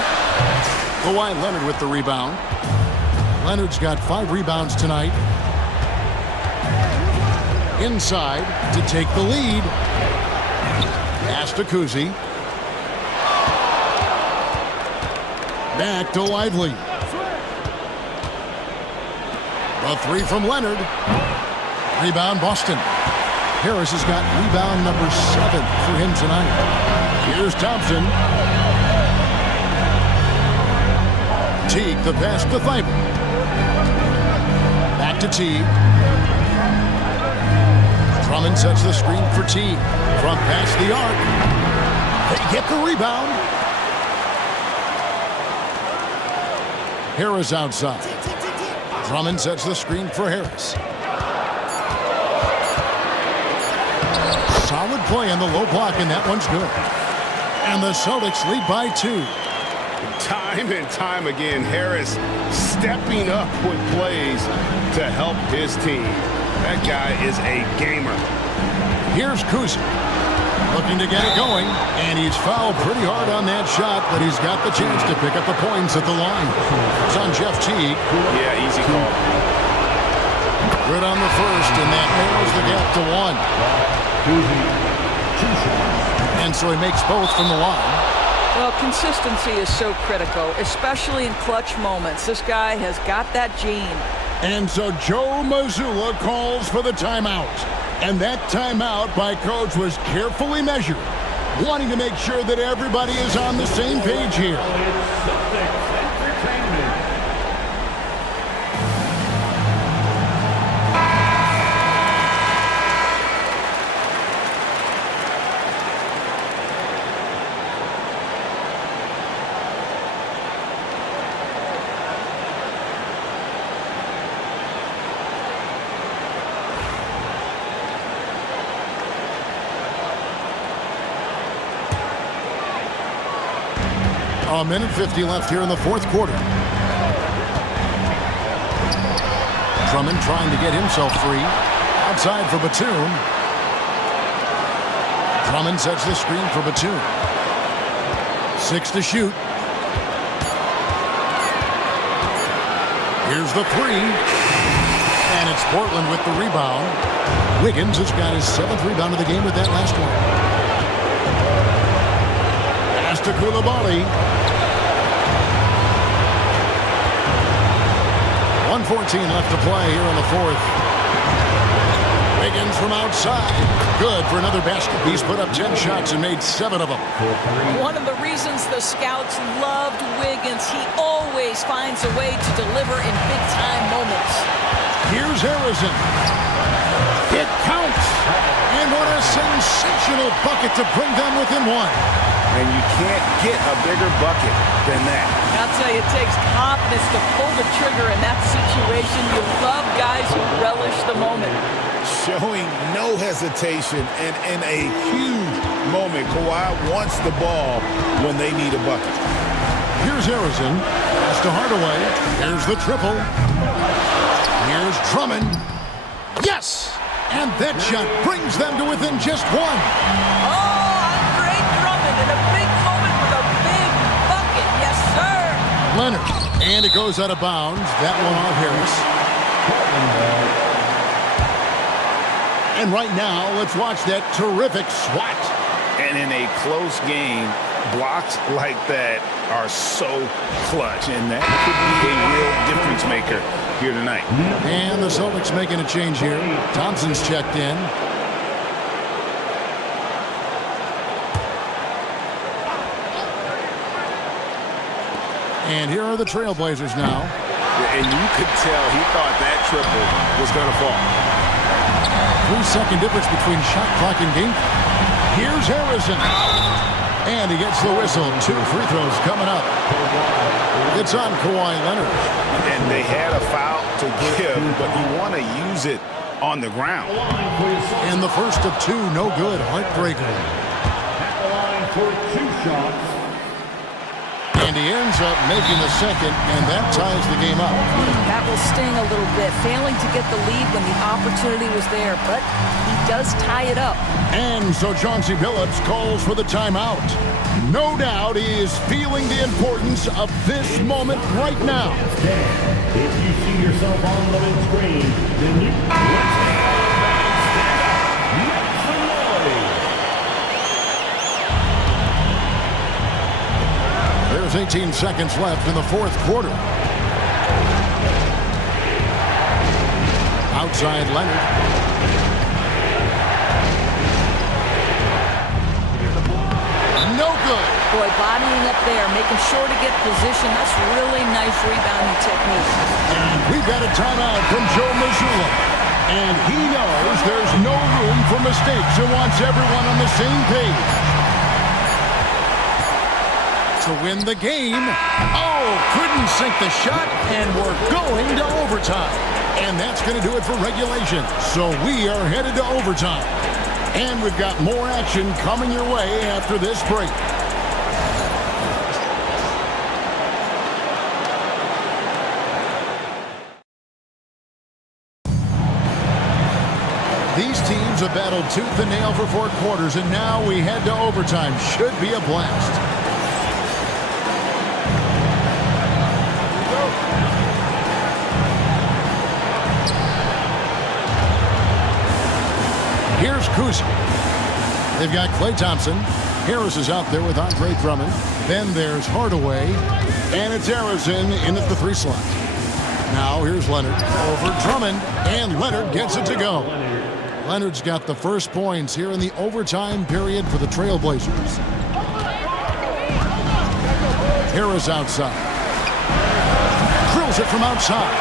Kawhi Leonard with the rebound. Leonard's got 5 rebounds tonight. Inside to take the lead. Pass to Cousy. Back to Lively. The 3 from Leonard. Rebound Boston. Harris has got rebound number 7 for him tonight. Here's Thompson. Teague, the pass to Thybulle. Back to Teague. Drummond sets the screen for Teague. From past the arc. They get the rebound. Harris outside. Drummond sets the screen for Harris. Solid play on the low block, and that one's good. And the Celtics lead by 2. Time and time again, Harris stepping up with plays to help his team. That guy is a gamer. Here's Cousy. Looking to get it going, and he's fouled pretty hard on that shot, but he's got the chance to pick up the points at the line. It's on Jeff Teague. Yeah, easy call. Good on the first, and that narrows the gap to 1. And so he makes both from the line. Well, consistency is so critical, especially in clutch moments. This guy has got that gene. And so Joe Mazzulla calls for the timeout. And that timeout by Coach was carefully measured, wanting to make sure that everybody is on the same page here. A minute 50 left here in the fourth quarter. Drummond trying to get himself free. Outside for Batum. Drummond sets the screen for Batum. 6 to shoot. Here's the 3. And it's Portland with the rebound. Wiggins has got his 7th rebound of the game with that last one. Pass to Coulibaly. 1:14 left to play here in the fourth. Wiggins from outside. Good for another basket. He's put up 10 shots and made 7 of them. One of the reasons the scouts loved Wiggins, he always finds a way to deliver in big-time moments. Here's Harrison. It counts. And what a sensational bucket to bring them within 1. And you can't get a bigger bucket than that. I'll tell you, it takes confidence to pull the trigger in that situation. You love guys who relish the moment. Showing no hesitation, and in a huge moment, Kawhi wants the ball when they need a bucket. Here's Harrison. Pass to Hardaway. Here's the triple. Here's Drummond. Yes! And that shot brings them to within just 1. Andre Drummond in a big moment with a big bucket. Yes, sir. Leonard. And it goes out of bounds. That one off Harris. And right now, let's watch that terrific swat. And in a close game, blocks like that are so clutch, and that could be a real difference maker here tonight. And the Celtics making a change here. Thompson's checked in. And here are the Trailblazers now. And you could tell he thought that triple was going to fall. 3-second difference between shot clock and game. Here's Harrison. And he gets the whistle. 2 free throws coming up. It's on Kawhi Leonard. And they had a foul to give, but you want to use it on the ground. And the first of 2, no good. Heartbreaker. At the line for 2 shots. And he ends up making the second, and that ties the game up. That will sting a little bit. Failing to get the lead when the opportunity was there, but he does tie it up. And so Chauncey Billups calls for the timeout. No doubt he is feeling the importance of this moment right now. If you see yourself on the big screen, then you let's stand up. Make some noise. There's 18 seconds left in the fourth quarter. Outside Leonard. No good. Boy, bodying up there, making sure to get position. That's really nice rebounding technique. And we've got a timeout from Joe Mazzulla. And he knows there's no room for mistakes and wants everyone on the same page. To win the game. Oh, couldn't sink the shot, and we're going to overtime. And that's going to do it for regulation. So we are headed to overtime. And we've got more action coming your way after this break. These teams have battled tooth and nail for 4 quarters, and now we head to overtime. Should be a blast. Here's Kuzi. They've got Klay Thompson. Harris is out there with Andre Drummond. Then there's Hardaway. And it's Harrison in at the 3 slot. Now here's Leonard over Drummond, and Leonard gets it to go. Leonard's got the first points here in the overtime period for the Trailblazers. Harris outside. Drills it from outside.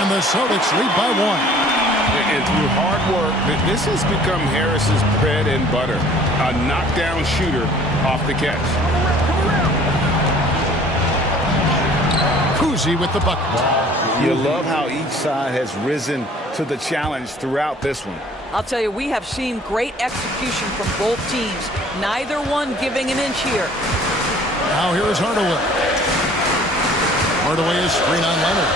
And the Celtics lead by 1. And through hard work, this has become Harris's bread and butter. A knockdown shooter off the catch. Cousy with the bucket. You love how each side has risen to the challenge throughout this one. I'll tell you, we have seen great execution from both teams. Neither one giving an inch here. Now here is Hardaway. Hardaway is screen on Leonard.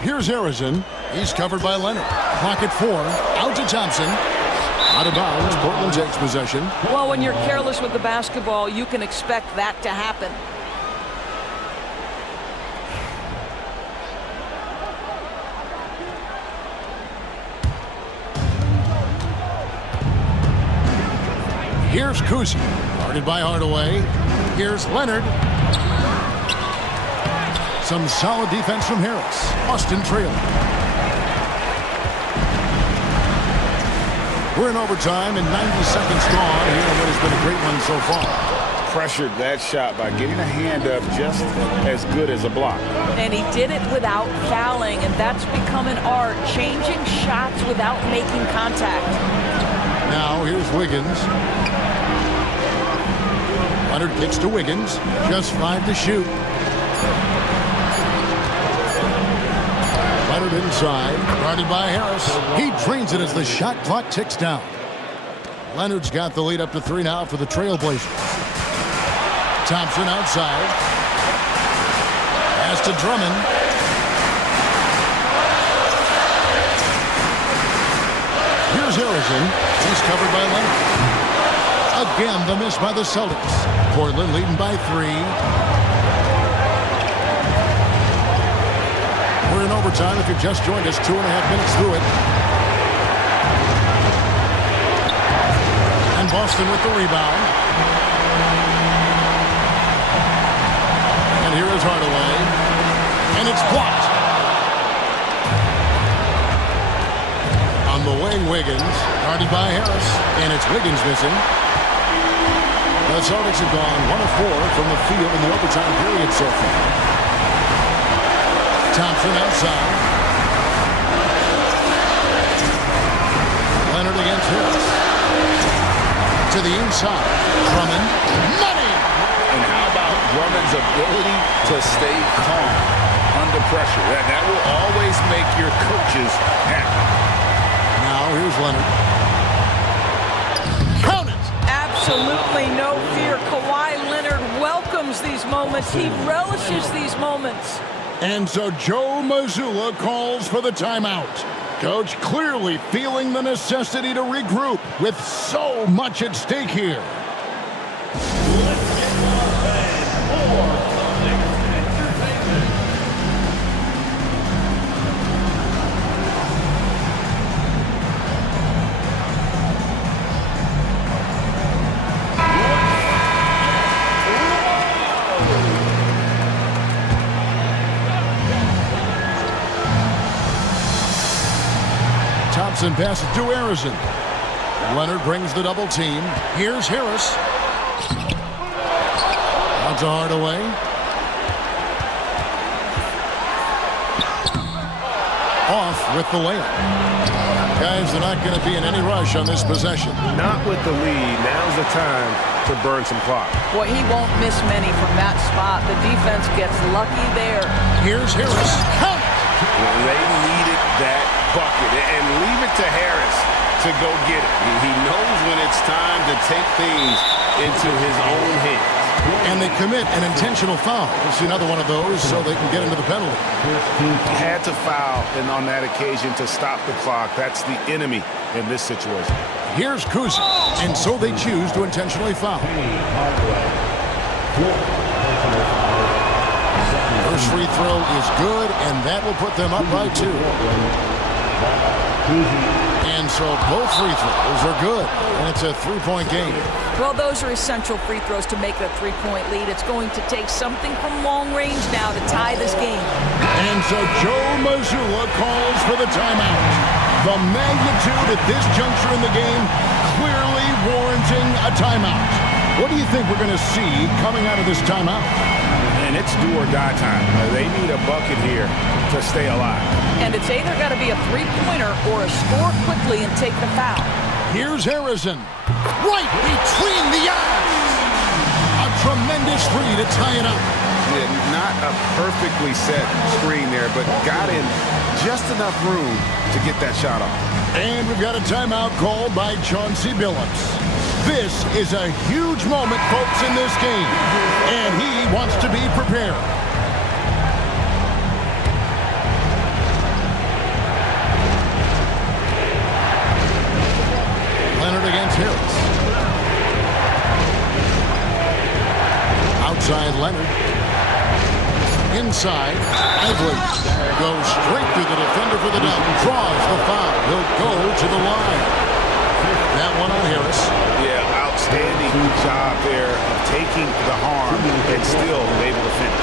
Here's Harrison. He's covered by Leonard. Clock at 4. Out to Thompson. Out of bounds. Portland takes possession. Well, when you're careless with the basketball, you can expect that to happen. Here's Cousy. Guarded by Hardaway. Here's Leonard. Some solid defense from Harris. Austin trailing. We're in overtime and 90 seconds gone here in what has been a great one so far. Pressured that shot by getting a hand up just as good as a block. And he did it without fouling, and that's become an art, changing shots without making contact. Now here's Wiggins. Leonard kicks to Wiggins. Just 5 to shoot. Leonard inside, guarded by Harris. He drains it as the shot clock ticks down. Leonard's got the lead up to 3 now for the Trailblazers. Thompson outside. Pass to Drummond. Here's Harrison. He's covered by Leonard. Again, the miss by the Celtics. Portland leading by 3. We're in overtime. If you just joined us, 2.5 minutes through it. And Boston with the rebound. And here is Hardaway. And it's blocked. On the wing, Wiggins. Guarded by Harris. And it's Wiggins missing. The Celtics have gone 1 of 4 from the field in the overtime period so far. Thompson outside. Leonard against Harris. To the inside. Drummond. Money! And how about Drummond's ability to stay calm under pressure? That will always make your coaches happy. Now here's Leonard. Count it! Absolutely no fear. Kawhi Leonard welcomes these moments. He relishes these moments. And so Joe Mazzulla calls for the timeout. Coach clearly feeling the necessity to regroup with so much at stake here. Let's get more fans, more entertainment. Thompson passes to Harrison. Leonard brings the double team. Here's Harris. Out to Hardaway. Off with the layup. Guys, they're not going to be in any rush on this possession. Not with the lead. Now's the time to burn some clock. Boy, he won't miss many from that spot. The defense gets lucky there. Here's Harris. Count it! They needed that bucket, and leave it to Harris to go get it. He knows when it's time to take things into his own hands. And they commit an intentional foul. We'll see another one of those so they can get into the penalty. Had to foul and on that occasion to stop the clock. That's the enemy in this situation. Here's Cousy, and so they choose to intentionally foul. First free throw is good, and that will put them up by 2. And so both free throws are good, and it's a three-point game. Well, those are essential free throws to make it a three-point lead. It's going to take something from long range now to tie this game. And so Joe Mazzulla calls for the timeout. The magnitude at this juncture in the game clearly warranting a timeout. What do you think we're going to see coming out of this timeout? And it's do or die time. They need a bucket here to stay alive. And it's either got to be a three-pointer or a score quickly and take the foul. Here's Harrison. Right between the eyes. A tremendous three to tie it up. Yeah, not a perfectly set screen there, but got in just enough room to get that shot off. And we've got a timeout called by Chauncey Billups. This is a huge moment, folks, in this game, and he wants to be prepared. Leonard against Harris. Outside Leonard. Inside, Lively goes straight through the defender for the dunk. Draws the foul. He'll go to the line. That one on Harris. Yeah, outstanding job there of taking the harm and still able to finish.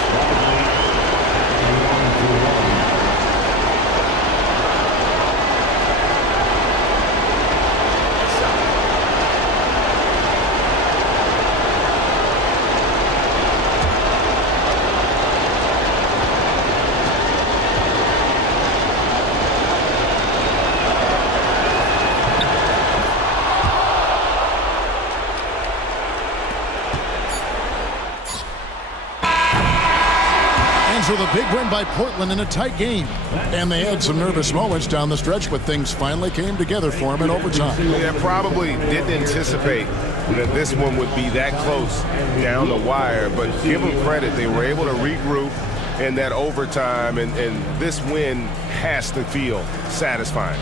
With a big win by Portland in a tight game. And they had some nervous moments down the stretch, but things finally came together for them in overtime. Yeah, probably didn't anticipate that this one would be that close down the wire, but give them credit. They were able to regroup in that overtime, and this win has to feel satisfying.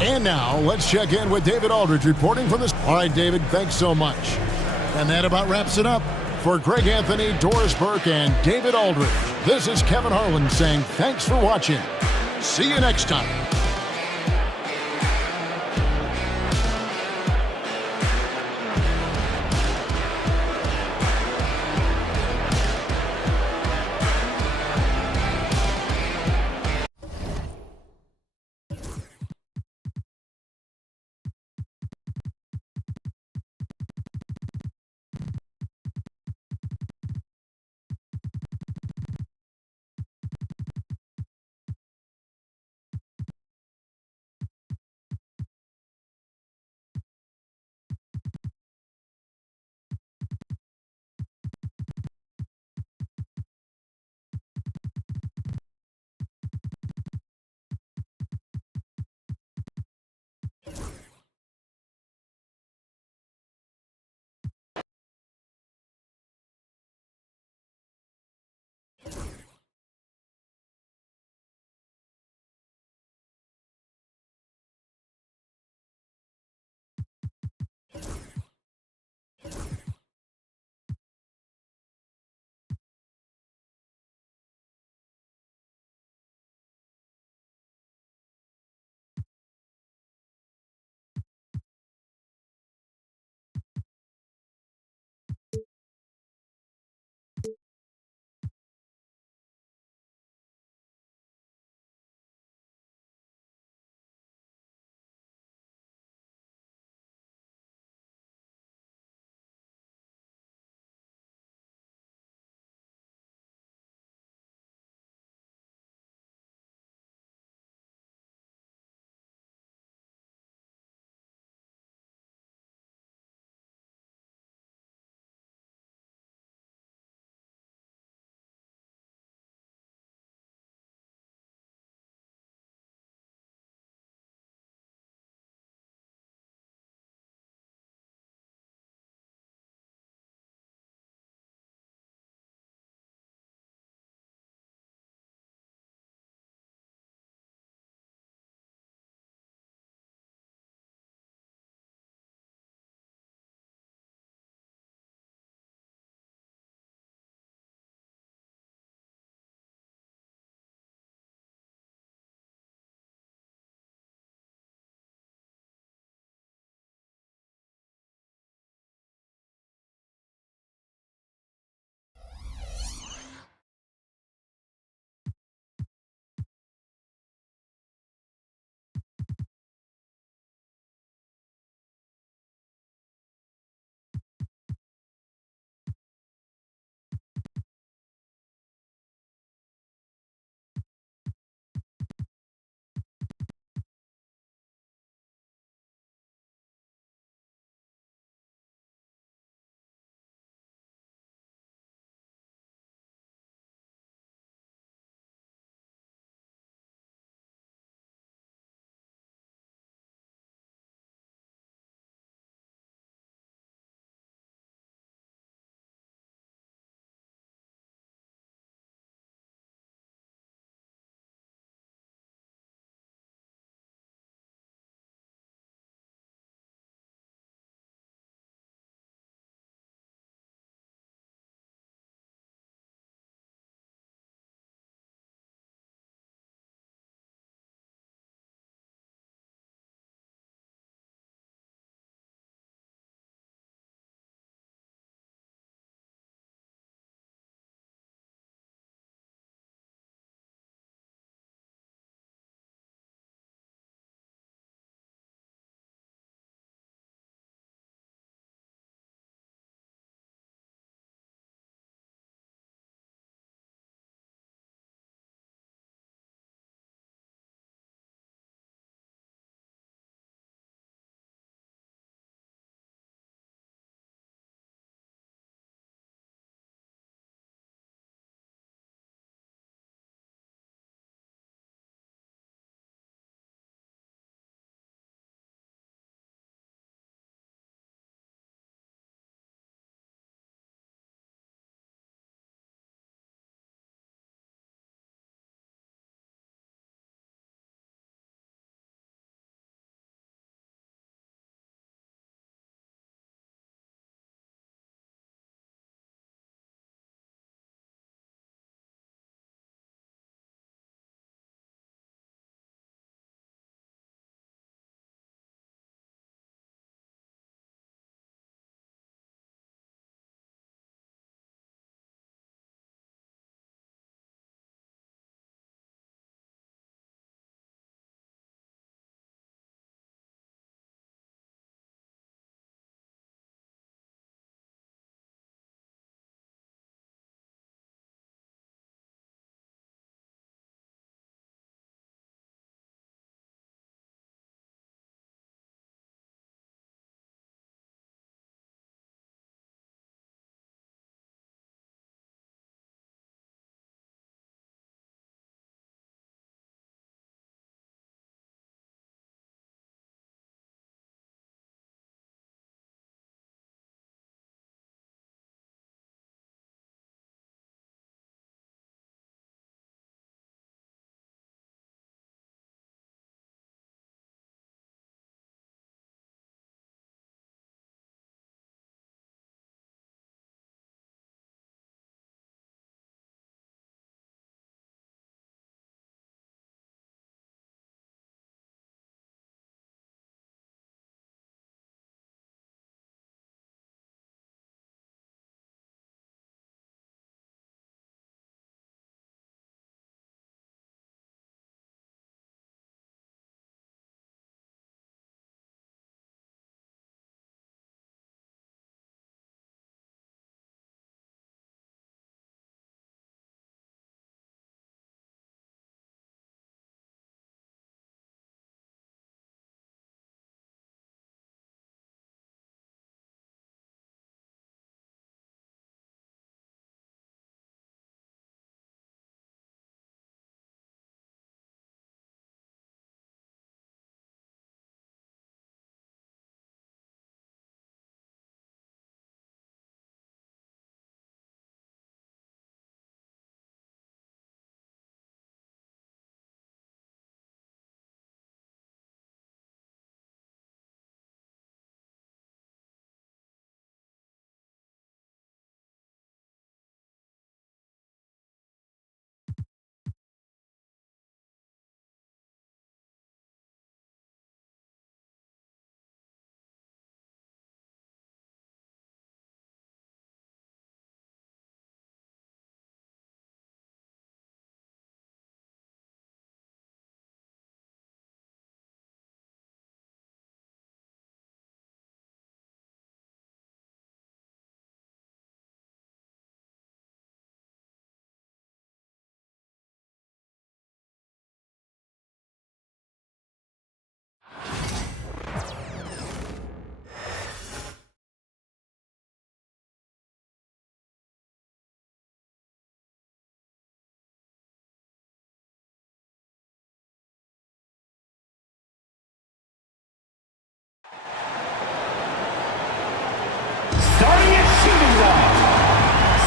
And now, let's check in with David Aldridge reporting from this. All right, David, thanks so much. And that about wraps it up. For Greg Anthony, Doris Burke, and David Aldridge, this is Kevin Harlan saying thanks for watching. See you next time.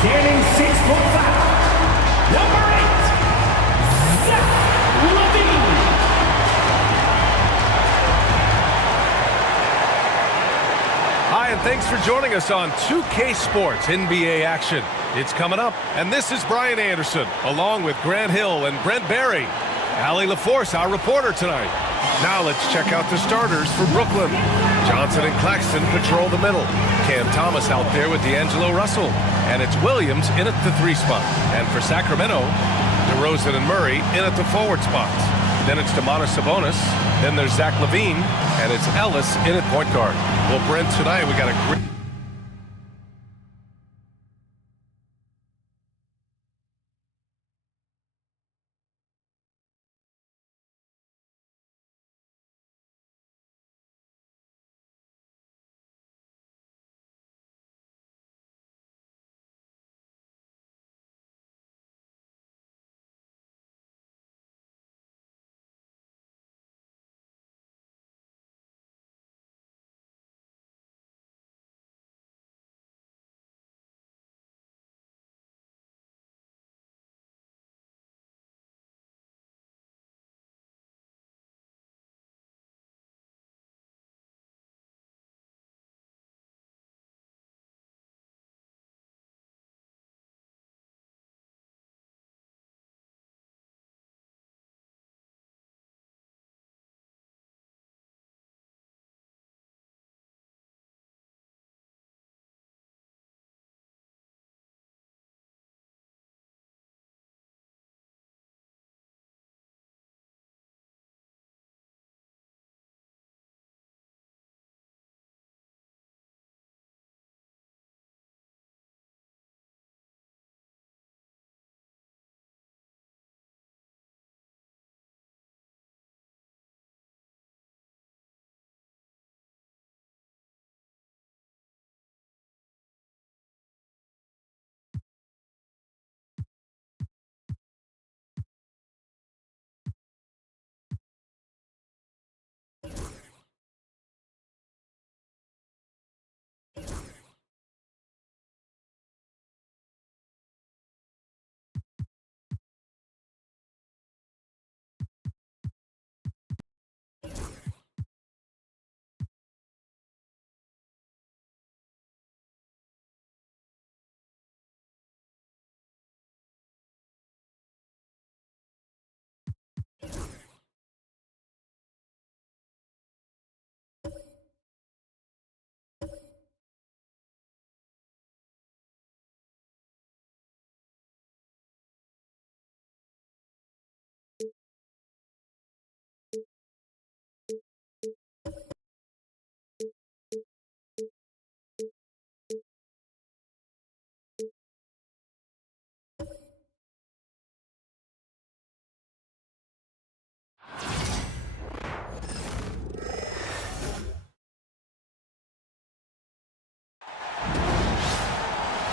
Standing 6'5", number 8, Zach LaVine. Hi, and thanks for joining us on 2K Sports NBA action. It's coming up, and this is Brian Anderson, along with Grant Hill and Brent Barry. Allie LaForce, our reporter tonight. Now let's check out the starters for Brooklyn. Johnson and Claxton patrol the middle. Cam Thomas out there with D'Angelo Russell. And it's Williams in at the 3 spot. And for Sacramento, DeRozan and Murray in at the forward spots. Then it's Domantas Sabonis. Then there's Zach LaVine. And it's Ellis in at point guard. Well, Brent, tonight we got a great...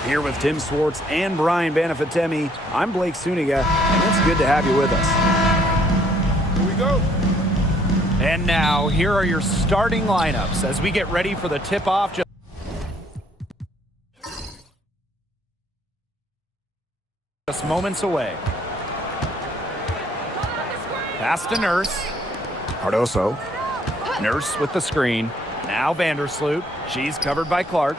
Here with Tim Swartz and Brian Banafitemi, I'm Blake Suniga, and it's good to have you with us. Here we go. And now, here are your starting lineups as we get ready for the tip-off. Just moments away. Pass to Nurse. Cardoso. Nurse with the screen. Now Vandersloot. She's covered by Clark.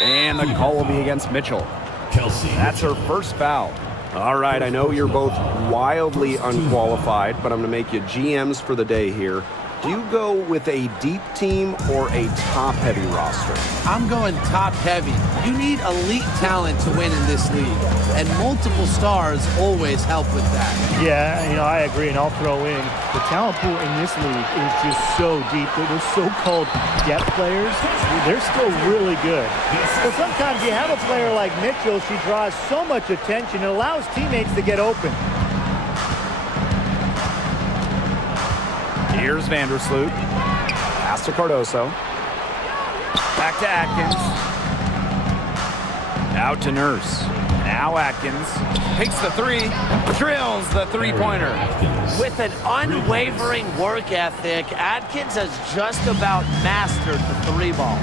And the call will be against Mitchell. That's her first foul. All right, I know you're both wildly unqualified, but I'm going to make you GMs for the day here. Do you go with a deep team or a top-heavy roster? I'm going top-heavy. You need elite talent to win in this league, and multiple stars always help with that. Yeah, I agree, and I'll throw in the talent pool in this league is just so deep that the so-called depth players, they're still really good. But sometimes you have a player like Mitchell, she draws so much attention, it allows teammates to get open. Here's Vandersloot. Pass to Cardoso. Back to Atkins. Out to Nurse. Now Atkins takes the three, drills the three-pointer. With an unwavering work ethic, Atkins has just about mastered the three ball.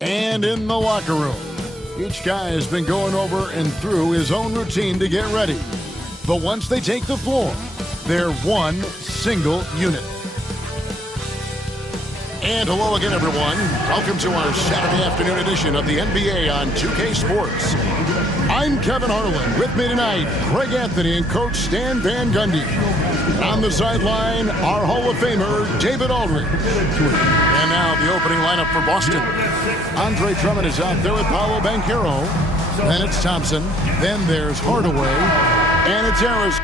And in the locker room, each guy has been going over and through his own routine to get ready. But once they take the floor, they're one single unit. And hello again, everyone. Welcome to our Saturday afternoon edition of the NBA on 2K Sports. I'm Kevin Harlan. With me tonight, Greg Anthony and Coach Stan Van Gundy. And on the sideline, our Hall of Famer, David Aldridge. And now the opening lineup for Boston. Andre Drummond is out there with Paolo Banchero. Then it's Thompson. Then there's Hardaway. And it's Harris.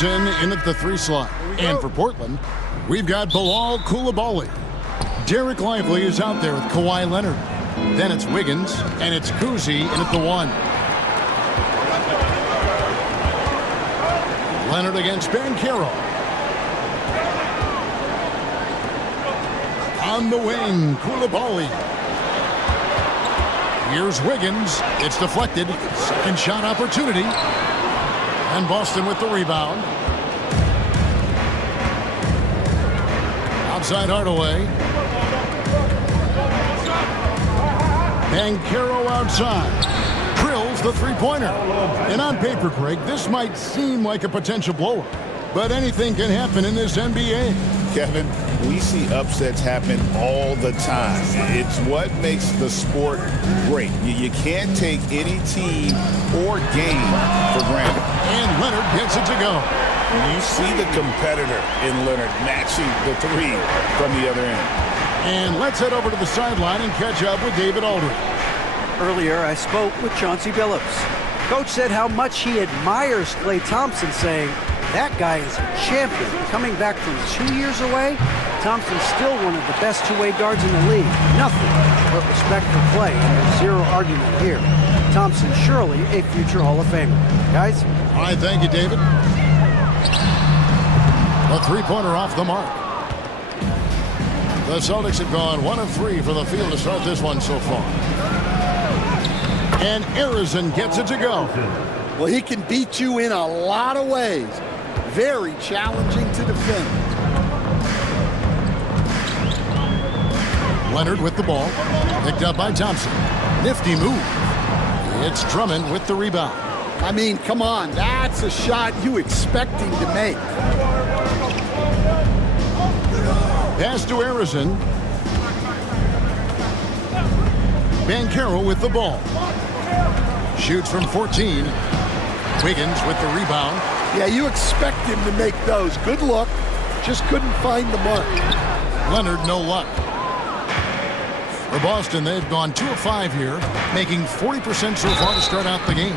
In at the 3 slot. And for Portland, we've got Bilal Coulibaly. Derek Lively is out there with Kawhi Leonard. Then it's Wiggins, and it's Cousy in at the 1. Leonard against Banchero. On the wing, Coulibaly. Here's Wiggins. It's deflected. Second shot opportunity. And Boston with the rebound. Outside Hardaway. Banchero outside. Drills the three-pointer. And on paper, Greg, this might seem like a potential blower. But anything can happen in this NBA. Kevin, we see upsets happen all the time. It's what makes the sport great. You can't take any team or game for granted. And Leonard gets it to go. You see the competitor in Leonard matching the 3 from the other end. And let's head over to the sideline and catch up with David Aldridge. Earlier, I spoke with Chauncey Billups. Coach said how much he admires Klay Thompson, saying, that guy is a champion. Coming back from 2 years away, Thompson's still one of the best two-way guards in the league. Nothing but respect for Klay, and there's zero argument here. Thompson surely a future Hall of Famer. Guys? All right, thank you, David. A three-pointer off the mark. The Celtics have gone 1 of 3 for the field to start this one so far. And Arizon gets it to go. Well, he can beat you in a lot of ways. Very challenging to defend. Leonard with the ball. Picked up by Thompson. Nifty move. It's Drummond with the rebound. I mean, come on. That's a shot you expect him to make. Pass to Arizon. Banchero with the ball. Shoots from 14. Wiggins with the rebound. Yeah, you expect him to make those. Good look. Just couldn't find the mark. Leonard, no luck. For Boston, they've gone 2 of 5 here, making 40% so far to start out the game.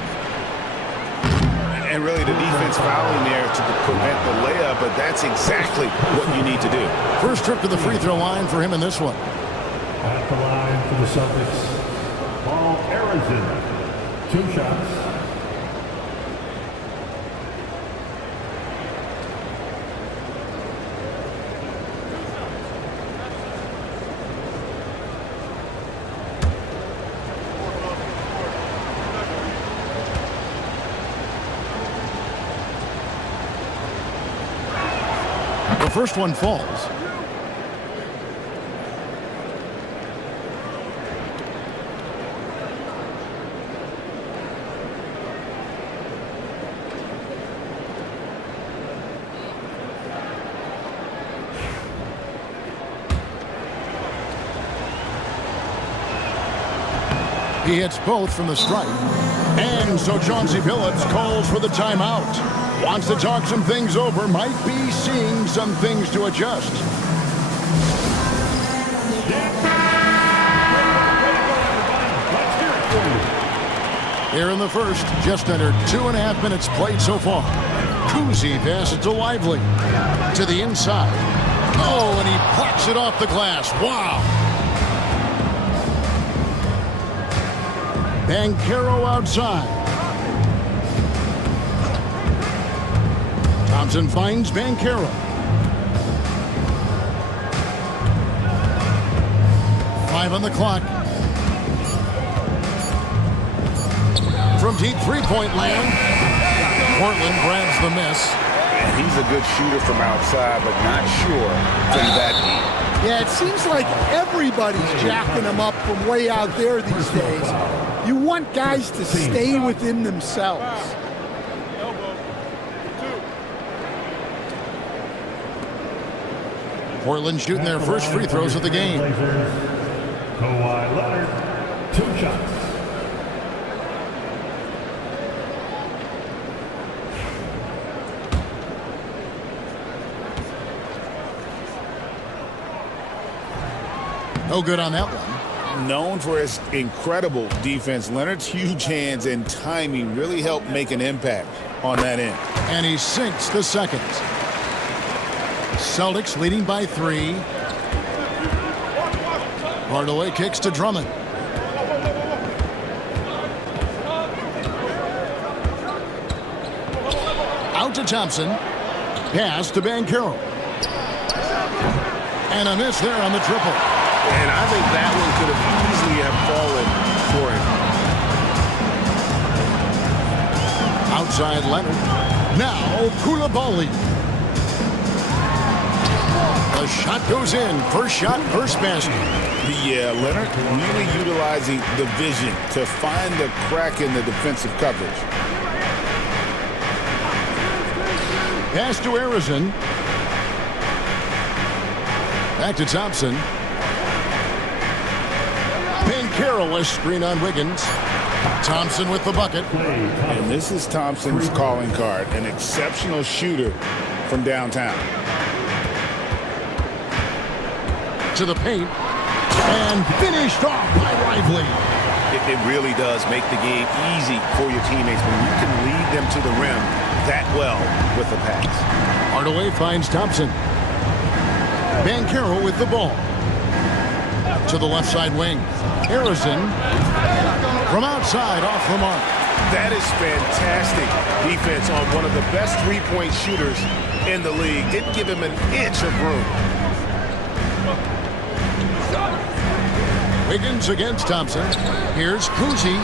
And really the defense fouling there to prevent the layup, but that's exactly what you need to do. First trip to the free throw line for him in this one. At the line for the Celtics, Paul Arizon. 2 shots. The first one falls. He hits both from the stripe. And so Chauncey Billups calls for the timeout. Wants to talk some things over, might be seeing some things to adjust. Here in the first, just under 2.5 minutes played so far. Cousy passes to Lively. To the inside. Oh, and he plucks it off the glass. Wow. Banchero outside. Thompson finds Banchero. Five on the clock. From deep three-point land, Portland grabs the miss. And he's a good shooter from outside, but not sure from that deep. Yeah, it seems like everybody's jacking them up from way out there these days. You want guys to stay within themselves. Portland shooting their first free throws of the game. Kawhi Leonard, 2 shots. No good on that one. known for his incredible defense, Leonard's huge hands and timing really helped make an impact on that end. And he sinks the second. Celtics leading by 3. Hardaway kicks to Drummond. Out to Thompson. Pass to Banchero. And a miss there on the triple. And I think that one could have easily have fallen for him. Outside Leonard. Now Koulibaly. The shot goes in. First shot, first basket. Yeah, Leonard really utilizing the vision to find the crack in the defensive coverage. Pass to Arizon. Back to Thompson. Banchero, a screen on Wiggins. Thompson with the bucket. And this is Thompson's calling card, an exceptional shooter from downtown. To the paint. And finished off by Lively. It really does make the game easy for your teammates when you can lead them to the rim that well with a pass. Hardaway finds Thompson. Banchero with the ball. To the left side wing. Harrison from outside off the mark. That is fantastic defense on one of the best three-point shooters in the league. Didn't give him an inch of room. Wiggins against Thompson. Here's Cousy.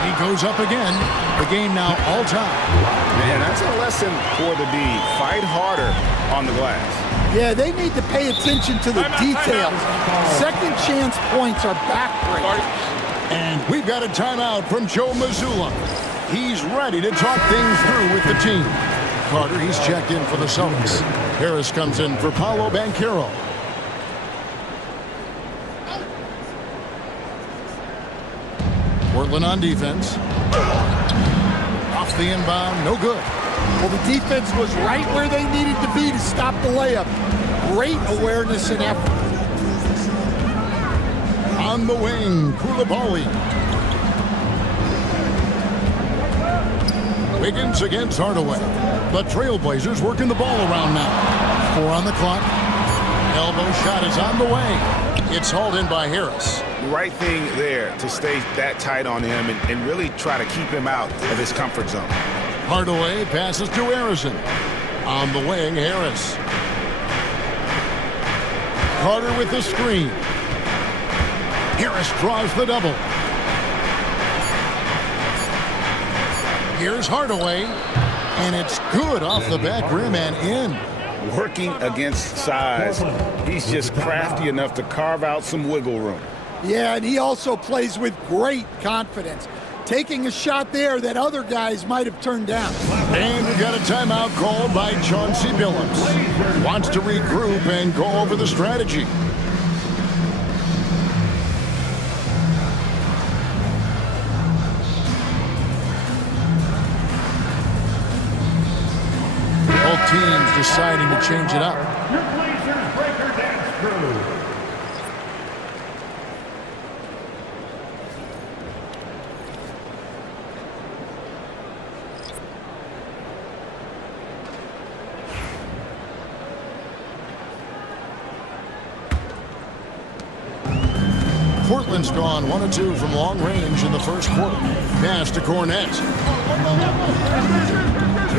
He goes up again. The game now all time. Man, that's a lesson for the D. Fight harder on the glass. Yeah, they need to pay attention to the details. Second chance points are backbreaking. And we've got a timeout from Joe Mazzulla. He's ready to talk things through with the team. Carter, he's checked in for the Celtics. Harris comes in for Paolo Banchero. Portland on defense. Off the inbound, no good. Well, the defense was right where they needed to be to stop the layup. Great awareness and effort. On the wing, Koulibaly. Wiggins against Hardaway. The Trailblazers working the ball around now. 4 on the clock. Elbow shot is on the way. It's hauled in by Harris. Right thing there to stay that tight on him and really try to keep him out of his comfort zone. Hardaway passes to Arizon. On the wing, Harris. Carter with the screen. Harris draws the double. Here's Hardaway. And it's good off the back rim and in. Working against size. He's just crafty enough to carve out some wiggle room. Yeah, and he also plays with great confidence. Taking a shot there that other guys might have turned down. And we got a timeout called by Chauncey Billups. Wants to regroup and go over the strategy. Both teams deciding to change it up. Your Blazers Breaker Dance Crew. Portland's gone 1 of 2 from long range in the first quarter. Pass to Cornet.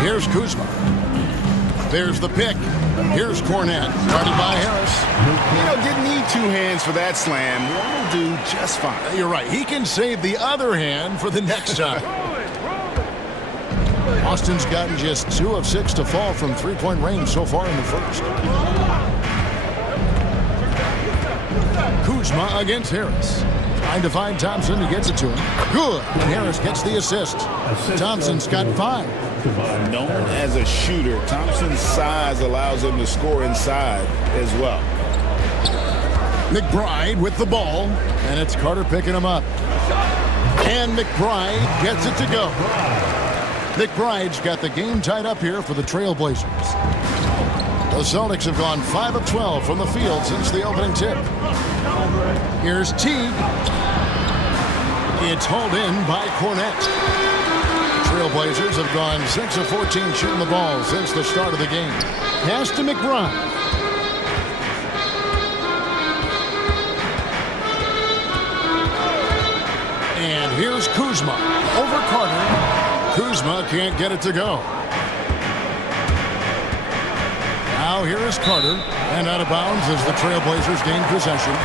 Here's Kuzma. There's the pick. Here's Cornet. Guarded by Harris. Didn't need 2 hands for that slam. One will do just fine. You're right. He can save the other hand for the next time. Austin's gotten just 2 of 6 to fall from three-point range so far in the first. Kuzma against Harris. Trying to find Thompson. He gets it to him. Good. And Harris gets the assist. Thompson's got 5. Known as a shooter, Thompson's size allows him to score inside as well. McBride with the ball. And it's Carter picking him up. And McBride gets it to go. McBride's got the game tied up here for the Trailblazers. The Celtics have gone 5 of 12 from the field since the opening tip. Here's Teague. It's hauled in by Cornette. Trailblazers have gone 6 of 14 shooting the ball since the start of the game. Pass to McBride. And here's Kuzma over Carter. Kuzma can't get it to go. Now here is Carter, and out of bounds as the Trailblazers gain possession.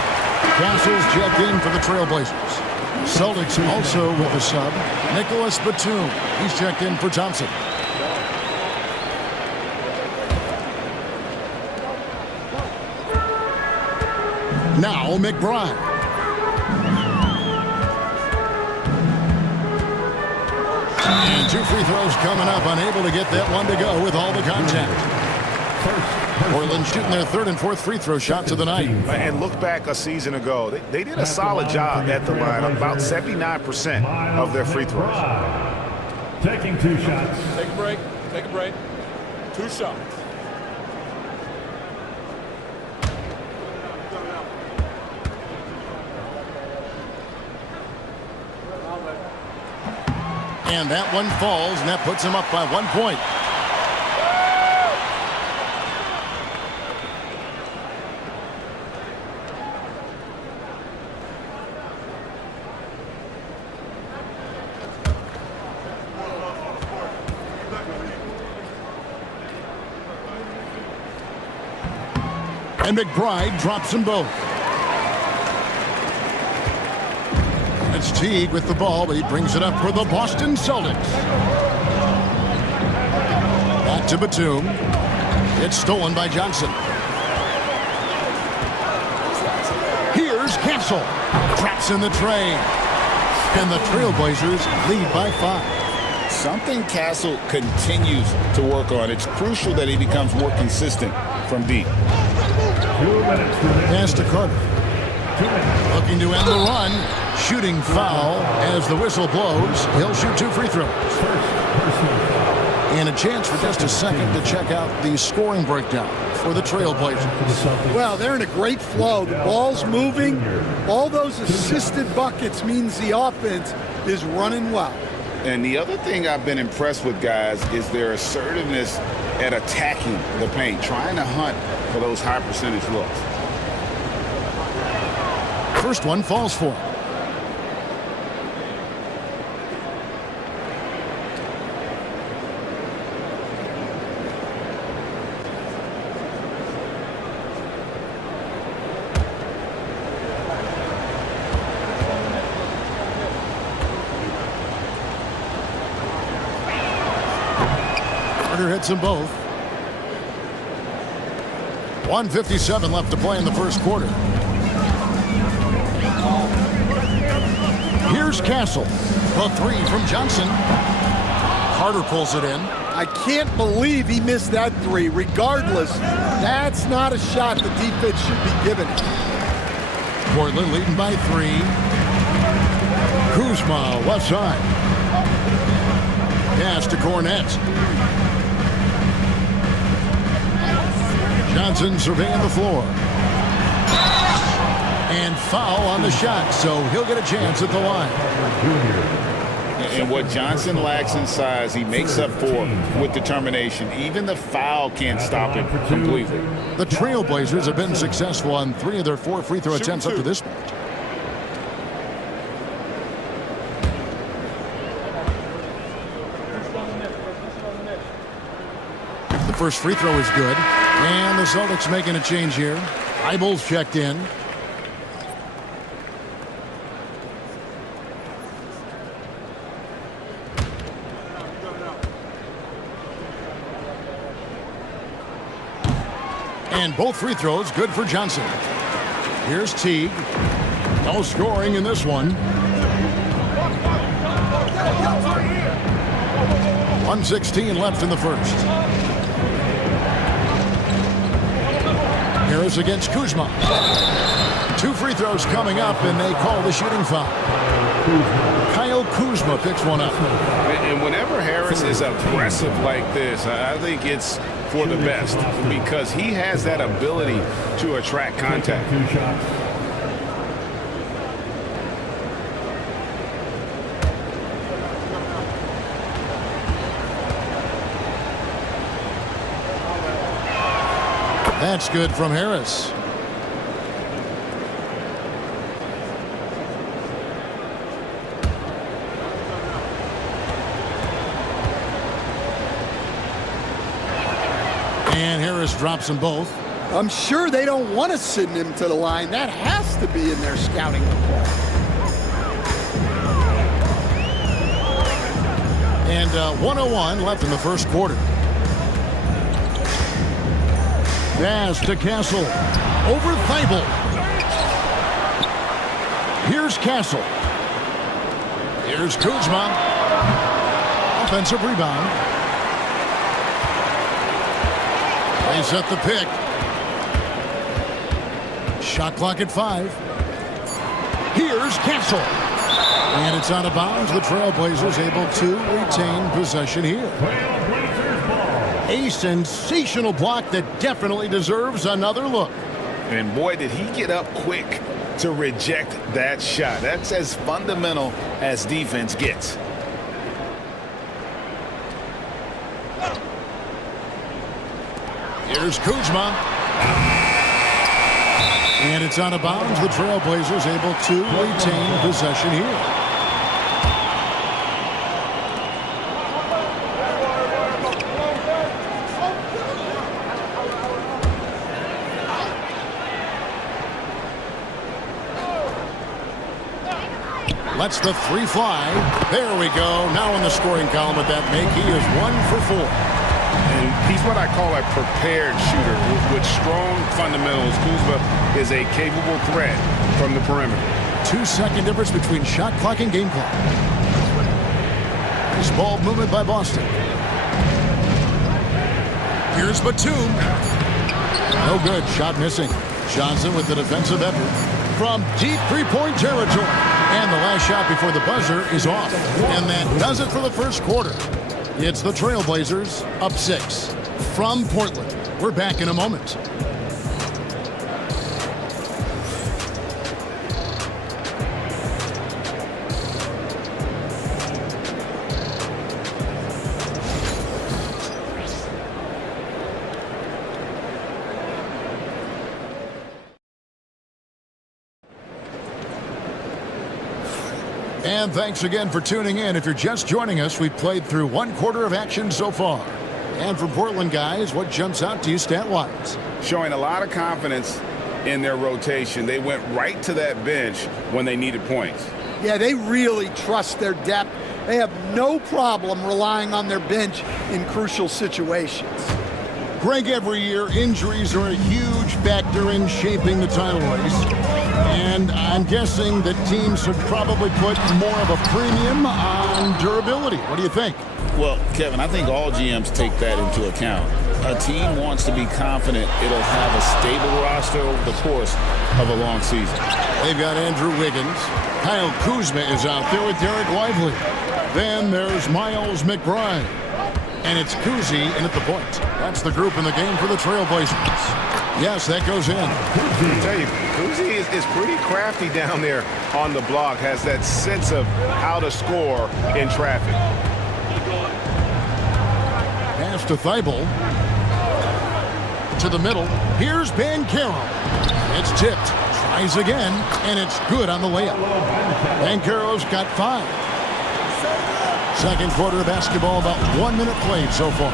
Castle's checked in for the Trailblazers. Celtics also with a sub, Nicholas Batum. He's checked in for Thompson. Now McBride. And 2 free throws coming up, unable to get that one to go with all the contact. Portland shooting their 3rd and 4th free throw shots of the night. And look back a season ago. They did a solid job at the line, about 79% of their free throws. Taking 2 shots. Take a break. Take a break. 2 shots. And that one falls, and that puts him up by 1 point. And McBride drops them both. It's Teague with the ball, but he brings it up for the Boston Celtics. Back to Batum. It's stolen by Johnson. Here's Castle. Traps in the tray. And the Trailblazers lead by 5. Something Castle continues to work on. It's crucial that he becomes more consistent from deep. Pass to Carter. Looking to end the run. Shooting foul as the whistle blows. He'll shoot 2 free throws. And a chance for just a second to check out the scoring breakdown for the Trailblazers. Well, they're in a great flow. The ball's moving. All those assisted buckets means the offense is running well. And the other thing I've been impressed with, guys, is their assertiveness at attacking the paint, trying to hunt for those high percentage looks. First one falls for him. Carter hits them both. 1:57 left to play in the first quarter. Here's Castle. The 3 from Johnson. Carter pulls it in. I can't believe he missed that 3. Regardless, that's not a shot the defense should be giving him. Portland leading by 3. Kuzma, left side. Pass to Cornette. Johnson surveying the floor. And foul on the shot, so he'll get a chance at the line. And what Johnson lacks in size, he makes up for with determination. Even the foul can't stop him completely. The Trailblazers have been successful on 3 of their 4 free throw attempts up to this point. The first free throw is good. And the Celtics making a change here. Eibel's checked in. And both free throws good for Johnson. Here's Teague. No scoring in this one. 1:16 left in the first. Harris against Kuzma. 2 free throws coming up, and they call the shooting foul. Kyle Kuzma picks one up. And whenever Harris is aggressive like this, I think it's for the best because he has that ability to attract contact. That's good from Harris. And Harris drops them both. I'm sure they don't want to send him to the line. That has to be in their scouting report. And 1:01 left in the first quarter. Pass to Castle. Over Thibault. Here's Castle. Here's Kuzma. Offensive rebound. They set the pick. Shot clock at 5. Here's Castle. And it's out of bounds. The Trailblazers able to retain possession here. A sensational block that definitely deserves another look. And boy, did he get up quick to reject that shot. That's as fundamental as defense gets. Here's Kuzma. And it's out of bounds. The Trailblazers able to retain possession here. Lets the 3 fly. There we go. Now in the scoring column at that make, he is 1 for 4. And he's what I call a prepared shooter with strong fundamentals. Kuzma is a capable threat from the perimeter. 2-second difference between shot clock and game clock. Nice ball movement by Boston. Here's Batum. No good. Shot missing. Johnson with the defensive effort from deep three-point territory. And the last shot before the buzzer is off. And that does it for the first quarter. It's the Trailblazers up 6 from Portland. We're back in a moment. And thanks again for tuning in. If you're just joining us, we've played through 1 quarter of action so far. And for Portland guys, what jumps out to you stat-wise? Showing a lot of confidence in their rotation. They went right to that bench when they needed points. Yeah, they really trust their depth. They have no problem relying on their bench in crucial situations. Greg, every year, injuries are a huge factor in shaping the title race. And I'm guessing that teams should probably put more of a premium on durability. What do you think? Well, Kevin, I think all GMs take that into account. A team wants to be confident it'll have a stable roster over the course of a long season. They've got Andrew Wiggins. Kyle Kuzma is out there with Derek Lively. Then there's Miles McBride. And it's Kuzi in at the point. That's the group in the game for the Trailblazers. Yes, that goes in. I tell you, Kuzi is pretty crafty down there on the block. Has that sense of how to score in traffic. Pass to Thibault. To the middle. Here's Banchero. It's tipped. Tries again, and it's good on the layup. Banchero's got 5. Second quarter of basketball, about 1 minute played so far.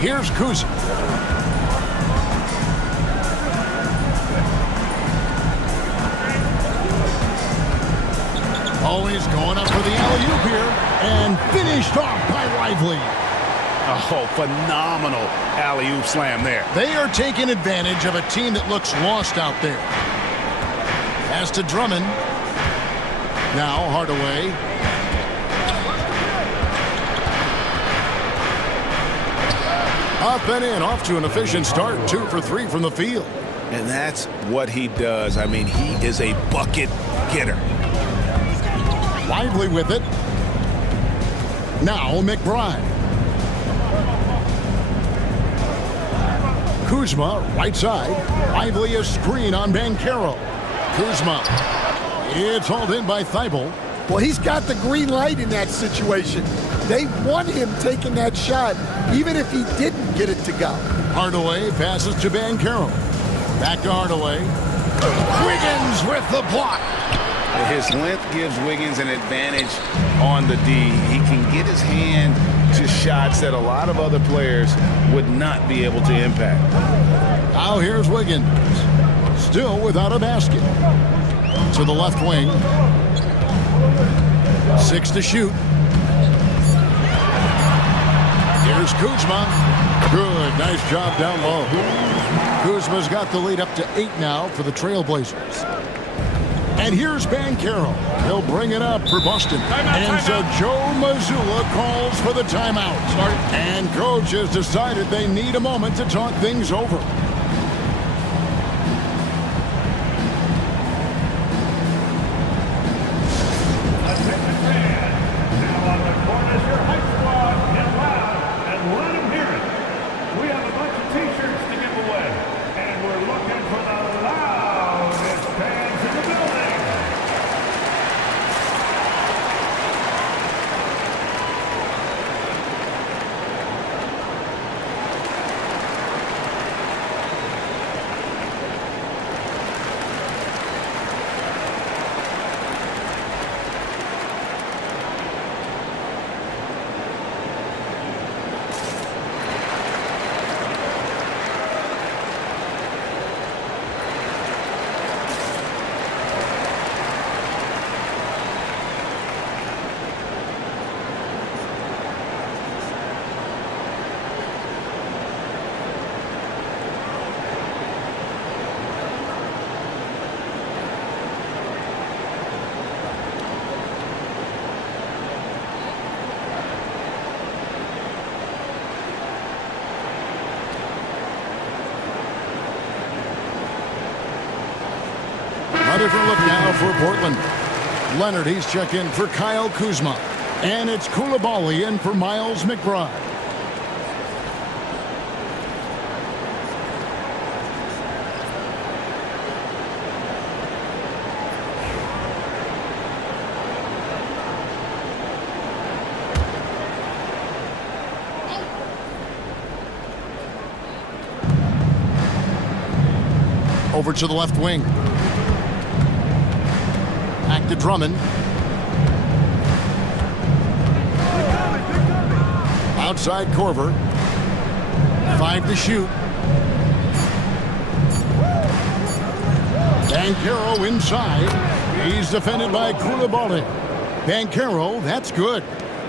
Here's Kuzi. Always going up for the alley-oop here, and finished off by Lively. Oh, phenomenal alley-oop slam there. They are taking advantage of a team that looks lost out there. Pass to Drummond. Now Hardaway. Up and in, off to an efficient start. 2 for 3 from the field. And that's what he does. I mean, he is a bucket getter. Lively with it. Now McBride. Kuzma, right side. Lively a screen on Banchero. Kuzma. It's hauled in by Thibault. Well, he's got the green light in that situation. They want him taking that shot, even if he didn't get it to go. Hardaway passes to Banchero. Back to Hardaway. Wiggins with the block. His length gives Wiggins an advantage on the D. He can get his hand to shots that a lot of other players would not be able to impact. Now here's Wiggins. Still without a basket. To the left wing. 6 to shoot. Here's Kuzma. Good. Nice job down low. Kuzma's got the lead up to 8 now for the Trailblazers. And here's Banchero. He'll bring it up for Boston. And so Joe Mazzulla calls for the timeout. And coach has decided they need a moment to talk things over. A different look now for Portland. Leonard, he's checked in for Kyle Kuzma. And it's Coulibaly in for Miles McBride. Over to the left wing. Back to Drummond. Outside Korver. 5 to shoot. Banchero inside. He's defended by Coulibaly. Banchero, that's good.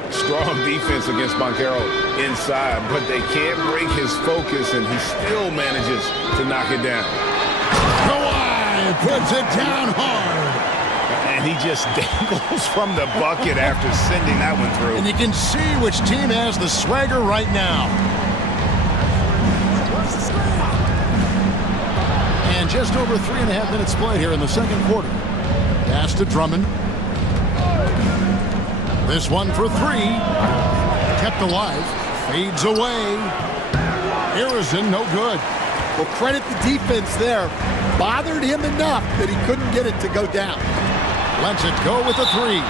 Strong defense against Banchero inside, but they can't break his focus, and he still manages to knock it down. Kawhi puts it down hard. And he just dangles from the bucket after sending that one through. And you can see which team has the swagger right now. And just over 3.5 minutes played here in the second quarter. Pass to Drummond. This one for 3. Kept alive. Fades away. Harrison, no good. Well, credit the defense there. Bothered him enough that he couldn't get it to go down. Lets it go with a 3.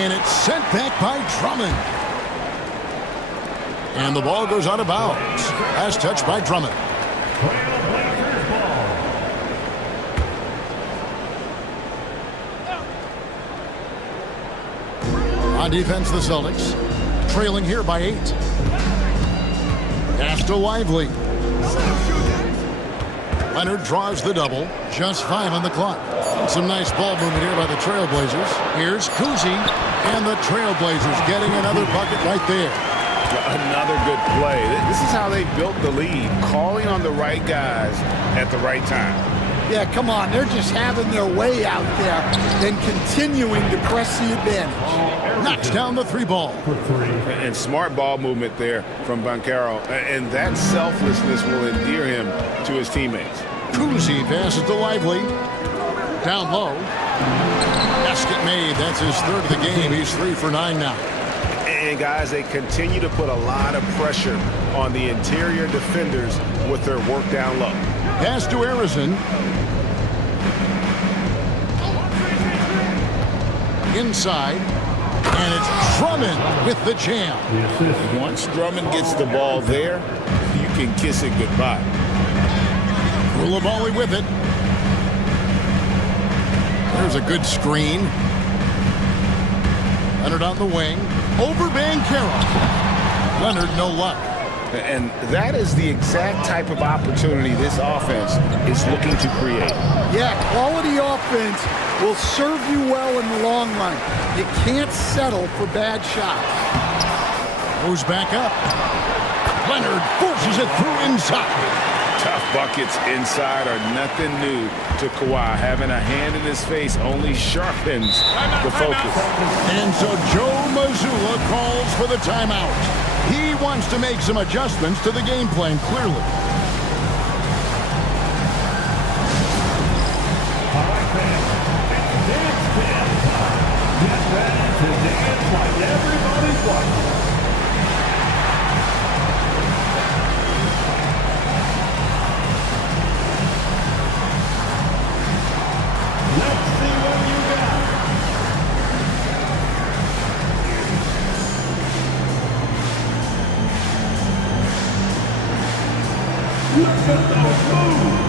And it's sent back by Drummond. And the ball goes out of bounds. Last touch by Drummond. On defense, the Celtics. Trailing here by 8. Pass to Lively. Leonard draws the double. Just 5 on the clock. Some nice ball movement here by the Trailblazers. Here's Cousy, and the Trailblazers getting another bucket right there. Another good play. This is how they built the lead, calling on the right guys at the right time. Yeah, come on. They're just having their way out there and continuing to press the advantage. Knocks down the 3 ball. And smart ball movement there from Banchero. And that selflessness will endear him to his teammates. Cousy passes to Lively. Down low. Basket made. That's his 3rd of the game. He's 3 for 9 now. And guys, they continue to put a lot of pressure on the interior defenders with their work down low. Pass to Harrison. Inside. And it's Drummond with the jam. Once Drummond gets the ball there, you can kiss it goodbye. Koulibaly with it. There's a good screen. Leonard on the wing. Over Banchero. Leonard, no luck. And that is the exact type of opportunity this offense is looking to create. Yeah, quality offense will serve you well in the long run. You can't settle for bad shots. Goes back up. Leonard forces it through inside. Tough buckets inside are nothing new to Kawhi. Having a hand in his face only sharpens the focus. And so Joe Mazzulla calls for the timeout. He wants to make some adjustments to the game plan, clearly. All right, fans, it's dance time. Get ready to dance like everybody's watching. Let's see what you got. Look at those moves.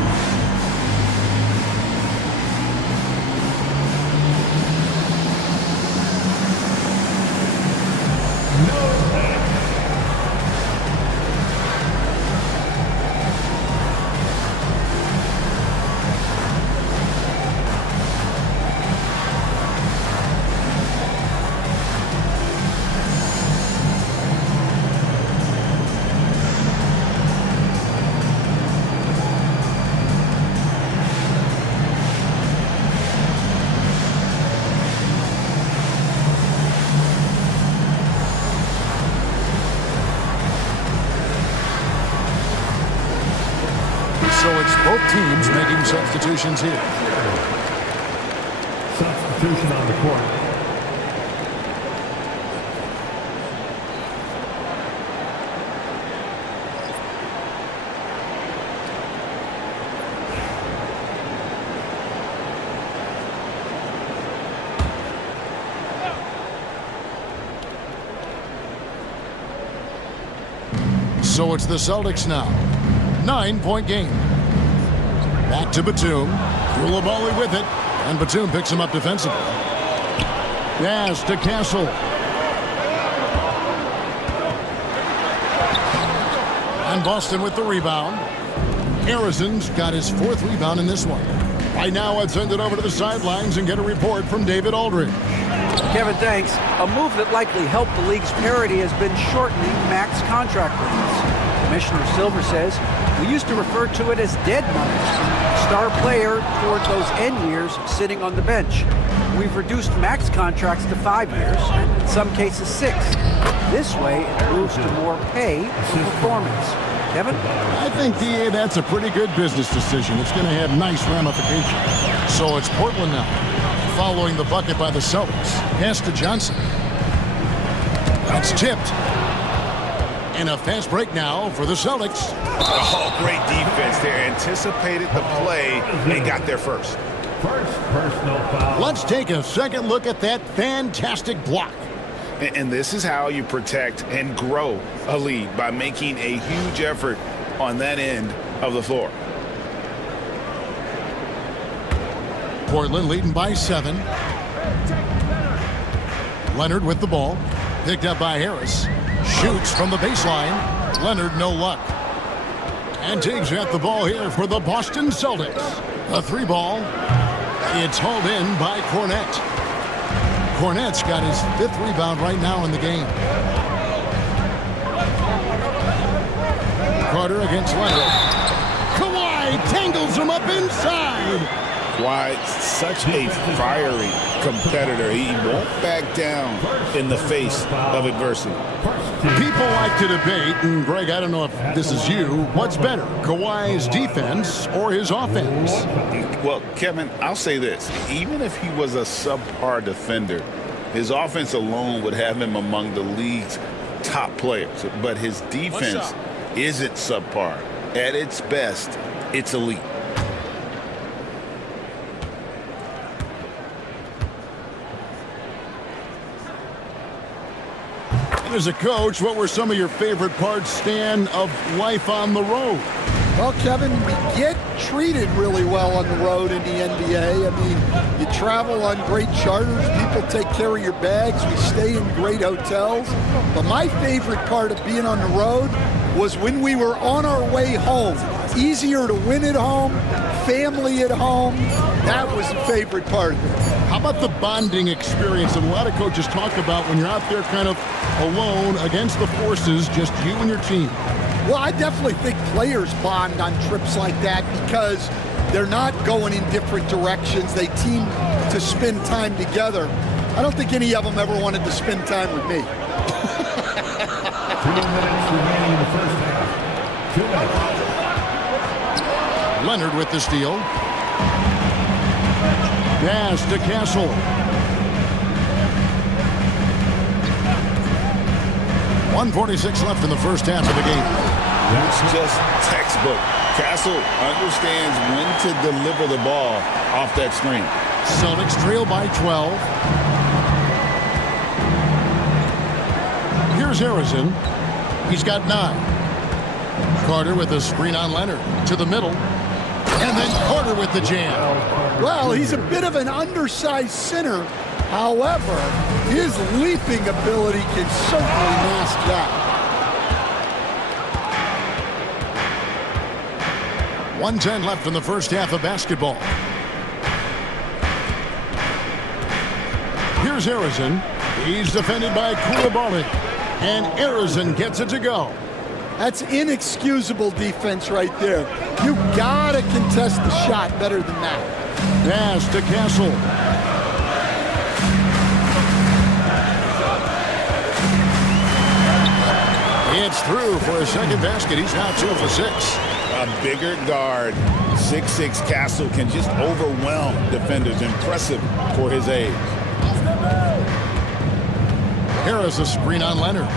So it's both teams making substitutions here. Substitution on the court. So it's the Celtics now. 9-point game. Back to Batum. Koulibaly with it. And Batum picks him up defensively. Pass to Castle. And Boston with the rebound. Harrison's got his 4th rebound in this one. Right now, I'd send it over to the sidelines and get a report from David Aldridge. Kevin, thanks. A move that likely helped the league's parity has been shortening max contract limits. Commissioner Silver says, we used to refer to it as dead money. Star player toward those end years sitting on the bench. We've reduced max contracts to 5 years, and in some cases 6. This way, it moves to more pay for performance. Kevin? I think, DA, that's a pretty good business decision. It's going to have nice ramifications. So it's Portland now, following the bucket by the Celtics. Pass to Johnson. That's tipped. And a fast break now for the Celtics. Oh, great defense there. Anticipated the play and got there first. First personal foul. Let's take a second look at that fantastic block. And this is how you protect and grow a lead, by making a huge effort on that end of the floor. Portland leading by 7. Leonard with the ball. Picked up by Harris. Shoots from the baseline. Leonard, no luck. And Teague's got the ball here for the Boston Celtics. A 3-ball. It's hauled in by Cornette. Cornette's got his 5th rebound right now in the game. Carter against Leonard. Kawhi tangles him up inside. Kawhi, such a fiery competitor. He won't back down in the face of adversity. People like to debate, and Greg, I don't know if this is you, what's better, Kawhi's defense or his offense? Well, Kevin, I'll say this. Even if he was a subpar defender, his offense alone would have him among the league's top players. But his defense isn't subpar. At its best, it's elite. As a coach, what were some of your favorite parts, Stan, of life on the road? Well, Kevin, we get treated really well on the road in the NBA. I mean, you travel on great charters. People take care of your bags. We stay in great hotels. But my favorite part of being on the road was when we were on our way home. Easier to win at home, family at home. That was the favorite part of it. How about the bonding experience that a lot of coaches talk about when you're out there kind of alone against the forces, just you and your team? Well, I definitely think players bond on trips like that because they're not going in different directions. They team to spend time together. I don't think any of them ever wanted to spend time with me. 2 minutes remaining in the first half. 2 minutes. Leonard with the steal. Pass to Castle. 1:46 left in the first half of the game. It's just textbook. Castle understands when to deliver the ball off that screen. Celtics trail by 12. Here's Harrison. He's got 9. Carter with a screen on Leonard. To the middle. And then Carter with the jam. Well, he's a bit of an undersized center. However, his leaping ability can certainly mask that. 1:10 left in the first half of basketball. Here's Harrison. He's defended by Koulibaly. And Harrison gets it to go. That's inexcusable defense right there. You gotta contest the shot better than that. Pass to Castle. It's through for a second basket. He's now 2 for 6. A bigger guard, 6'6" Castle can just overwhelm defenders. Impressive for his age. Harris a screen on Leonard.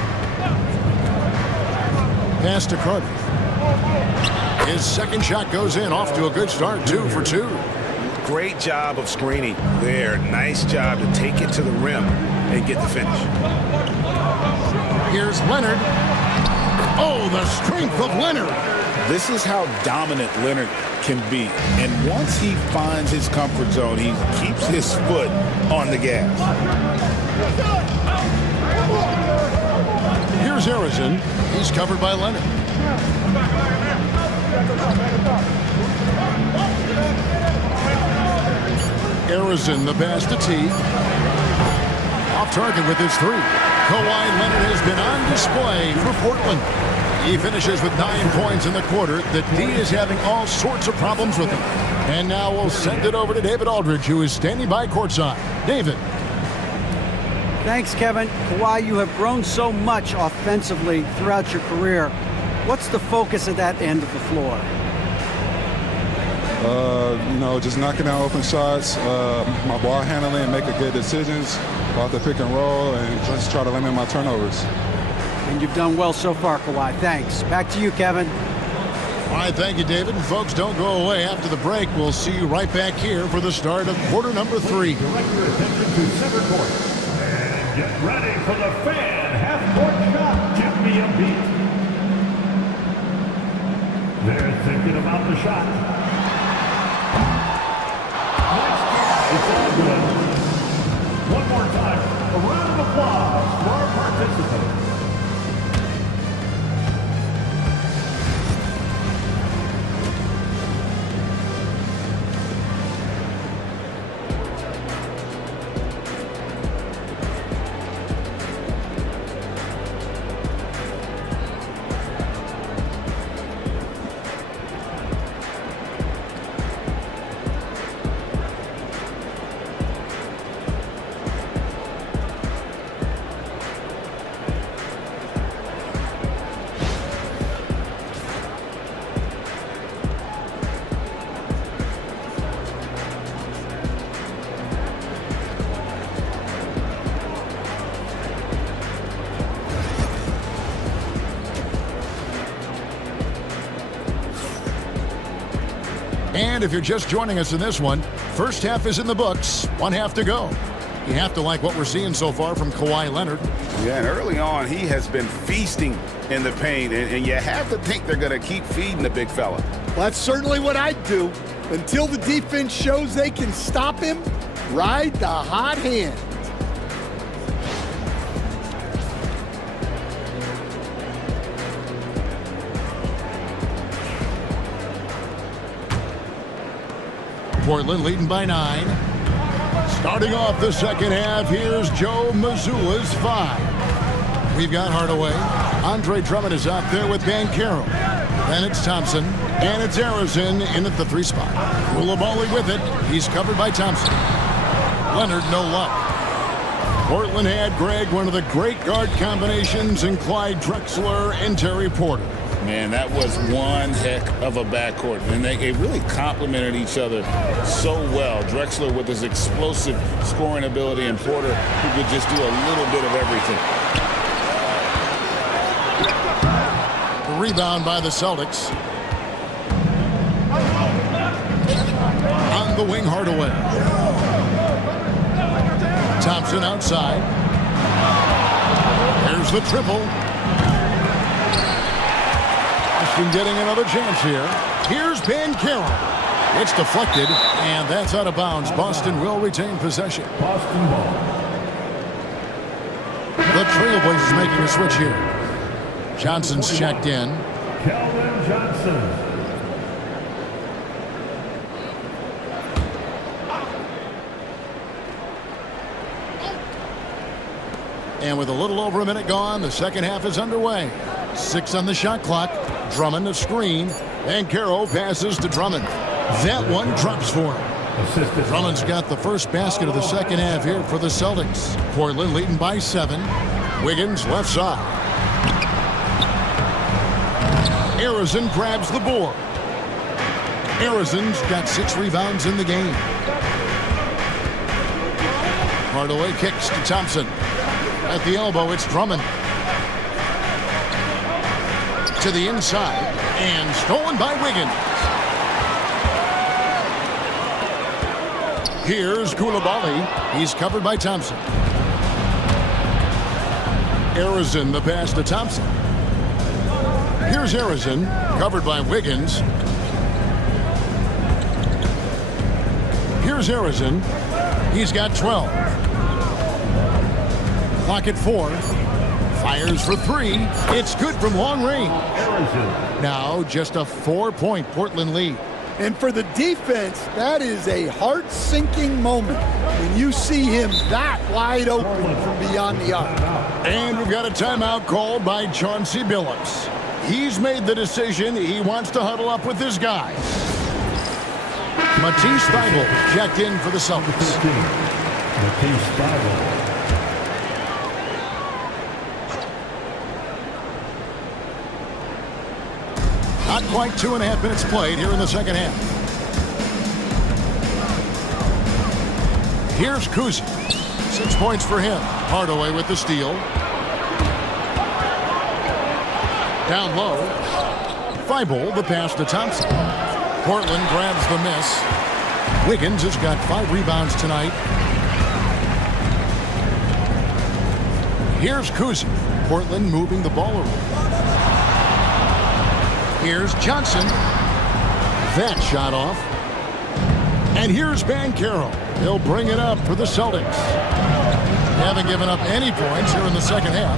Pass to Carter. His second shot goes in, off to a good start, 2 for 2. Great job of screening there. Nice job to take it to the rim and get the finish. Here's Leonard. Oh, the strength of Leonard. This is how dominant Leonard can be. And once he finds his comfort zone, he keeps his foot on the gas. Here's Harrison. He's covered by Leonard. Harrison, the pass to T. Off target with his 3. Kawhi Leonard has been on display for Portland. He finishes with 9 points in the quarter. The D is having all sorts of problems with him. And now we'll send it over to David Aldridge, who is standing by courtside. David. Thanks, Kevin. Kawhi, you have grown so much offensively throughout your career. What's the focus at that end of the floor? Just knocking down open shots, my ball handling, making good decisions about the pick and roll, and just try to limit my turnovers. And you've done well so far, Kawhi. Thanks. Back to you, Kevin. All right, thank you, David. And folks, don't go away. After the break, we'll see you right back here for the start of quarter number 3. Direct your attention to center court. And get ready for the fan half-court shot. Give me a beat. They're thinking about the shot. It's all good. One more time, a round of applause for our participants. And if you're just joining us in this one, first half is in the books. 1 half to go. You have to like what we're seeing so far from Kawhi Leonard. Yeah, and early on, he has been feasting in the paint, and you have to think they're going to keep feeding the big fella. Well, that's certainly what I'd do. Until the defense shows they can stop him, ride the hot hand. Portland leading by 9. Starting off the second half, here's Joe Mazzulla's 5. We've got Hardaway. Andre Drummond is out there with Banchero. Then it's Thompson. And it's Harrison in at the 3 spot. Koulibaly with it. He's covered by Thompson. Leonard, no luck. Portland had, Greg, one of the great guard combinations in Clyde Drexler and Terry Porter. Man, that was one heck of a backcourt. And they really complemented each other so well. Drexler with his explosive scoring ability and Porter who could just do a little bit of everything. The rebound by the Celtics. On the wing, Hardaway. Thompson outside. Here's the triple. Getting another chance here. Here's Banchero. It's deflected, and that's out of bounds. Boston will retain possession. Boston ball. The Trailblazers making a switch here. Johnson's checked in. Keldon Johnson. And with a little over a minute gone, the second half is underway. 6 on the shot clock. Drummond a screen. Banchero passes to Drummond. That one drops for him. Drummond's got the first basket of the second half here for the Celtics. Portland leading by 7. Wiggins left side. Harrison grabs the board. Harrison's got 6 rebounds in the game. Hardaway kicks to Thompson. At the elbow, it's Drummond. To the inside, and stolen by Wiggins. Here's Koulibaly. He's covered by Thompson. Harrison, the pass to Thompson. Here's Harrison, covered by Wiggins. Here's Harrison. He's got 12. Clock at 4. Fires for 3. It's good from long range. Now just a 4-point Portland lead. And for the defense, that is a heart-sinking moment when you see him that wide open from beyond the arc. And we've got a timeout called by Chauncey Billups. He's made the decision. He wants to huddle up with his guys. Matisse Thybulle checked in for the Celtics. Matisse Thybulle. Not quite 2.5 minutes played here in the second half. Here's Kuzi. 6 points for him. Hardaway with the steal. Down low. Thybulle, the pass to Thompson. Portland grabs the miss. Wiggins has got 5 rebounds tonight. Here's Kuzi. Portland moving the ball around. Here's Johnson. That shot off. And here's Banchero. He'll bring it up for the Celtics. They haven't given up any points here in the second half.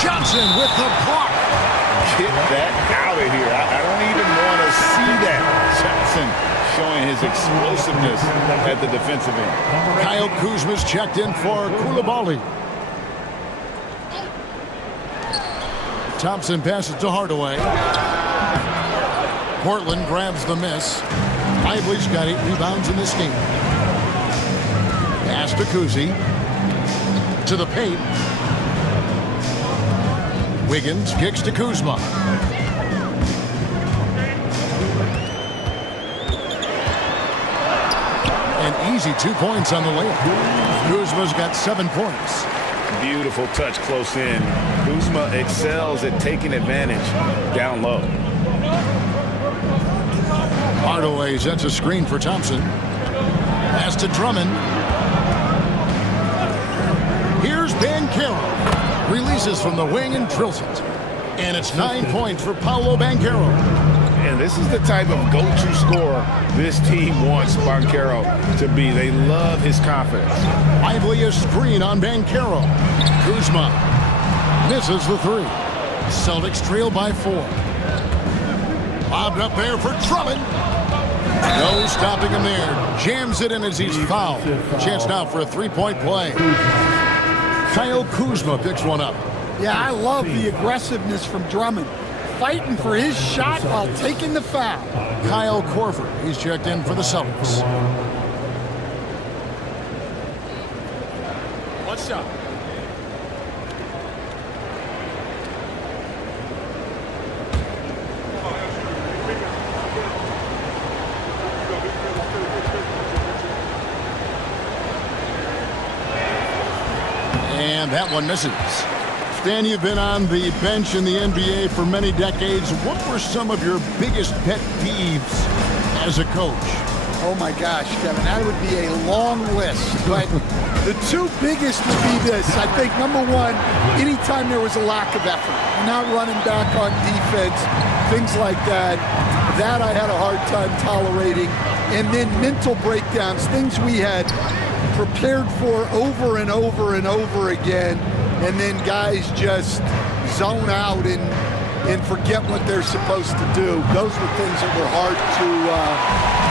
Johnson with the block. Get that out of here. I don't even want to see that. Johnson showing his explosiveness at the defensive end. Kyle Kuzma's checked in for Koulibaly. Thompson passes to Hardaway. Portland grabs the miss. Lively's got 8 rebounds in this game. Pass to Kuzi. To the paint. Wiggins kicks to Kuzma. An easy 2 points on the layup. Kuzma's got 7 points. Beautiful touch close in. Kuzma excels at taking advantage down low. Hardaway sets a screen for Thompson. Pass to Drummond. Here's Banchero. Releases from the wing and drills it. And it's 9 points for Paolo Banchero. And this is the type of go-to scorer this team wants Banchero to be. They love his confidence. Lively a screen on Banchero. Kuzma misses the three. Celtics trail by 4. Lobbed up there for Drummond. No stopping him there. Jams it in as he's fouled. Chance now for a three-point play. Kyle Kuzma picks one up. Yeah, I love the aggressiveness from Drummond. Fighting for his shot while taking the foul. Kyle Korver, he's checked in for the Celtics. One shot. And that one misses. Stan, you've been on the bench in the NBA for many decades. What were some of your biggest pet peeves as a coach? Oh my gosh, Kevin, that would be a long list. But the two biggest would be this. I think number one, anytime there was a lack of effort, not running back on defense, things like that, that I had a hard time tolerating. And then mental breakdowns, things we had prepared for over and over and over again, and then guys just zone out and forget what they're supposed to do. Those were things that were hard to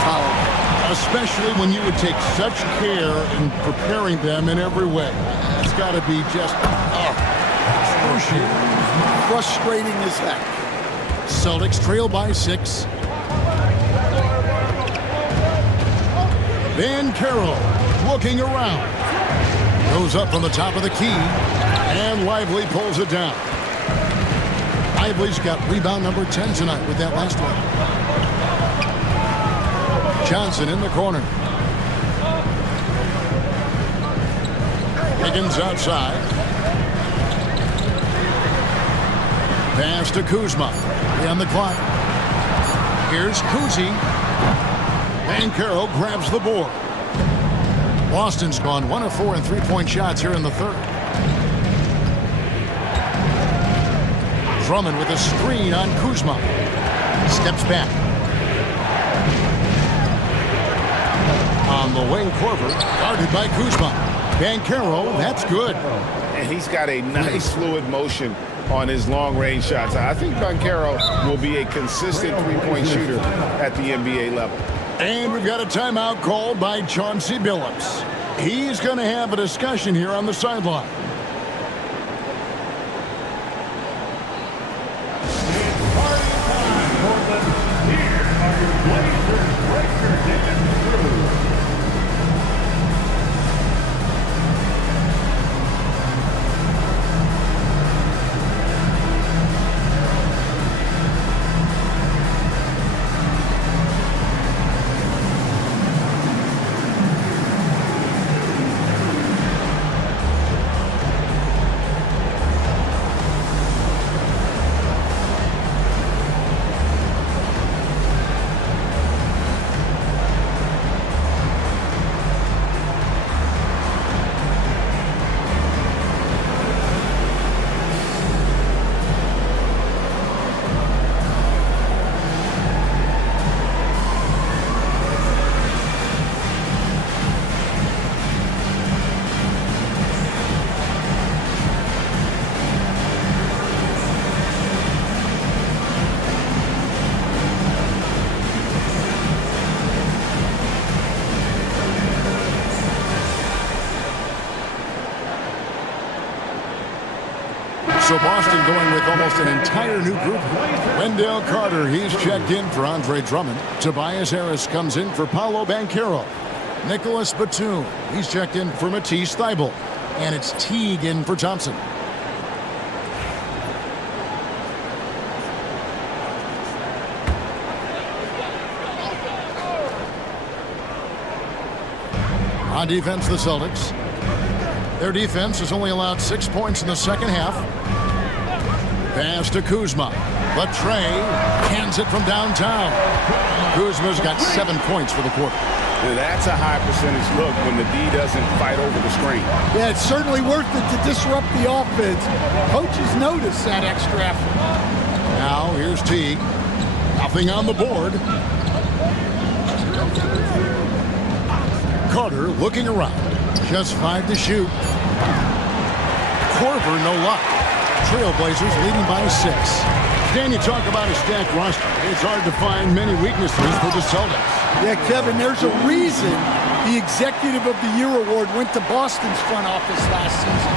tolerate. Especially when you would take such care in preparing them in every way. It's got to be just excruciating. Frustrating as heck. Celtics trail by 6. Banchero looking around. Goes up from the top of the key. And Lively pulls it down. Lively's got rebound number 10 tonight with that last one. Johnson in the corner. Higgins outside. Pass to Kuzma. On the clock. Here's Kuzi. Banchero grabs the board. Boston's gone 1 of 4 in three-point shots here in the third. Drummond with a screen on Kuzma. Steps back. On the wing, Korver, guarded by Kuzma. Banchero, that's good. And he's got a nice fluid motion on his long-range shots. I think Banchero will be a consistent three-point shooter at the NBA level. And we've got a timeout called by Chauncey Billups. He's going to have a discussion here on the sideline. So Boston going with almost an entire new group. Wendell Carter, he's checked in for Andre Drummond. Tobias Harris comes in for Paolo Banchero. Nicholas Batum, he's checked in for Matisse Thybulle. And it's Teague in for Thompson. On defense, the Celtics. Their defense has only allowed 6 points in the second half. Pass to Kuzma. But Trey cans it from downtown. Kuzma's got 7 points for the quarter. And that's a high percentage look when the D doesn't fight over the screen. Yeah, it's certainly worth it to disrupt the offense. Coaches notice that extra effort. Now here's Teague. Nothing on the board. Carter looking around. Just 5 to shoot. Korver, no luck. Trailblazers leading by 6. Dan, you talk about a stacked roster. It's hard to find many weaknesses for the Celtics. Yeah, Kevin, there's a reason the Executive of the Year award went to Boston's front office last season.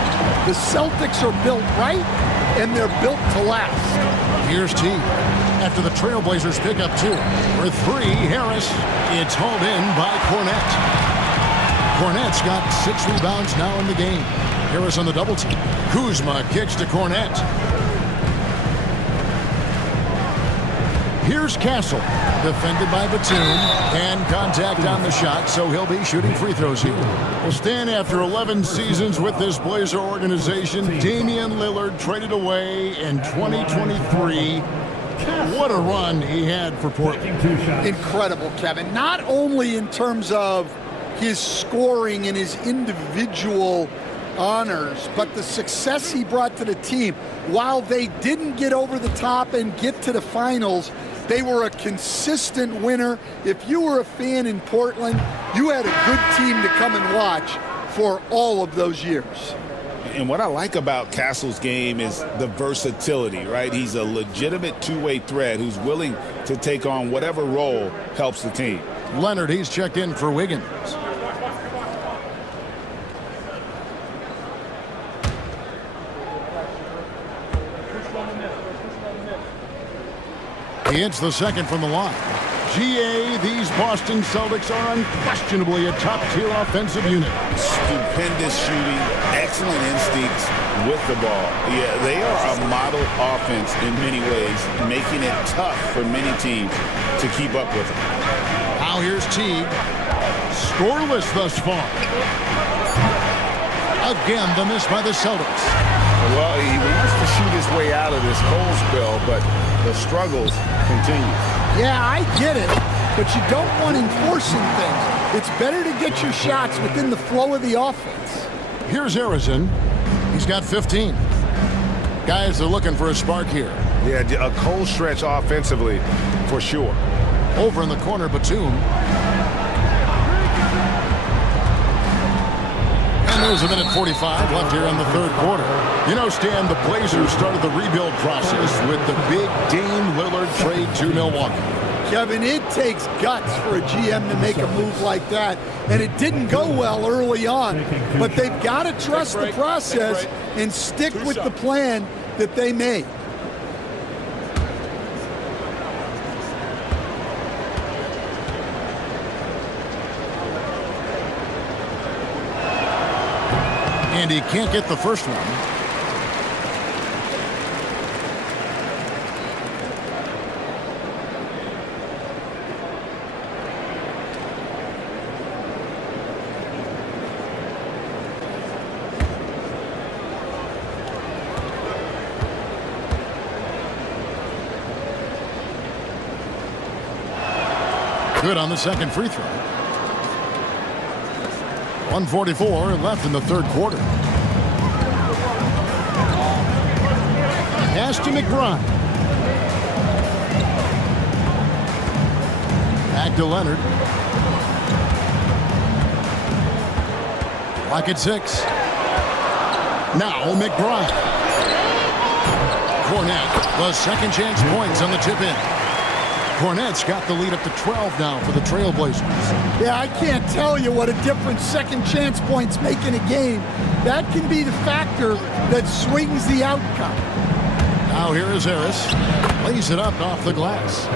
The Celtics are built right, and they're built to last. Here's Teague. After the Trailblazers pick up 2. For 3, Harris. It's hauled in by Cornette. Cornette's got 6 rebounds now in the game. Harris on the double team. Kuzma kicks to Cornette. Here's Castle, defended by Batum, and contact on the shot, so he'll be shooting free throws here. Well, Stan, after 11 seasons with this Blazer organization, Damian Lillard traded away in 2023. What a run he had for Portland. Incredible, Kevin. Not only in terms of his scoring and his individual honors, but the success he brought to the team. While they didn't get over the top and get to the finals, they were a consistent winner. If you were a fan in Portland, you had a good team to come and watch for all of those years. And what I like about Castle's game is the versatility, right? He's a legitimate two-way threat who's willing to take on whatever role helps the team. Leonard, he's checked in for Wiggins. He hits the second from the line. GA, these Boston Celtics are unquestionably a top-tier offensive unit. Stupendous shooting, excellent instincts with the ball. Yeah, they are a model offense in many ways, making it tough for many teams to keep up with them. Now here's Teague. Scoreless thus far. Again, the miss by the Celtics. Well, he wants to shoot his way out of this cold spell, but the struggles continue. Yeah, I get it, but you don't want him forcing things. It's better to get your shots within the flow of the offense. Here's Harrison. He's got 15. Guys are looking for a spark here. Yeah, a cold stretch offensively, for sure. Over in the corner, Batum. And there's a minute 45 left here in the third quarter. You know, Stan, the Blazers started the rebuild process with the big Dame Lillard trade to Milwaukee. Kevin, it takes guts for a GM to make a move like that, and it didn't go well early on. But they've got to trust the process and stick with the plan that they made. And he can't get the first one. Good on the second free throw. 1:44 left in the third quarter. Pass to McBride. Back to Leonard. Clock at 6. Now McBride. Cornette, the second chance points on the tip in. Cornette's got the lead up to 12 now for the Trailblazers. Yeah, I can't tell you what a difference second chance points make in a game. That can be the factor that swings the outcome. Now here is Harris. Lays it up off the glass.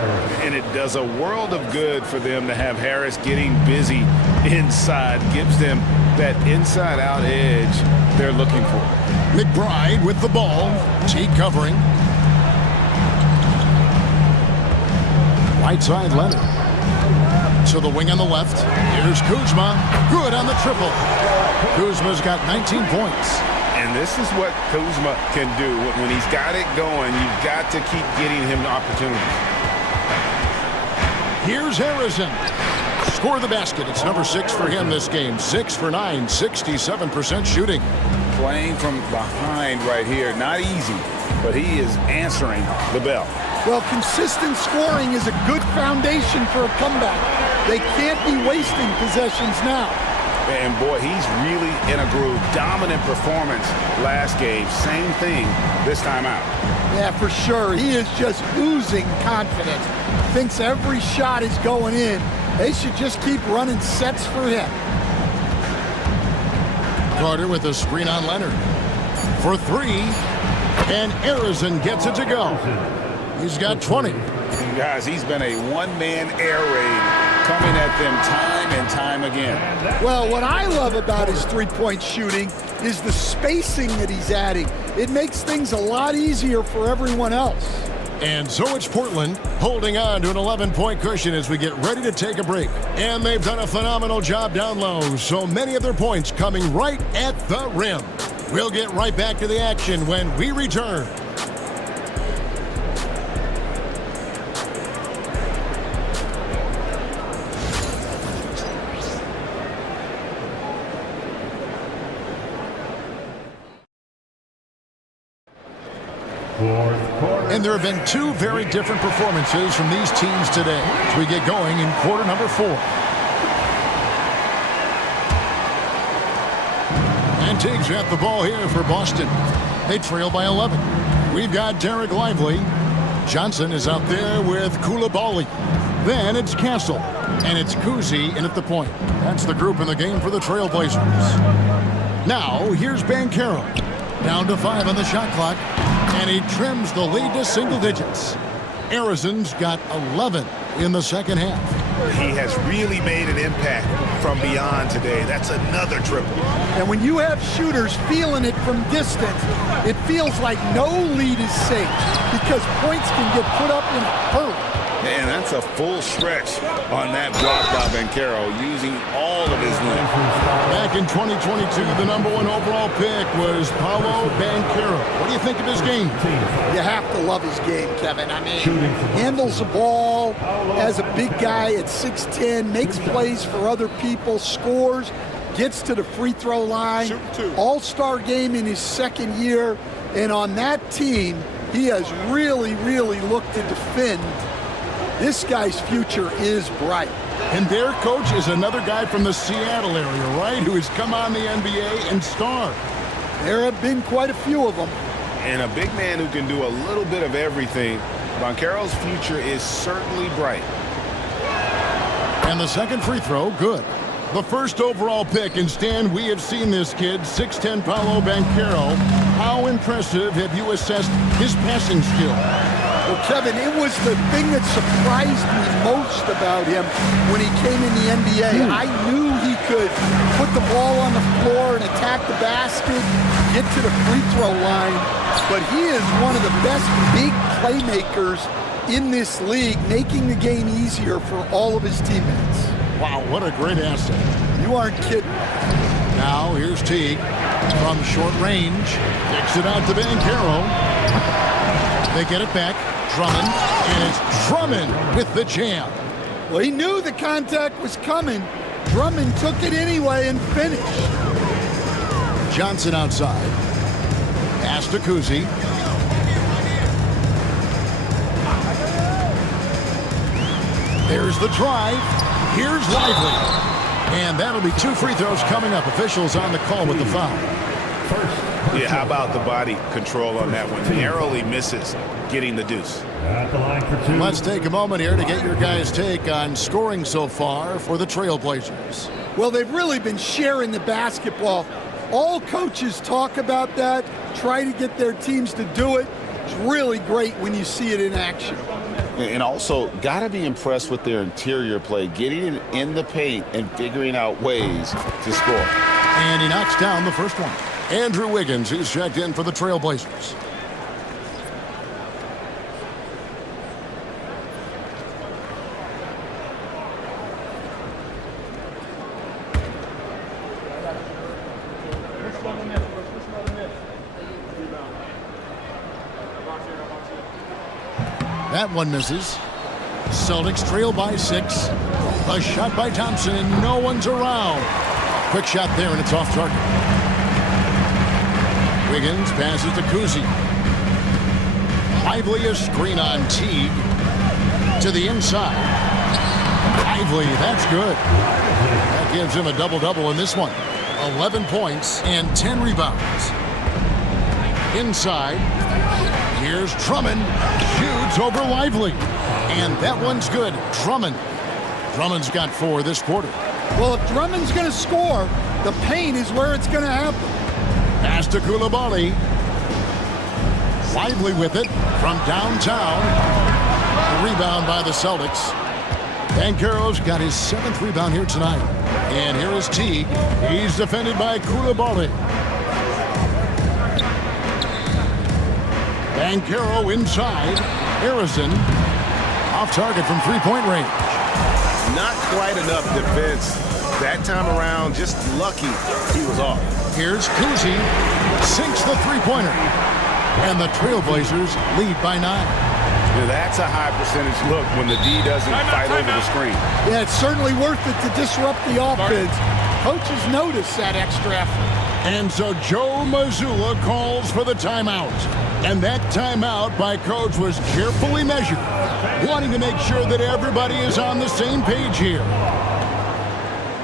And it does a world of good for them to have Harris getting busy inside. Gives them that inside-out edge they're looking for. McBride with the ball. Teague covering. Right side, Leonard. So the wing on the left. Here's Kuzma. Good on the triple. Kuzma's got 19 points. And this is what Kuzma can do. When he's got it going, you've got to keep getting him opportunities. Here's Harrison. score the basket. It's number 6 for him this game. 6 for 9, 67% shooting. Playing from behind right here. Not easy, but he is answering the bell. Well, consistent scoring is a good foundation for a comeback. They can't be wasting possessions now. And boy, he's really in a groove. Dominant performance last game. Same thing this time out. Yeah, for sure. He is just oozing confidence. Thinks every shot is going in. They should just keep running sets for him. Carter with a screen on Leonard. For 3. And Arizin gets it to go. He's got 20. And guys, he's been a one-man air raid coming at them time and time again. Well, what I love about his three-point shooting is the spacing that he's adding. It makes things a lot easier for everyone else. And so it's Portland holding on to an 11-point cushion as we get ready to take a break. And they've done a phenomenal job down low, so many of their points coming right at the rim. We'll get right back to the action when we return. And there have been 2 very different performances from these teams today as we get going in quarter number 4. And Teague's got the ball here for Boston. They trail by 11. We've got Derek Lively. Johnson is out there with Koulibaly. Then it's Castle. And it's Cousy in at the point. That's the group in the game for the Trailblazers. Now, here's Banchero. Down to 5 on the shot clock. And he trims the lead to single digits. Arizin's got 11 in the second half. He has really made an impact from beyond today. That's another triple. And when you have shooters feeling it from distance, it feels like no lead is safe because points can get put up in a hurry. And that's a full stretch on that block by Banchero, using all of his length. Back in 2022, the number 1 overall pick was Paolo Banchero. What do you think of his game? You have to love his game, Kevin. I mean, handles the ball as a big guy at 6'10", makes plays for other people, scores, gets to the free throw line. All-star game in his second year. And on that team, he has really, really looked to defend. This guy's future is bright. And their coach is another guy from the Seattle area, right, who has come on the NBA and starred. There have been quite a few of them. And a big man who can do a little bit of everything. Banchero's future is certainly bright. And the second free throw, good. The first overall pick, and Stan, we have seen this kid, 6'10" Paolo Banchero. How impressive have you assessed his passing skill? Well, Kevin, it was the thing that surprised me most about him when he came in the NBA. I knew he could put the ball on the floor and attack the basket, get to the free throw line, but he is one of the best big playmakers in this league, making the game easier for all of his teammates. Wow, what a great asset. You aren't kidding. Now, here's Teague from short range. Kicks it out to Banchero. They get it back. Drummond, and it's Drummond with the jam. Well, he knew the contact was coming. Drummond took it anyway and finished. Johnson outside. Pass to Cousy. There's the drive. Here's Lively. And that'll be 2 free throws coming up. Officials on the call with the foul. Yeah, how about the body control on that one? Narrowly misses getting the deuce. Let's take a moment here to get your guys' take on scoring so far for the Trailblazers. Well, they've really been sharing the basketball. All coaches talk about that, try to get their teams to do it. It's really great when you see it in action. And also, got to be impressed with their interior play, getting it in the paint and figuring out ways to score. And he knocks down the first one. Andrew Wiggins, who's checked in for the Trailblazers. That one misses. Celtics trail by 6. A shot by Thompson, and no one's around. Quick shot there, and it's off target. Wiggins passes to Cousy. Lively, a screen on Teague. To the inside. Lively, that's good. That gives him a double-double in this one. 11 points and 10 rebounds. Inside. Here's Drummond. Shoots over Lively. And that one's good. Drummond's got 4 this quarter. Well, if Drummond's going to score, the paint is where it's going to happen. Pass to Coulibaly. Lively with it from downtown. The rebound by the Celtics. Banchero's got his 7th rebound here tonight. And here is Teague. He's defended by Coulibaly. Banchero inside. Harrison off target from three-point range. Not quite enough defense that time around. Just lucky he was off. Here's Cousy. Sinks the three-pointer. And the Trailblazers lead by 9. Now that's a high percentage look when the D doesn't fight over the screen. Yeah, it's certainly worth it to disrupt the offense. Coaches notice that extra effort. And so Joe Mazzulla calls for the timeout. And that timeout by Coach was carefully measured, wanting to make sure that everybody is on the same page here.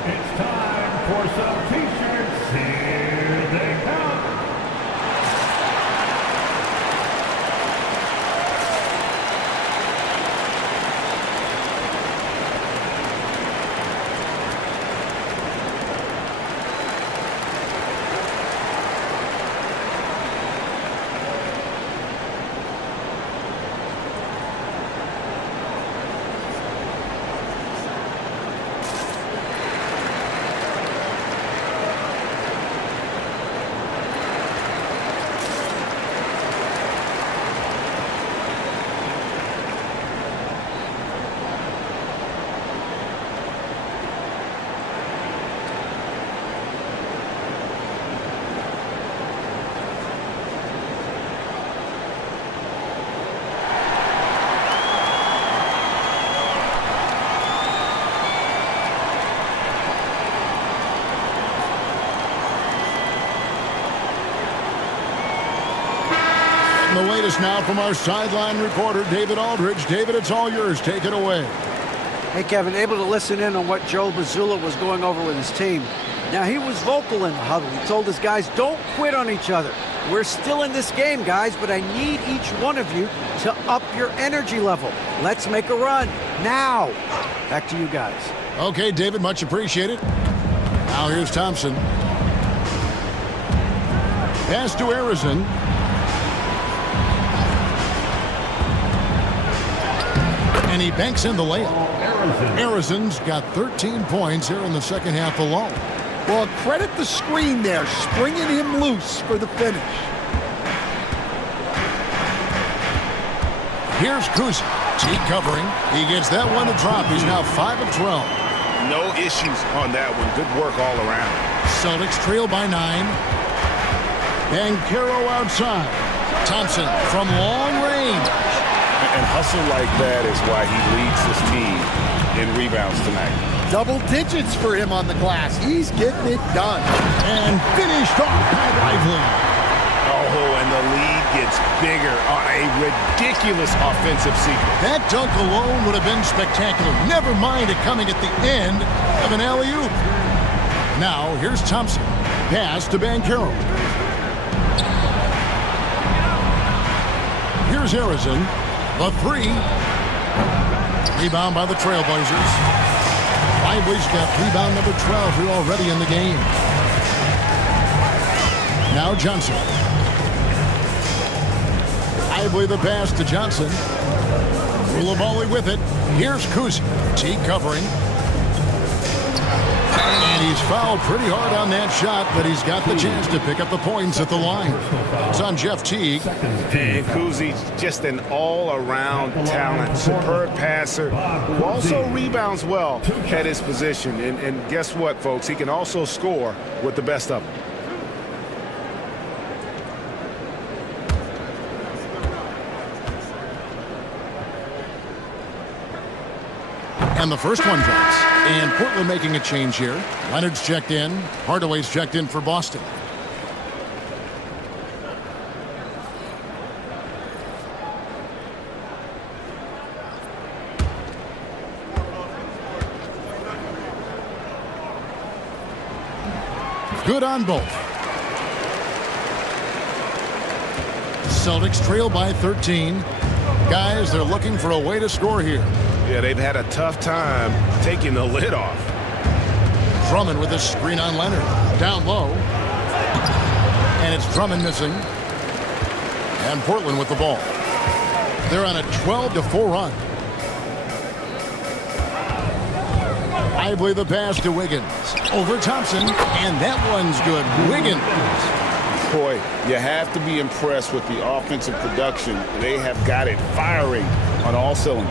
It's time for some T-shirts. Here they come. The latest now from our sideline reporter, David Aldridge. David, it's all yours. Take it away. Hey, Kevin, able to listen in on what Joe Mazzulla was going over with his team. Now, he was vocal in the huddle. He told his guys, don't quit on each other. We're still in this game, guys, but I need each one of you to up your energy level. Let's make a run now. Back to you guys. Okay, David, much appreciated. Now here's Thompson. Pass to Harrison. And he banks in the layup. Harrison's got 13 points here in the second half alone. Well, credit the screen there, springing him loose for the finish. Here's Cousy. Teague covering. He gets that one to drop. He's now 5 of 12. No issues on that one. Good work all around. Celtics trail by 9. Banchero outside. Thompson from long range. And hustle like that is why he leads this team in rebounds tonight. Double digits for him on the glass. He's getting it done. And finished off by Lively. Oh, and the lead gets bigger on a ridiculous offensive sequence. That dunk alone would have been spectacular. Never mind it coming at the end of an alley-oop. Now, here's Thompson. Pass to Banchero. Here's Harrison. The 3. Rebound by the Trailblazers. Lively's got rebound number 12 here already in the game. Now Johnson. Lively the pass to Johnson. Coulibaly with it. Here's Cousy. Teague covering. And he's fouled pretty hard on that shot, but he's got the chance to pick up the points at the line. It's on Jeff Teague. And Cousy, just an all-around talent, superb passer, who also rebounds well at his position. And guess what, folks? He can also score with the best of them. And the first one drops. And Portland making a change here. Leonard's checked in. Hardaway's checked in for Boston. Good on both. Celtics trail by 13. Guys, they're looking for a way to score here. Yeah, they've had a tough time taking the lid off. Drummond with a screen on Leonard. Down low. And it's Drummond missing. And Portland with the ball. They're on a 12-4 run. Lively the pass to Wiggins. Over Thompson. And that one's good. Wiggins. Boy, you have to be impressed with the offensive production. They have got it firing on all cylinders.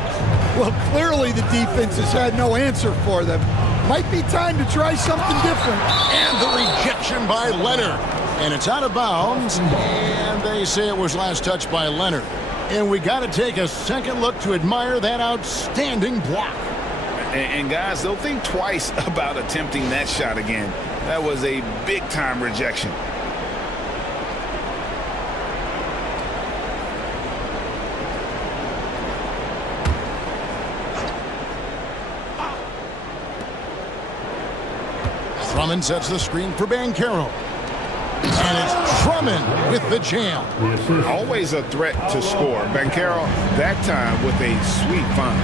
Well, clearly the defense has had no answer for them. Might be time to try something different. And the rejection by Leonard. And it's out of bounds. And they say it was last touched by Leonard. And we got to take a second look to admire that outstanding block. And guys, they'll think twice about attempting that shot again. That was a big-time rejection. Drummond sets the screen for Banchero. And it's Drummond with the jam. Always a threat to score. Banchero, that time with a sweet find.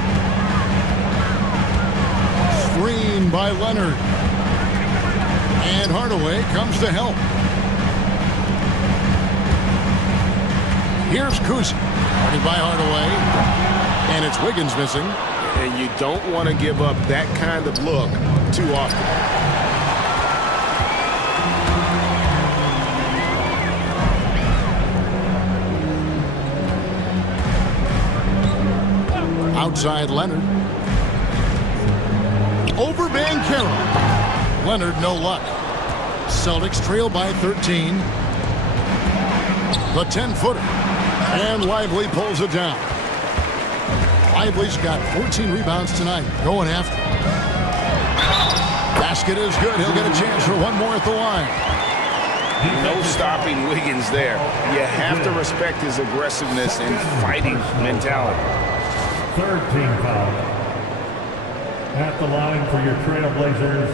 Screen by Leonard. And Hardaway comes to help. Here's Kuzi. Guarded by Hardaway. And it's Wiggins missing. And you don't want to give up that kind of look too often. Outside Leonard. Over Banchero. Leonard, no luck. Celtics trail by 13. The 10-footer. And Lively pulls it down. Lively's got 14 rebounds tonight. Going after. Basket is good. He'll get a chance for one more at the line. No stopping Wiggins there. You have to respect his aggressiveness and fighting mentality. Third team foul. At the line for your Trailblazers,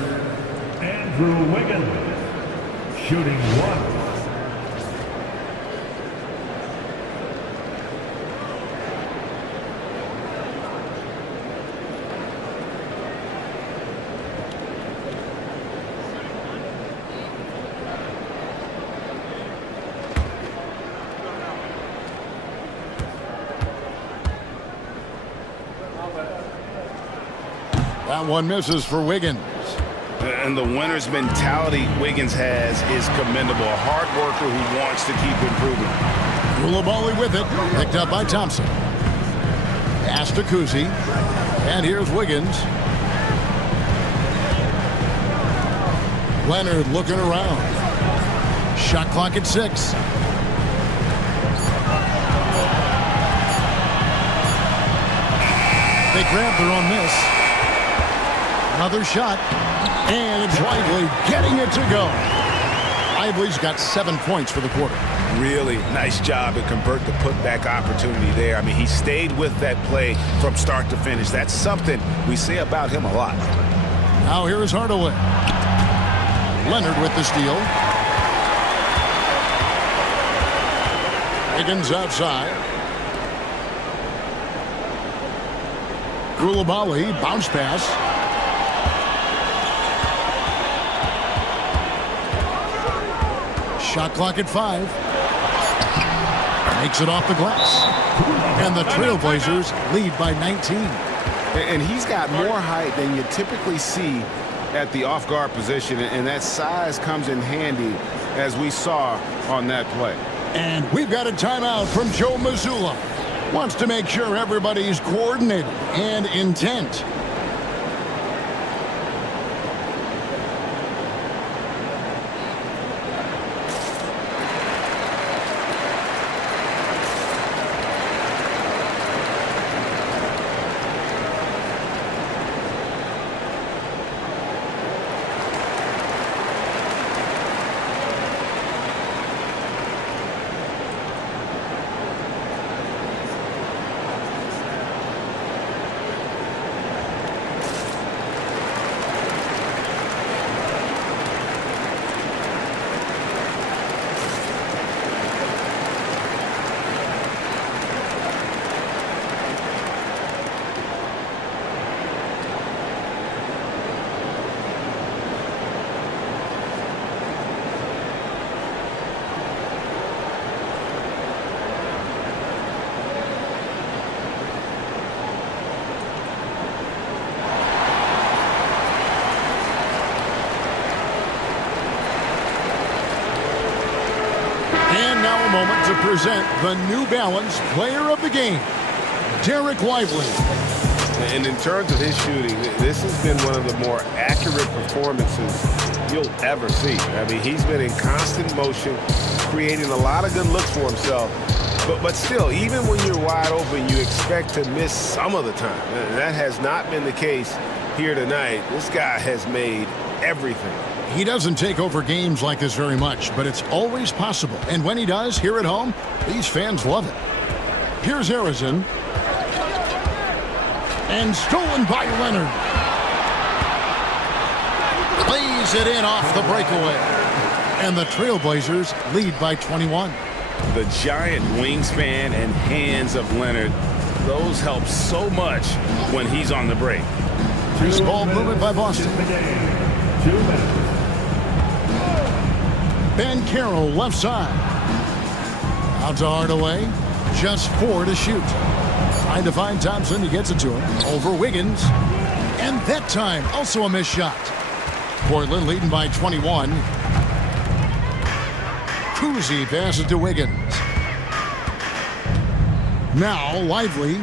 Andrew Wiggins, shooting one. That one misses for Wiggins. And the winner's mentality Wiggins has is commendable. A hard worker who wants to keep improving. Koulibaly with it. Picked up by Thompson. Pass to Kuzi. And here's Wiggins. Leonard looking around. Shot clock at 6. They grab their own miss. Another shot, and it's Lively getting it to go. Lively's got 7 points for the quarter. Really nice job to convert the putback opportunity there. I mean, he stayed with that play from start to finish. That's something we say about him a lot. Now here is Hardaway. Leonard with the steal. Wiggins outside. Koulibaly, bounce pass. Shot clock at 5. Makes it off the glass. And the Trailblazers lead by 19. And he's got more height than you typically see at the off-guard position, and that size comes in handy, as we saw on that play. And we've got a timeout from Joe Mazzulla. Wants to make sure everybody's coordinated and intent. moment to present the New Balance Player of the Game, Dereck Lively. And in terms of his shooting, this has been one of the more accurate performances you'll ever see. I mean, he's been in constant motion, creating a lot of good looks for himself. But still, even when you're wide open, you expect to miss some of the time. And that has not been the case here tonight. This guy has made everything. He doesn't take over games like this very much, but it's always possible. And when he does, here at home, these fans love it. Here's Harrison. And stolen by Leonard. Plays it in off the breakaway. And the Trailblazers lead by 21. The giant wingspan and hands of Leonard, those help so much when he's on the break. Loose ball movement by Boston. 2 minutes. Banchero left side. Out to Hardaway. Just 4 to shoot. Trying to find Thompson. He gets it to him. Over Wiggins. And that time, also a missed shot. Portland leading by 21. Cousy passes to Wiggins. Now Lively.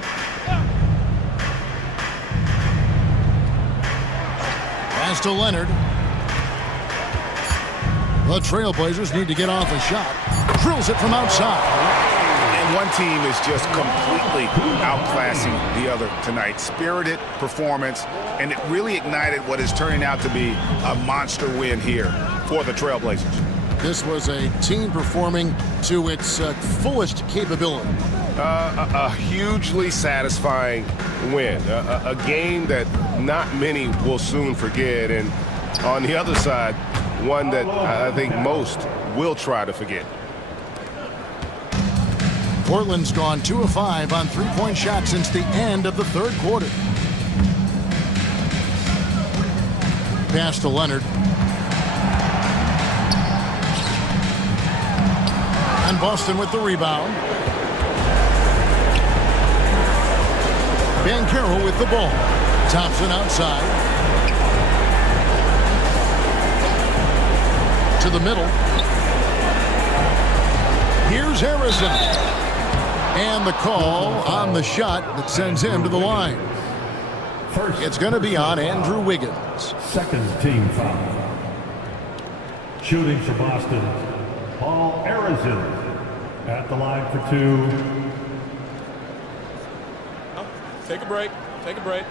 Pass to Leonard. The Trailblazers need to get off a shot. Drills it from outside. And one team is just completely outclassing the other tonight. Spirited performance, and it really ignited what is turning out to be a monster win here for the Trailblazers. This was a team performing to its fullest capability. A hugely satisfying win. A game that not many will soon forget. And on the other side, one that I think most will try to forget. Portland's gone 2 of 5 on three-point shots since the end of the third quarter. Pass to Leonard. And Boston with the rebound. Banchero with the ball. Thompson outside. To the middle. Here's Harrison. And the call on the shot that sends him to the line. It's going to be on Andrew Wiggins. Second team foul. Shooting for Boston, Paul Arizin at the line for 2. Take a break. Take a break.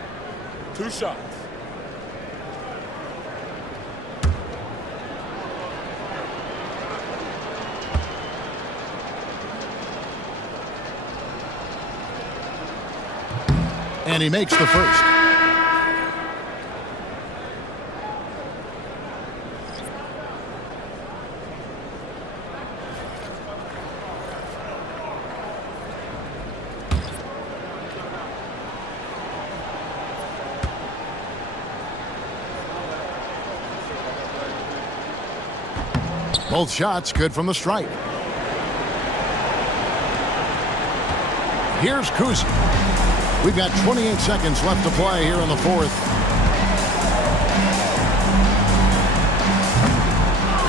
2 shots. And he makes the first. Both shots good from the stripe. Here's Cousy. We've got 28 seconds left to play here in the fourth.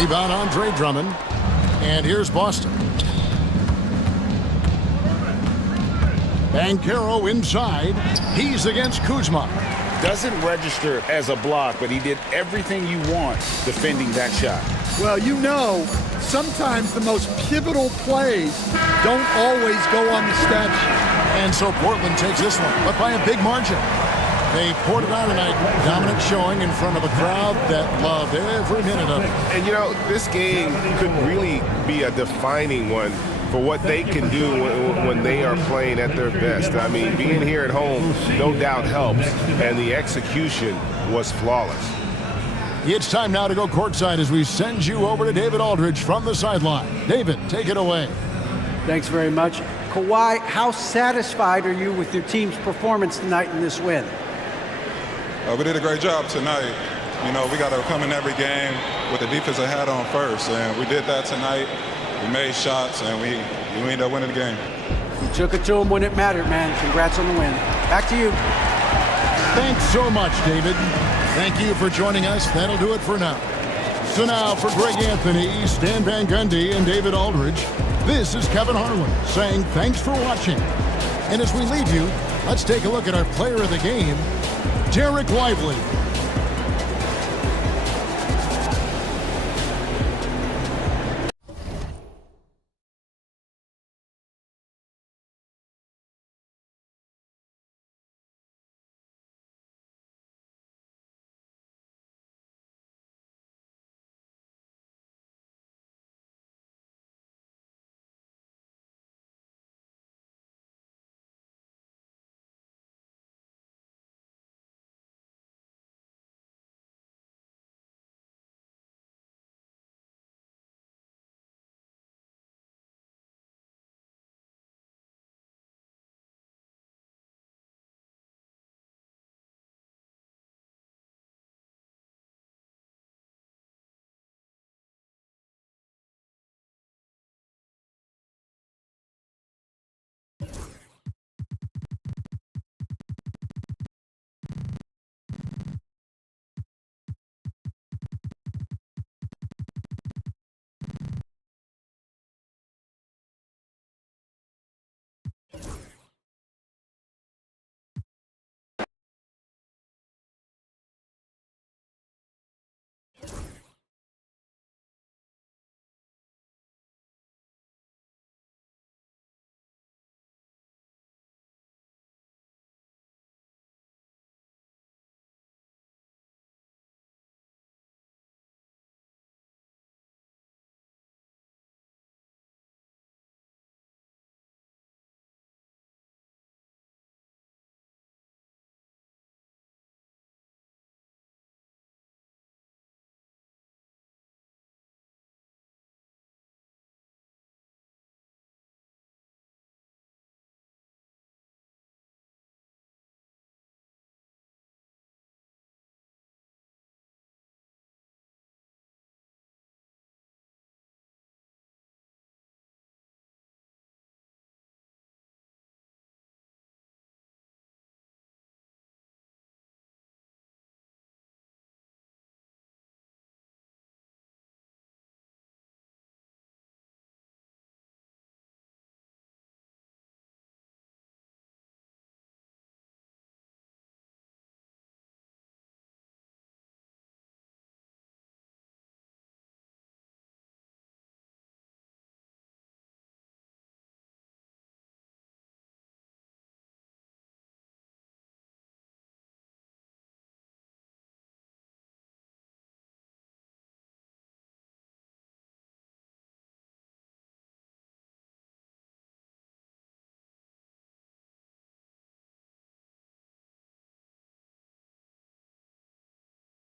Rebound Andre Drummond. And here's Boston. Banchero inside. He's against Kuzma. Doesn't register as a block, but he did everything you want defending that shot. Well, you know, sometimes the most pivotal plays don't always go on the stat sheet. And so Portland takes this one, but by a big margin. They poured it out tonight. Dominant showing in front of a crowd that loved every minute of it. And, you know, this game could really be a defining one for what they can do when they are playing at their best. I mean, being here at home no doubt helps, and the execution was flawless. It's time now to go courtside as we send you over to David Aldridge from the sideline. David, take it away. Thanks very much. Kawhi, how satisfied are you with your team's performance tonight in this win? We did a great job tonight. You know, we got to come in every game with the defensive hat on first, and we did that tonight. We made shots, and we ended up winning the game. You took it to them when it mattered, man. Congrats on the win. Back to you. Thanks so much, David. Thank you for joining us. That'll do it for now. So now for Greg Anthony, Stan Van Gundy, and David Aldridge, This is Kevin Harlan saying thanks for watching. And as we leave you, let's take a look at our player of the game, Derek Lively.